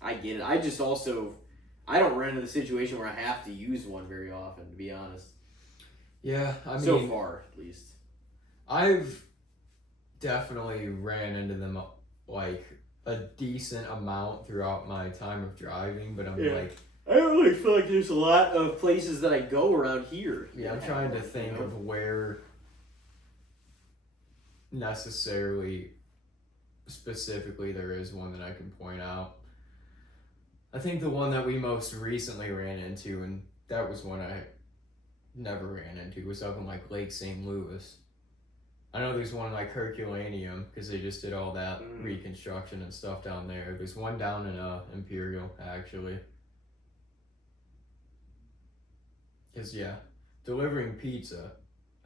I get it. I just also, I don't run into the situation where I have to use one very often, to be honest. Yeah, I mean... So far, at least. I've definitely ran into them, like, a decent amount throughout my time of driving, but I'm like... I don't really feel like there's a lot of places that I go around here. Yeah, I'm trying to think of where necessarily, specifically, there is one that I can point out. I think the one that we most recently ran into, and that was one I never ran into, was up in, like, Lake St. Louis. I know there's one in, like, Herculaneum, because they just did all that reconstruction and stuff down there. There's one down in Imperial, actually. Because, yeah, delivering pizza,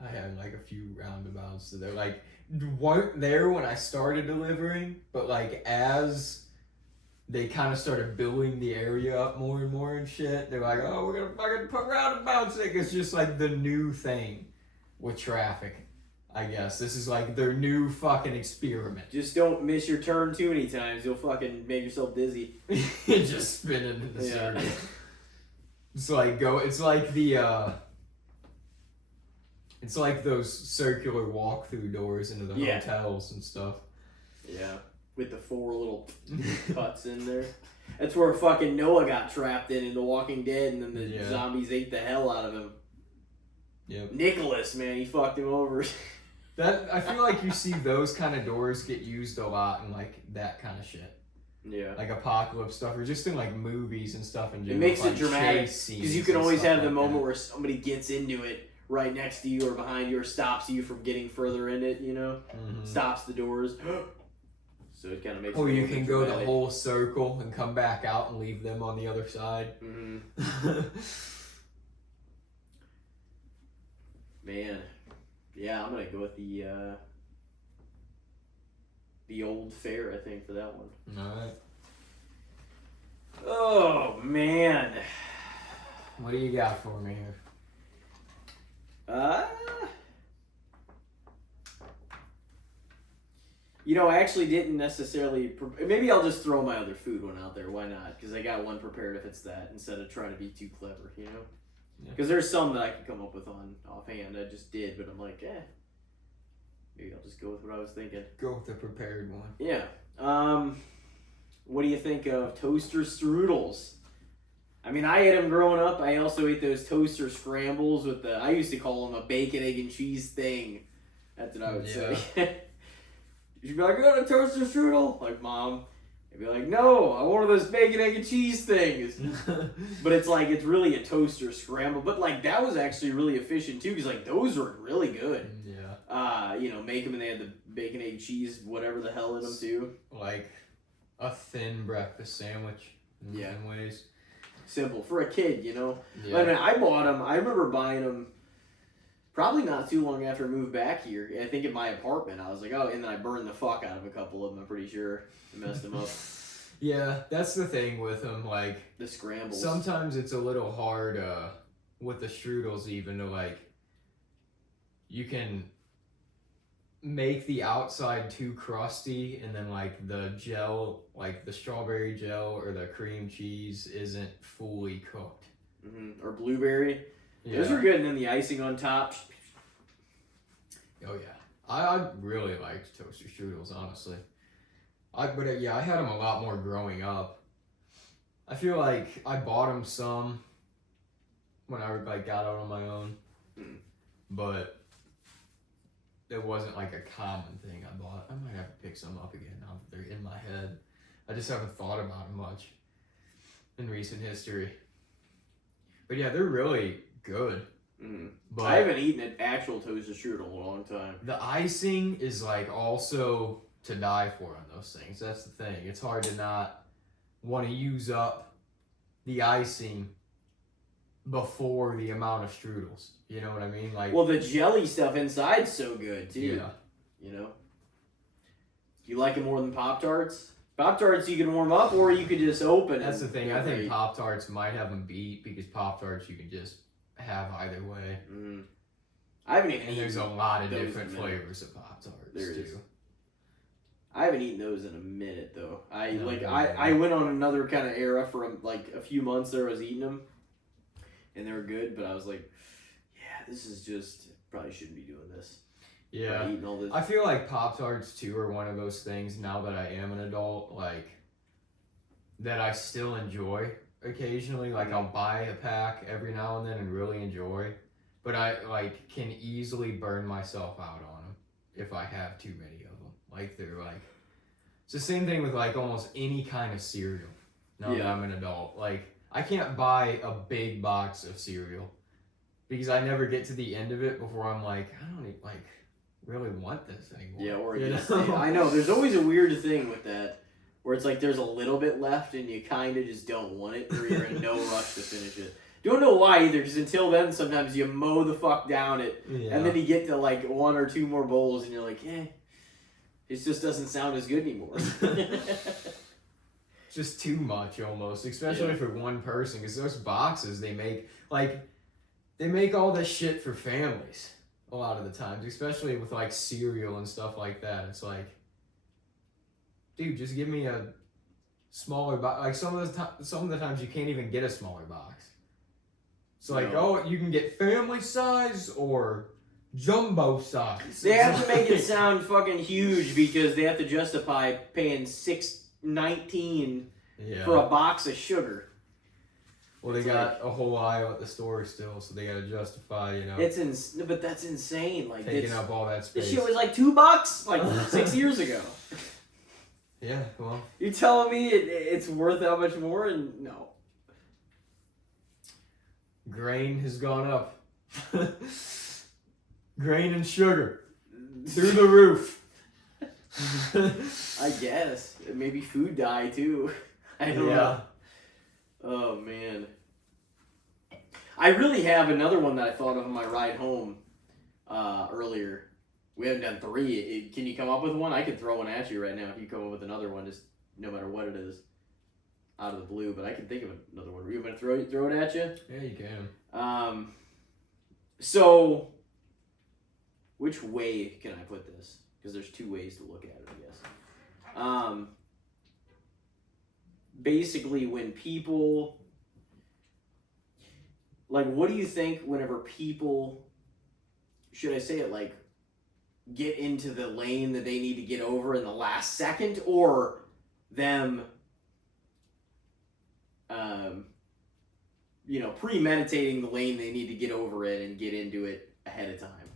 I had, like, a few roundabouts that, like, weren't there when I started delivering, but, like, as they kind of started building the area up more and more and shit, they're like, oh, we're gonna fucking put roundabouts in. It's just, like, the new thing with traffic, I guess. This is, like, their new fucking experiment. Just don't miss your turn too many times. You'll fucking make yourself dizzy. Just spinning in the circle. It's like it's like those circular walk-through doors into the hotels and stuff. Yeah, with the 4 little cuts in there. That's where fucking Noah got trapped in The Walking Dead, and then the zombies ate the hell out of him. Yep. Nicholas, man, he fucked him over. That I feel like you see those kind of doors get used a lot in like that kind of shit. Yeah. Like apocalypse stuff, or just in like movies and stuff in general. It makes like it dramatic because you can always have the moment where somebody gets into it right next to you or behind you or stops you from getting further in it, you know? Stops the doors. So it kind of makes Or you can go the whole circle and come back out and leave them on the other side. Man. Yeah, I'm going to go with the old fair, I think, for that one. Alright. Oh, man. What do you got for me here? You know, I actually didn't necessarily... Maybe I'll just throw my other food one out there. Why not? Because I got one prepared if it's that, instead of trying to be too clever, you know? Because there's some that I could come up with on offhand. I just did, but I'm like, maybe I'll just go with what I was thinking. Go with the prepared one. Yeah. What do you think of toaster strudels? I mean, I ate them growing up. I also ate those toaster scrambles with I used to call them a bacon, egg, and cheese thing. That's what I would say. You'd be like, I got a toaster strudel? Like, Mom. I'd be like, no, I want those bacon, egg, and cheese things. But it's like, it's really a toaster scramble. But like, that was actually really efficient too, because like, those were really good. Yeah. You know, make them and they had the bacon, egg, cheese, whatever the hell in them too. Like a thin breakfast sandwich in some ways. Simple. For a kid, you know? Yeah. But I mean, I bought them. I remember buying them probably not too long after I moved back here. I think in my apartment. I was like, oh, and then I burned the fuck out of a couple of them, I'm pretty sure. I messed them up. Yeah, that's the thing with them. Like, the scrambles. Sometimes it's a little hard with the strudels even to like, you can make the outside too crusty and then like the gel, like the strawberry gel or the cream cheese isn't fully cooked. Or blueberry. Yeah. Those are good, and then the icing on top. Oh yeah, I really liked toaster strudels, honestly. I had them a lot more growing up. I feel like I bought them some when I like got out on my own, but it wasn't like a common thing I bought. I might have to pick some up again now that they're in my head. I just haven't thought about them much in recent history. But yeah, they're really good. But I haven't eaten an actual toaster strudel in a long time. The icing is like also to die for on those things. That's the thing. It's hard to not want to use up the icing before the amount of strudels. You know what I mean? Like, well, the jelly stuff inside's so good too. yeah. You know. Do you like it more than Pop-Tarts? Pop-Tarts you can warm up, or you could just open. That's the thing. I think Pop-Tarts might have them beat because Pop-Tarts you can just have either way. Mm. I haven't even. And there's a lot of different flavors of Pop-Tarts too. I haven't eaten those in a minute though. I went on another kind of era for like a few months there. I was eating them, and they were good. But I was like, yeah, this is just probably shouldn't be doing this. Yeah, eating all this. I feel like Pop-Tarts too are one of those things now that I am an adult, like that I still enjoy occasionally. Like I'll buy a pack every now and then and really enjoy, but I like can easily burn myself out on them if I have too many of them. Like they're like, it's the same thing with like almost any kind of cereal. Now that I'm an adult, like I can't buy a big box of cereal because I never get to the end of it before I'm like, I don't even like really want this anymore. Yeah, or I know there's always a weird thing with that where it's like there's a little bit left and you kind of just don't want it, or you're in no rush to finish it. Don't know why either, because until then sometimes you mow the fuck down it, and then you get to like one or two more bowls and you're like, it just doesn't sound as good anymore. Just too much almost, especially for one person, because those boxes they make all this shit for families a lot of the times, especially with like cereal and stuff like that. It's like, dude, just give me a smaller box. Like some of the times you can't even get a smaller box. It's like, you can get family size or jumbo size. They have to make it sound fucking huge because they have to justify paying $6.19 for a box of sugar. Well, they got a whole aisle at the store still, so they got to justify, but that's insane. Like taking up all that space. This shit was like $2 like 6 years ago. Yeah, well. You're telling me it's worth that much more? And no. Grain has gone up. Grain and sugar through the roof. I guess maybe food dye too. I don't know. Oh man, I really have another one that I thought of on my ride home earlier. We haven't done three. Can you come up with one? I could throw one at you right now if you come up with another one, just no matter what it is, out of the blue. But I can think of another one. Are you gonna throw it at you? Yeah, you can. So which way can I put this? Because there's two ways to look at it, I guess. Basically, when people, like, what do you think whenever people, should I say it like, get into the lane that they need to get over in the last second, or them, premeditating the lane they need to get over in and get into it ahead of time?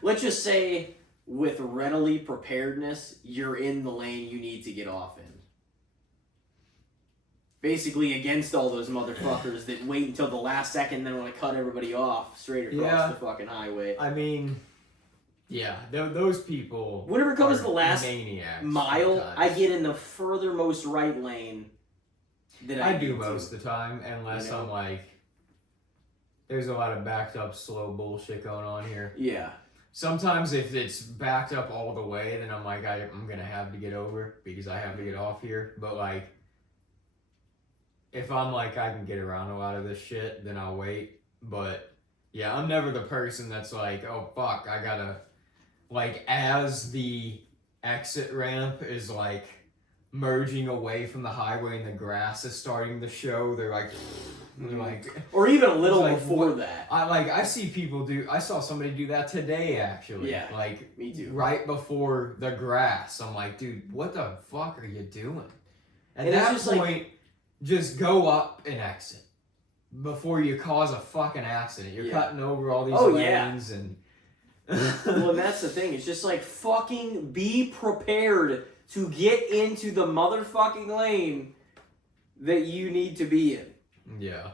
Let's just say with readily preparedness, you're in the lane you need to get off in. Basically against all those motherfuckers that wait until the last second and then want to cut everybody off straight across the fucking highway. I mean, those people. Whenever it comes to the last mile, sometimes. I get in the furthermost right lane that I do most of the time, unless I'm like, there's a lot of backed up slow bullshit going on here. Yeah. Sometimes if it's backed up all the way, then I'm like, I'm going to have to get over because I have to get off here. But like, if I'm like, I can get around a lot of this shit, then I'll wait. But yeah, I'm never the person that's like, oh fuck, I gotta, like, as the exit ramp is like merging away from the highway and the grass is starting to show, they're like, or even a little before that. I see people I saw somebody do that today actually. Yeah, like me too. Right before the grass. I'm like, dude, what the fuck are you doing? At that point, just go up and exit before you cause a fucking accident. You're cutting over all these lanes and. Well, and that's the thing. It's just like fucking be prepared to get into the motherfucking lane that you need to be in. Yeah.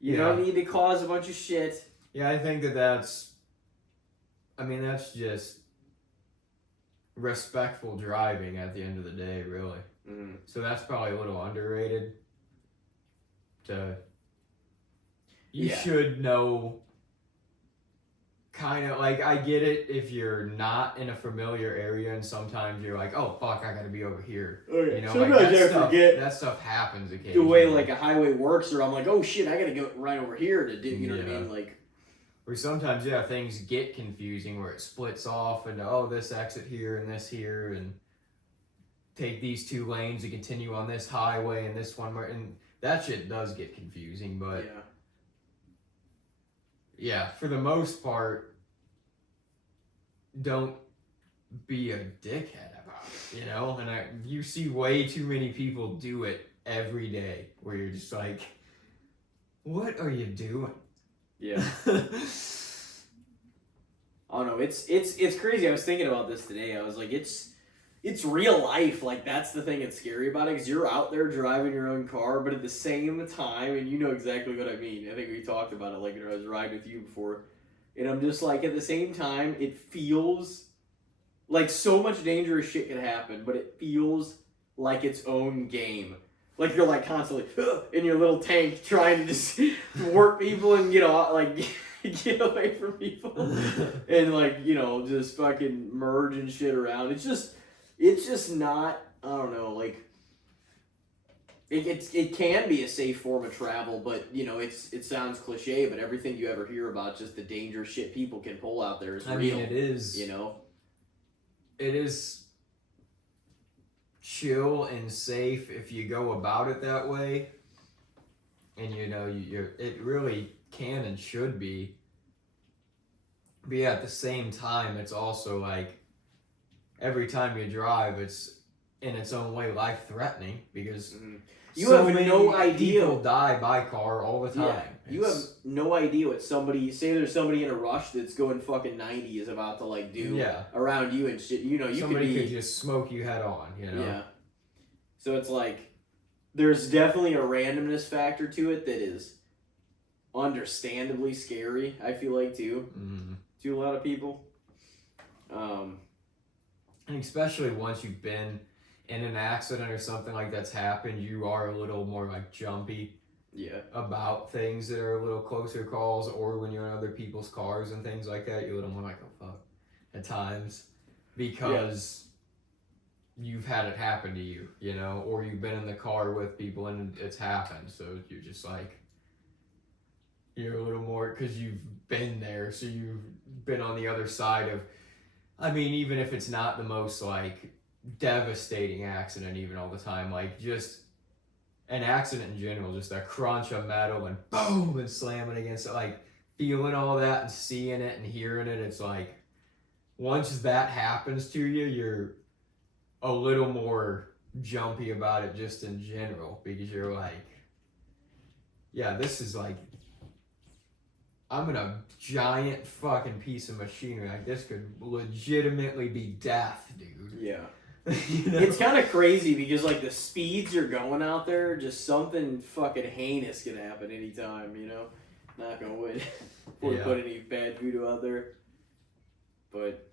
You don't need to cause a bunch of shit. Yeah, I think that's just respectful driving at the end of the day, really. Mm-hmm. So that's probably a little underrated. You should know. Kind of like, I get it if you're not in a familiar area and sometimes you're like, oh fuck, I gotta be over here. Okay. You know, sometimes like I forget that stuff happens occasionally. the way like a highway works, or I'm like, oh shit, I gotta go right over here to do, you know what I mean? Like, or sometimes things get confusing where it splits off into, oh, this exit here and this here, and take these 2 lanes to continue on this highway and this one, and that shit does get confusing, but yeah, for the most part, don't be a dickhead about it, you know? And you see way too many people do it every day where you're just like, what are you doing? Yeah. Oh no, it's crazy. I was thinking about this today. I was like, it's real life. Like, that's the thing that's scary about it, because you're out there driving your own car, but at the same time, and you know exactly what I mean. I think we talked about it, like, when I was riding with you before, and I'm just like, at the same time, it feels like so much dangerous shit can happen, but it feels like its own game. Like, you're like constantly in your little tank trying to just thwart people and get away from people, and like, you know, just fucking merge and shit around. It's just not, I don't know, like, it can be a safe form of travel, but, you know, it sounds cliche, but everything you ever hear about just the dangerous shit people can pull out there is real. I mean, it is, you know? It is chill and safe if you go about it that way, and, you know, it really can and should be, but yeah, at the same time, it's also like, every time you drive, it's in its own way life-threatening, because you have no idea. People die by car all the time. Yeah, you have no idea what there's somebody in a rush that's going fucking 90 is about to like do around you and shit. You know, somebody could just smoke you head on, you know? Yeah. So it's like, there's definitely a randomness factor to it that is understandably scary, I feel like, too, to a lot of people. And especially once you've been in an accident or something like that's happened, you are a little more like jumpy about things that are a little closer calls, or when you're in other people's cars and things like that, you're a little more like, oh fuck, at times, because you've had it happen to you, you know, or you've been in the car with people and it's happened, so you're just like, you're a little more, because you've been there, so you've been on the other side of, I mean, even if it's not the most, like, devastating accident even all the time, like, just an accident in general, just that crunch of metal and boom, and slamming against it, like, feeling all that and seeing it and hearing it, it's like, once that happens to you, you're a little more jumpy about it just in general, because you're like, yeah, this is like, I'm in a giant fucking piece of machinery. Like, this could legitimately be death, dude. Yeah. You know? It's kind of crazy because, like, the speeds you're going out there, just something fucking heinous can happen anytime, you know? Not gonna win. Or put any bad voodoo out there. But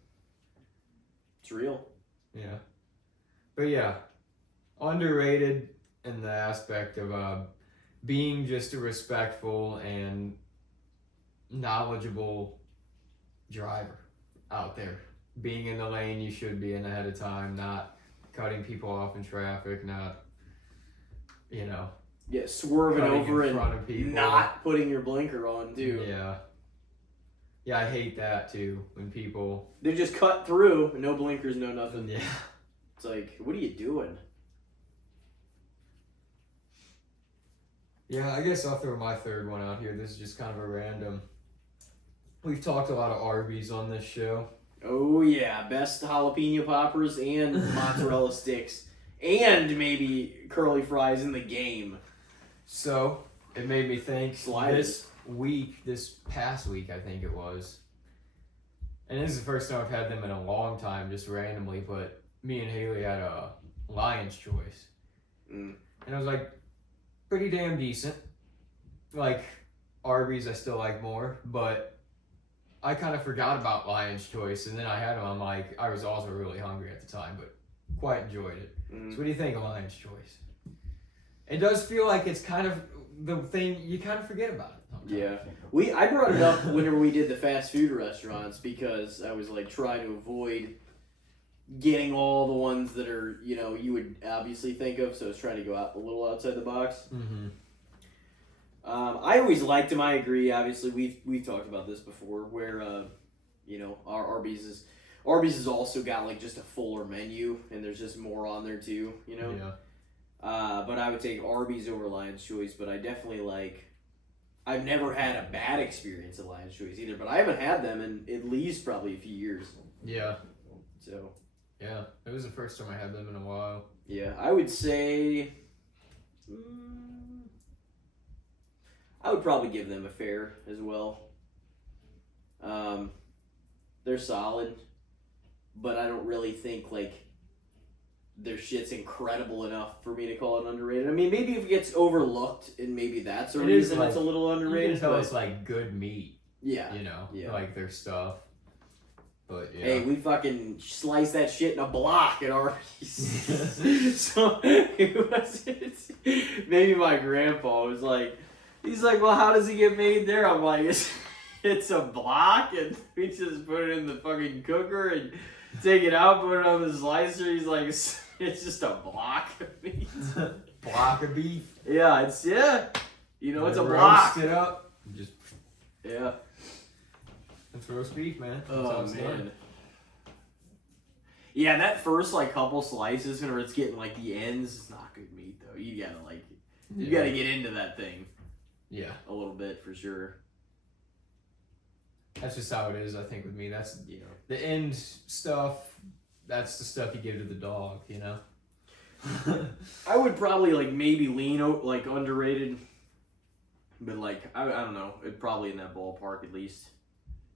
it's real. Yeah. But yeah, underrated in the aspect of being just a respectful and knowledgeable driver out there, being in the lane you should be in ahead of time, not cutting people off in traffic, not, you know, swerving over and not putting your blinker on too. Yeah, I hate that too, when people, they just cut through, no blinkers, no nothing. Yeah, it's like, what are you doing? Yeah, I guess I'll throw my third one out here. This is just kind of a random. We've talked a lot of Arby's on this show. Oh yeah, best jalapeno poppers and mozzarella sticks, and maybe curly fries in the game. So it made me think. Sliders. This past week, I think it was, and this is the first time I've had them in a long time, just randomly. But me and Haley had a Lion's Choice, and I was like, pretty damn decent. Like, Arby's, I still like more, but I kind of forgot about Lion's Choice, and then I had them. I'm like, I was also really hungry at the time, but quite enjoyed it. So what do you think of Lion's Choice? It does feel like it's kind of the thing you kind of forget about it sometimes. Yeah. I brought it up whenever we did the fast food restaurants because I was like trying to avoid getting all the ones that are, you would obviously think of, so I was trying to go out a little outside the box. Mm-hmm. I always liked them. I agree. Obviously, we've talked about this before, where our Arby's has also got like just a fuller menu, and there's just more on there too. Yeah. But I would take Arby's over Lion's Choice. But I definitely I've never had a bad experience at Lion's Choice either. But I haven't had them in at least probably a few years. Yeah. So. Yeah, it was the first time I had them in a while. Yeah, I would say. I would probably give them a fair as well. They're solid, but I don't really think their shit's incredible enough for me to call it underrated. I mean, maybe if it gets overlooked, and maybe that's a reason it's a little underrated. You can tell it's good meat. Yeah, like their stuff. But yeah. Hey, we fucking slice that shit in a block at Arby's. So maybe my grandpa was like. He's like, well, how does it get made there? I'm like, it's a block, and we just put it in the fucking cooker and take it out, put it on the slicer. He's like, it's just a block of meat. Block of beef? Yeah, it's a block. Roast it up. Just yeah. That's roast beef, man. Oh, man. Yeah, that first, couple slices, whenever it's getting, the ends, it's not good meat, though. You gotta, you gotta get into that thing. Yeah. A little bit, for sure. That's just how it is, I think, with me. That's, the end stuff, that's the stuff you give to the dog, I would probably, maybe lean, underrated. But, I don't know. It'd probably in that ballpark, at least.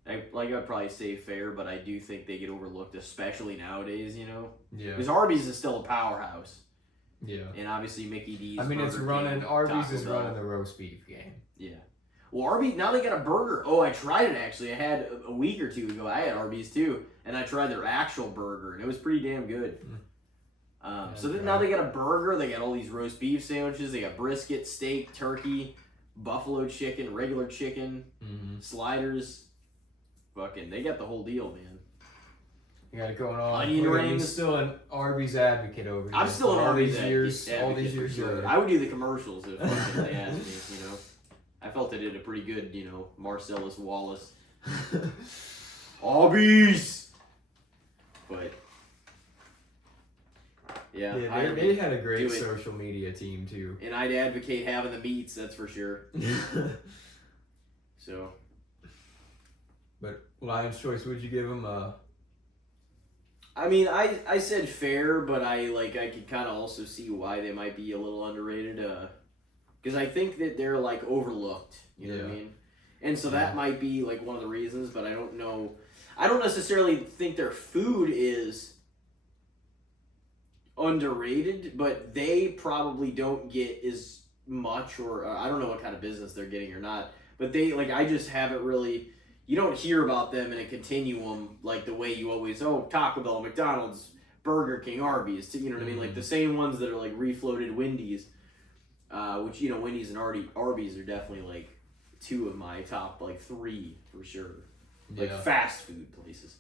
I'd probably say fair, but I do think they get overlooked, especially nowadays, Yeah. Because Arby's is still a powerhouse. Yeah. And obviously Mickey D's. Arby's is running the roast beef game. Yeah. Well, Arby's, now they got a burger. Oh, I tried it actually. I had a week or two ago. I had Arby's too. And I tried their actual burger, and it was pretty damn good. Now they got a burger. They got all these roast beef sandwiches. They got brisket, steak, turkey, buffalo chicken, regular chicken, sliders. Fucking, they got the whole deal, man. You got it going on. Onion rings. You're still an Arby's advocate over here. I'm still an Arby's advocate. All these years. Sure. I would do the commercials if they asked me, I felt they did a pretty good, Marcellus Wallace. Arby's! But, yeah. They had a great social media team, too. And I'd advocate having the meats, that's for sure. So. But Lion's Choice, would you give them a... I mean, I said fair, but I could kind of also see why they might be a little underrated. Because I think that they're overlooked. You know what I mean? And so that might be one of the reasons. But I don't know. I don't necessarily think their food is underrated, but they probably don't get as much, or I don't know what kind of business they're getting or not. But they I just haven't really. You don't hear about them in a continuum the way you always, Taco Bell, McDonald's, Burger King, Arby's, you know what I mean? The same ones that are refloated Wendy's, which, Wendy's and Arby's are definitely two of my top three for sure. Fast food places.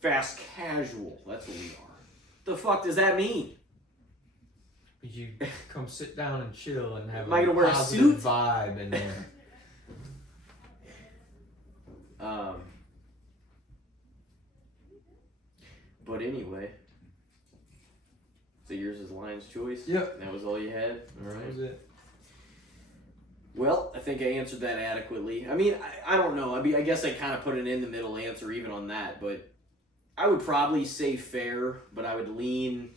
Fast casual, that's what we are. The fuck does that mean? You come sit down and chill and have Am I gonna wear a suit? Vibe in there. But anyway, so yours is Lion's Choice? Yep. That was all you had? All right. That was it. Well, I think I answered that adequately. I mean, I don't know. I mean, I guess I kind of put an in the middle answer even on that, but I would probably say fair, but I would lean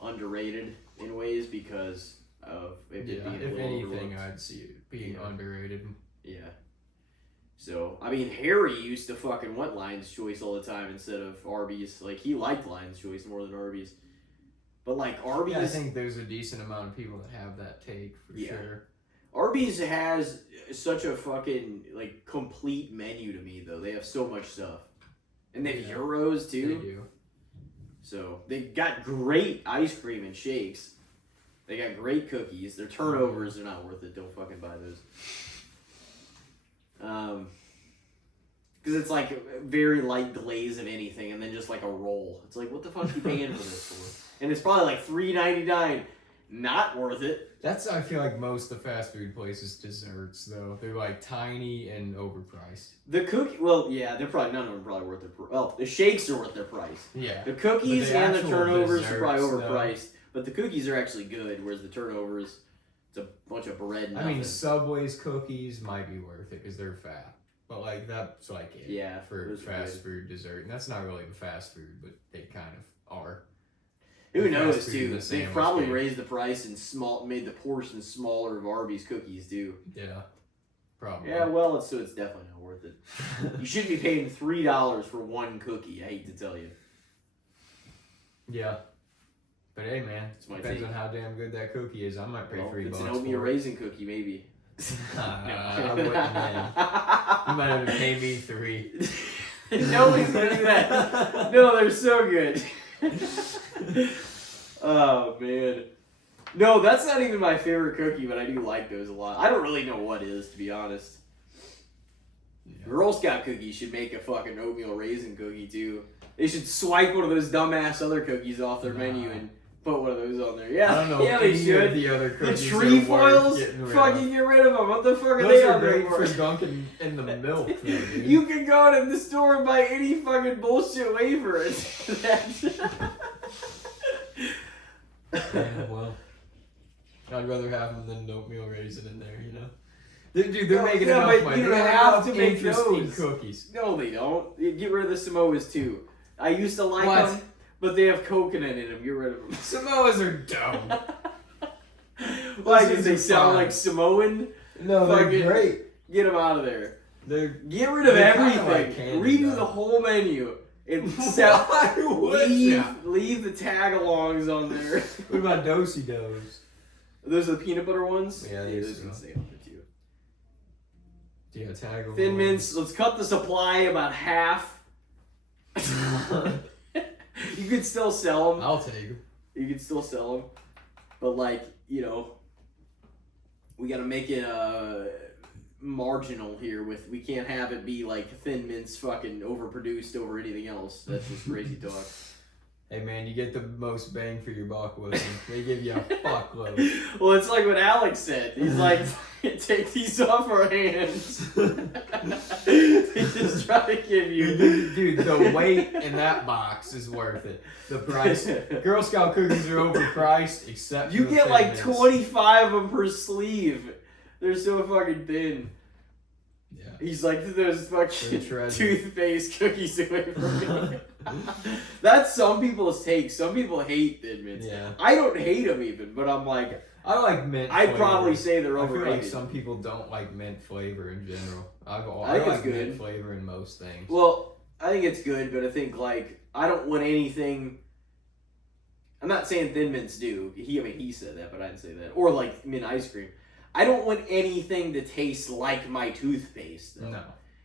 underrated in ways because of it being a little anything, overlooked. I'd see it being underrated. Yeah. So, I mean, Harry used to fucking want Lion's Choice all the time instead of Arby's. He liked Lion's Choice more than Arby's. But, Arby's... Yeah, I think there's a decent amount of people that have that take, for sure. Arby's has such a fucking, complete menu to me, though. They have so much stuff. And they have Euros, too. They do. So, they've got great ice cream and shakes. They got great cookies. Their turnovers are not worth it. Don't fucking buy those. Because it's like very light glaze of anything, and then just like a roll. It's like, what the fuck are you paying for this for? And it's probably like $3.99. Not worth it. That's, I feel like, most of the fast food places' desserts, though. They're like tiny and overpriced. The none of them are probably worth their price. Well, the shakes are worth their price. Yeah. The cookies and the turnovers are probably overpriced. Though. But the cookies are actually good, whereas the turnovers, it's a bunch of bread. I mean, Subway's cookies might be worth it because they're fat. But, like, that's like it for fast food dessert. And that's not really fast food, but they kind of are. Who knows, too? They probably raised the price and made the portion smaller of Arby's cookies, too. Yeah, probably. Yeah, well, so it's definitely not worth it. You shouldn't be paying $3 for one cookie, I hate to tell you. Yeah. But hey, man, depends on how damn good that cookie is. I might pay $3. It's an oatmeal raisin cookie, maybe. I wouldn't, man. You might have to pay me $3. Nobody's gonna do that. No, they're so good. Oh, man. No, that's not even my favorite cookie, but I do like those a lot. I don't really know what is, to be honest. Yeah. Girl Scout cookies should make a fucking oatmeal raisin cookie, too. They should swipe one of those dumbass other cookies off their menu and put one of those on there. Yeah, I don't know they should. The other cookies the tree foils, fucking get rid of them. What the fuck are they on there for? Dunking in the milk. Though, dude. You can go to the store and buy any fucking bullshit wafer. Yeah, well, I'd rather have them than an oatmeal raisin in there, you know? Dude, they're making enough money. You don't have to make those cookies. No, they don't. Get rid of the Samoas, too. I used to like them, but they have coconut in them. Get rid of them. Samoas are dumb. Why? Because they sound like Samoan? No, they're great. Get them out of there. Get rid of they're everything. Like candy, redo the whole menu. And leave the tag-alongs on there. What about Do-si-dos? Those are the peanut butter ones? Yeah, those can stay on there too. Yeah, tag-alongs. Thin Mints, let's cut the supply about half. You could still sell them. I'll take them. You could still sell them. But, like, you know, we gotta make it marginal here. We can't have it be like Thin Mints fucking overproduced over anything else. That's just crazy talk. Hey man, you get the most bang for your buck with them. They give you a fuckload. Well, it's like what Alex said. He's like, take these off our hands. They just try to give you... Dude, the weight in that box is worth it. The price. Girl Scout cookies are overpriced, except you get like 25 of them per sleeve. They're so fucking thin. Yeah. He's like, those fucking toothpaste cookies away from me. That's some people's take. Some people hate Thin Mints. Yeah. I don't hate them even, but I'm like... I like mint I'd flavor. probably say they're overrated. I feel like some people don't like mint flavor in general. I think like it's good. mint flavor in most things. Well, I think it's good, but I think, like, I don't want anything... I'm not saying Thin Mints do. He said that, but I didn't say that. Or, like, mint ice cream. I don't want anything to taste like my toothpaste, though. No.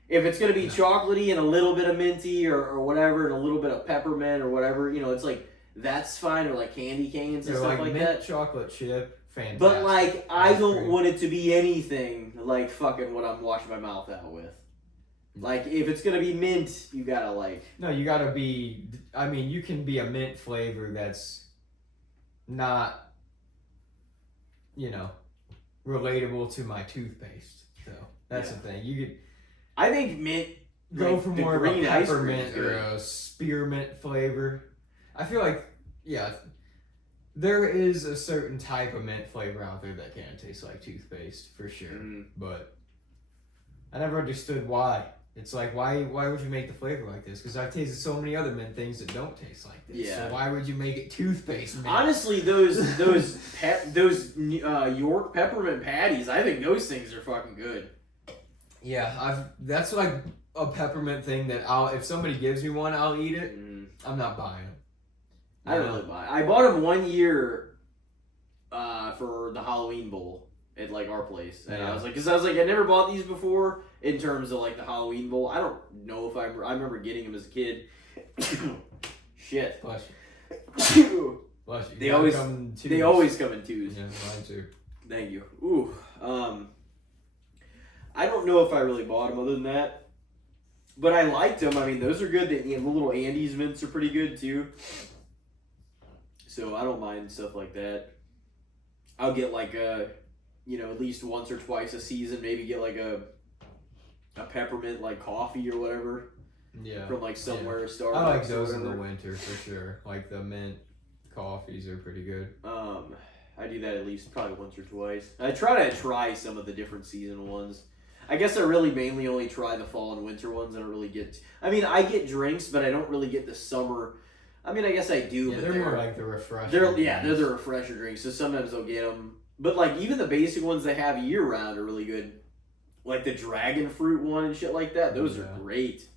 If it's going to be chocolatey and a little bit of minty or whatever, and a little bit of peppermint or whatever, you know, it's like, that's fine. Or, like, candy canes and stuff like mint that. Chocolate chip, fantastic. But, like, I don't want it to be anything like fucking what I'm washing my mouth out with. Like, if it's going to be mint, you got to, like... No, you got to be... I mean, you can be a mint flavor that's not, you know... relatable to my toothpaste. So that's the thing. You could, I think mint go for more of a peppermint or a spearmint flavor. I feel like there is a certain type of mint flavor out there that can taste like toothpaste for sure. But I never understood why. It's like, why would you make the flavor like this? Because I've tasted so many other mint things that don't taste like this. Yeah. So why would you make it toothpaste mint? Honestly, those York peppermint patties, I think those things are fucking good. Yeah, that's like a peppermint thing that if somebody gives me one, I'll eat it. I'm not buying them. I don't really buy it. I bought them one year for the Halloween Bowl at like our place, and I was like, I never bought these before in terms of like the Halloween Bowl. I don't know if I remember getting them as a kid. Shit. Bless Bless you. They always come in twos. They always come in twos. Yeah, mine too. Thank you. Ooh. I don't know if I really bought them other than that, but I liked them. I mean, those are good. The little Andes mints are pretty good too. So I don't mind stuff like that. I'll get like at least once or twice a season, maybe get like a peppermint like coffee or whatever. Yeah. From like somewhere Starbucks. I like those in the winter for sure. Like the mint coffees are pretty good. I do that at least probably once or twice. I try some of the different season ones. I guess I really mainly only try the fall and winter ones. I don't really get. I mean, I get drinks, but I don't really get the summer. I mean, I guess I do. Yeah, but they're more like the refresher. They're the refresher drinks. So sometimes I'll get them. But like even the basic ones they have year round are really good. Like the dragon fruit one and shit like that. Those are great.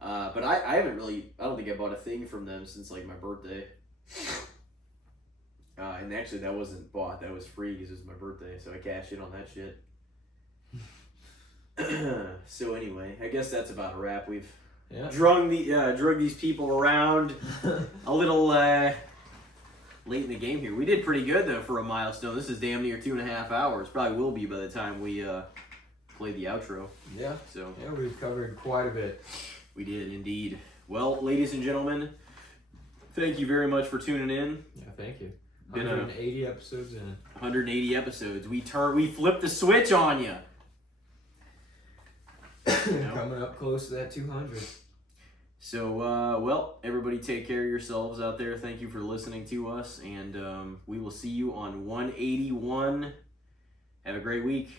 But I haven't really. I don't think I bought a thing from them since like my birthday. And actually, that wasn't bought. That was free because it was my birthday, so I cashed in on that shit. So anyway, I guess that's about a wrap. We've drug these people around a little late in the game here. We did pretty good though for a milestone. This is damn near 2.5 hours. Probably will be by the time we play the outro. Yeah. So we've covered quite a bit. We did indeed. Well, ladies and gentlemen, thank you very much for tuning in. Yeah, thank you. 180 episodes in. 180 episodes. We flipped the switch on you. Coming up close to that 200. So, well, everybody take care of yourselves out there. Thank you for listening to us, and we will see you on 181. Have a great week.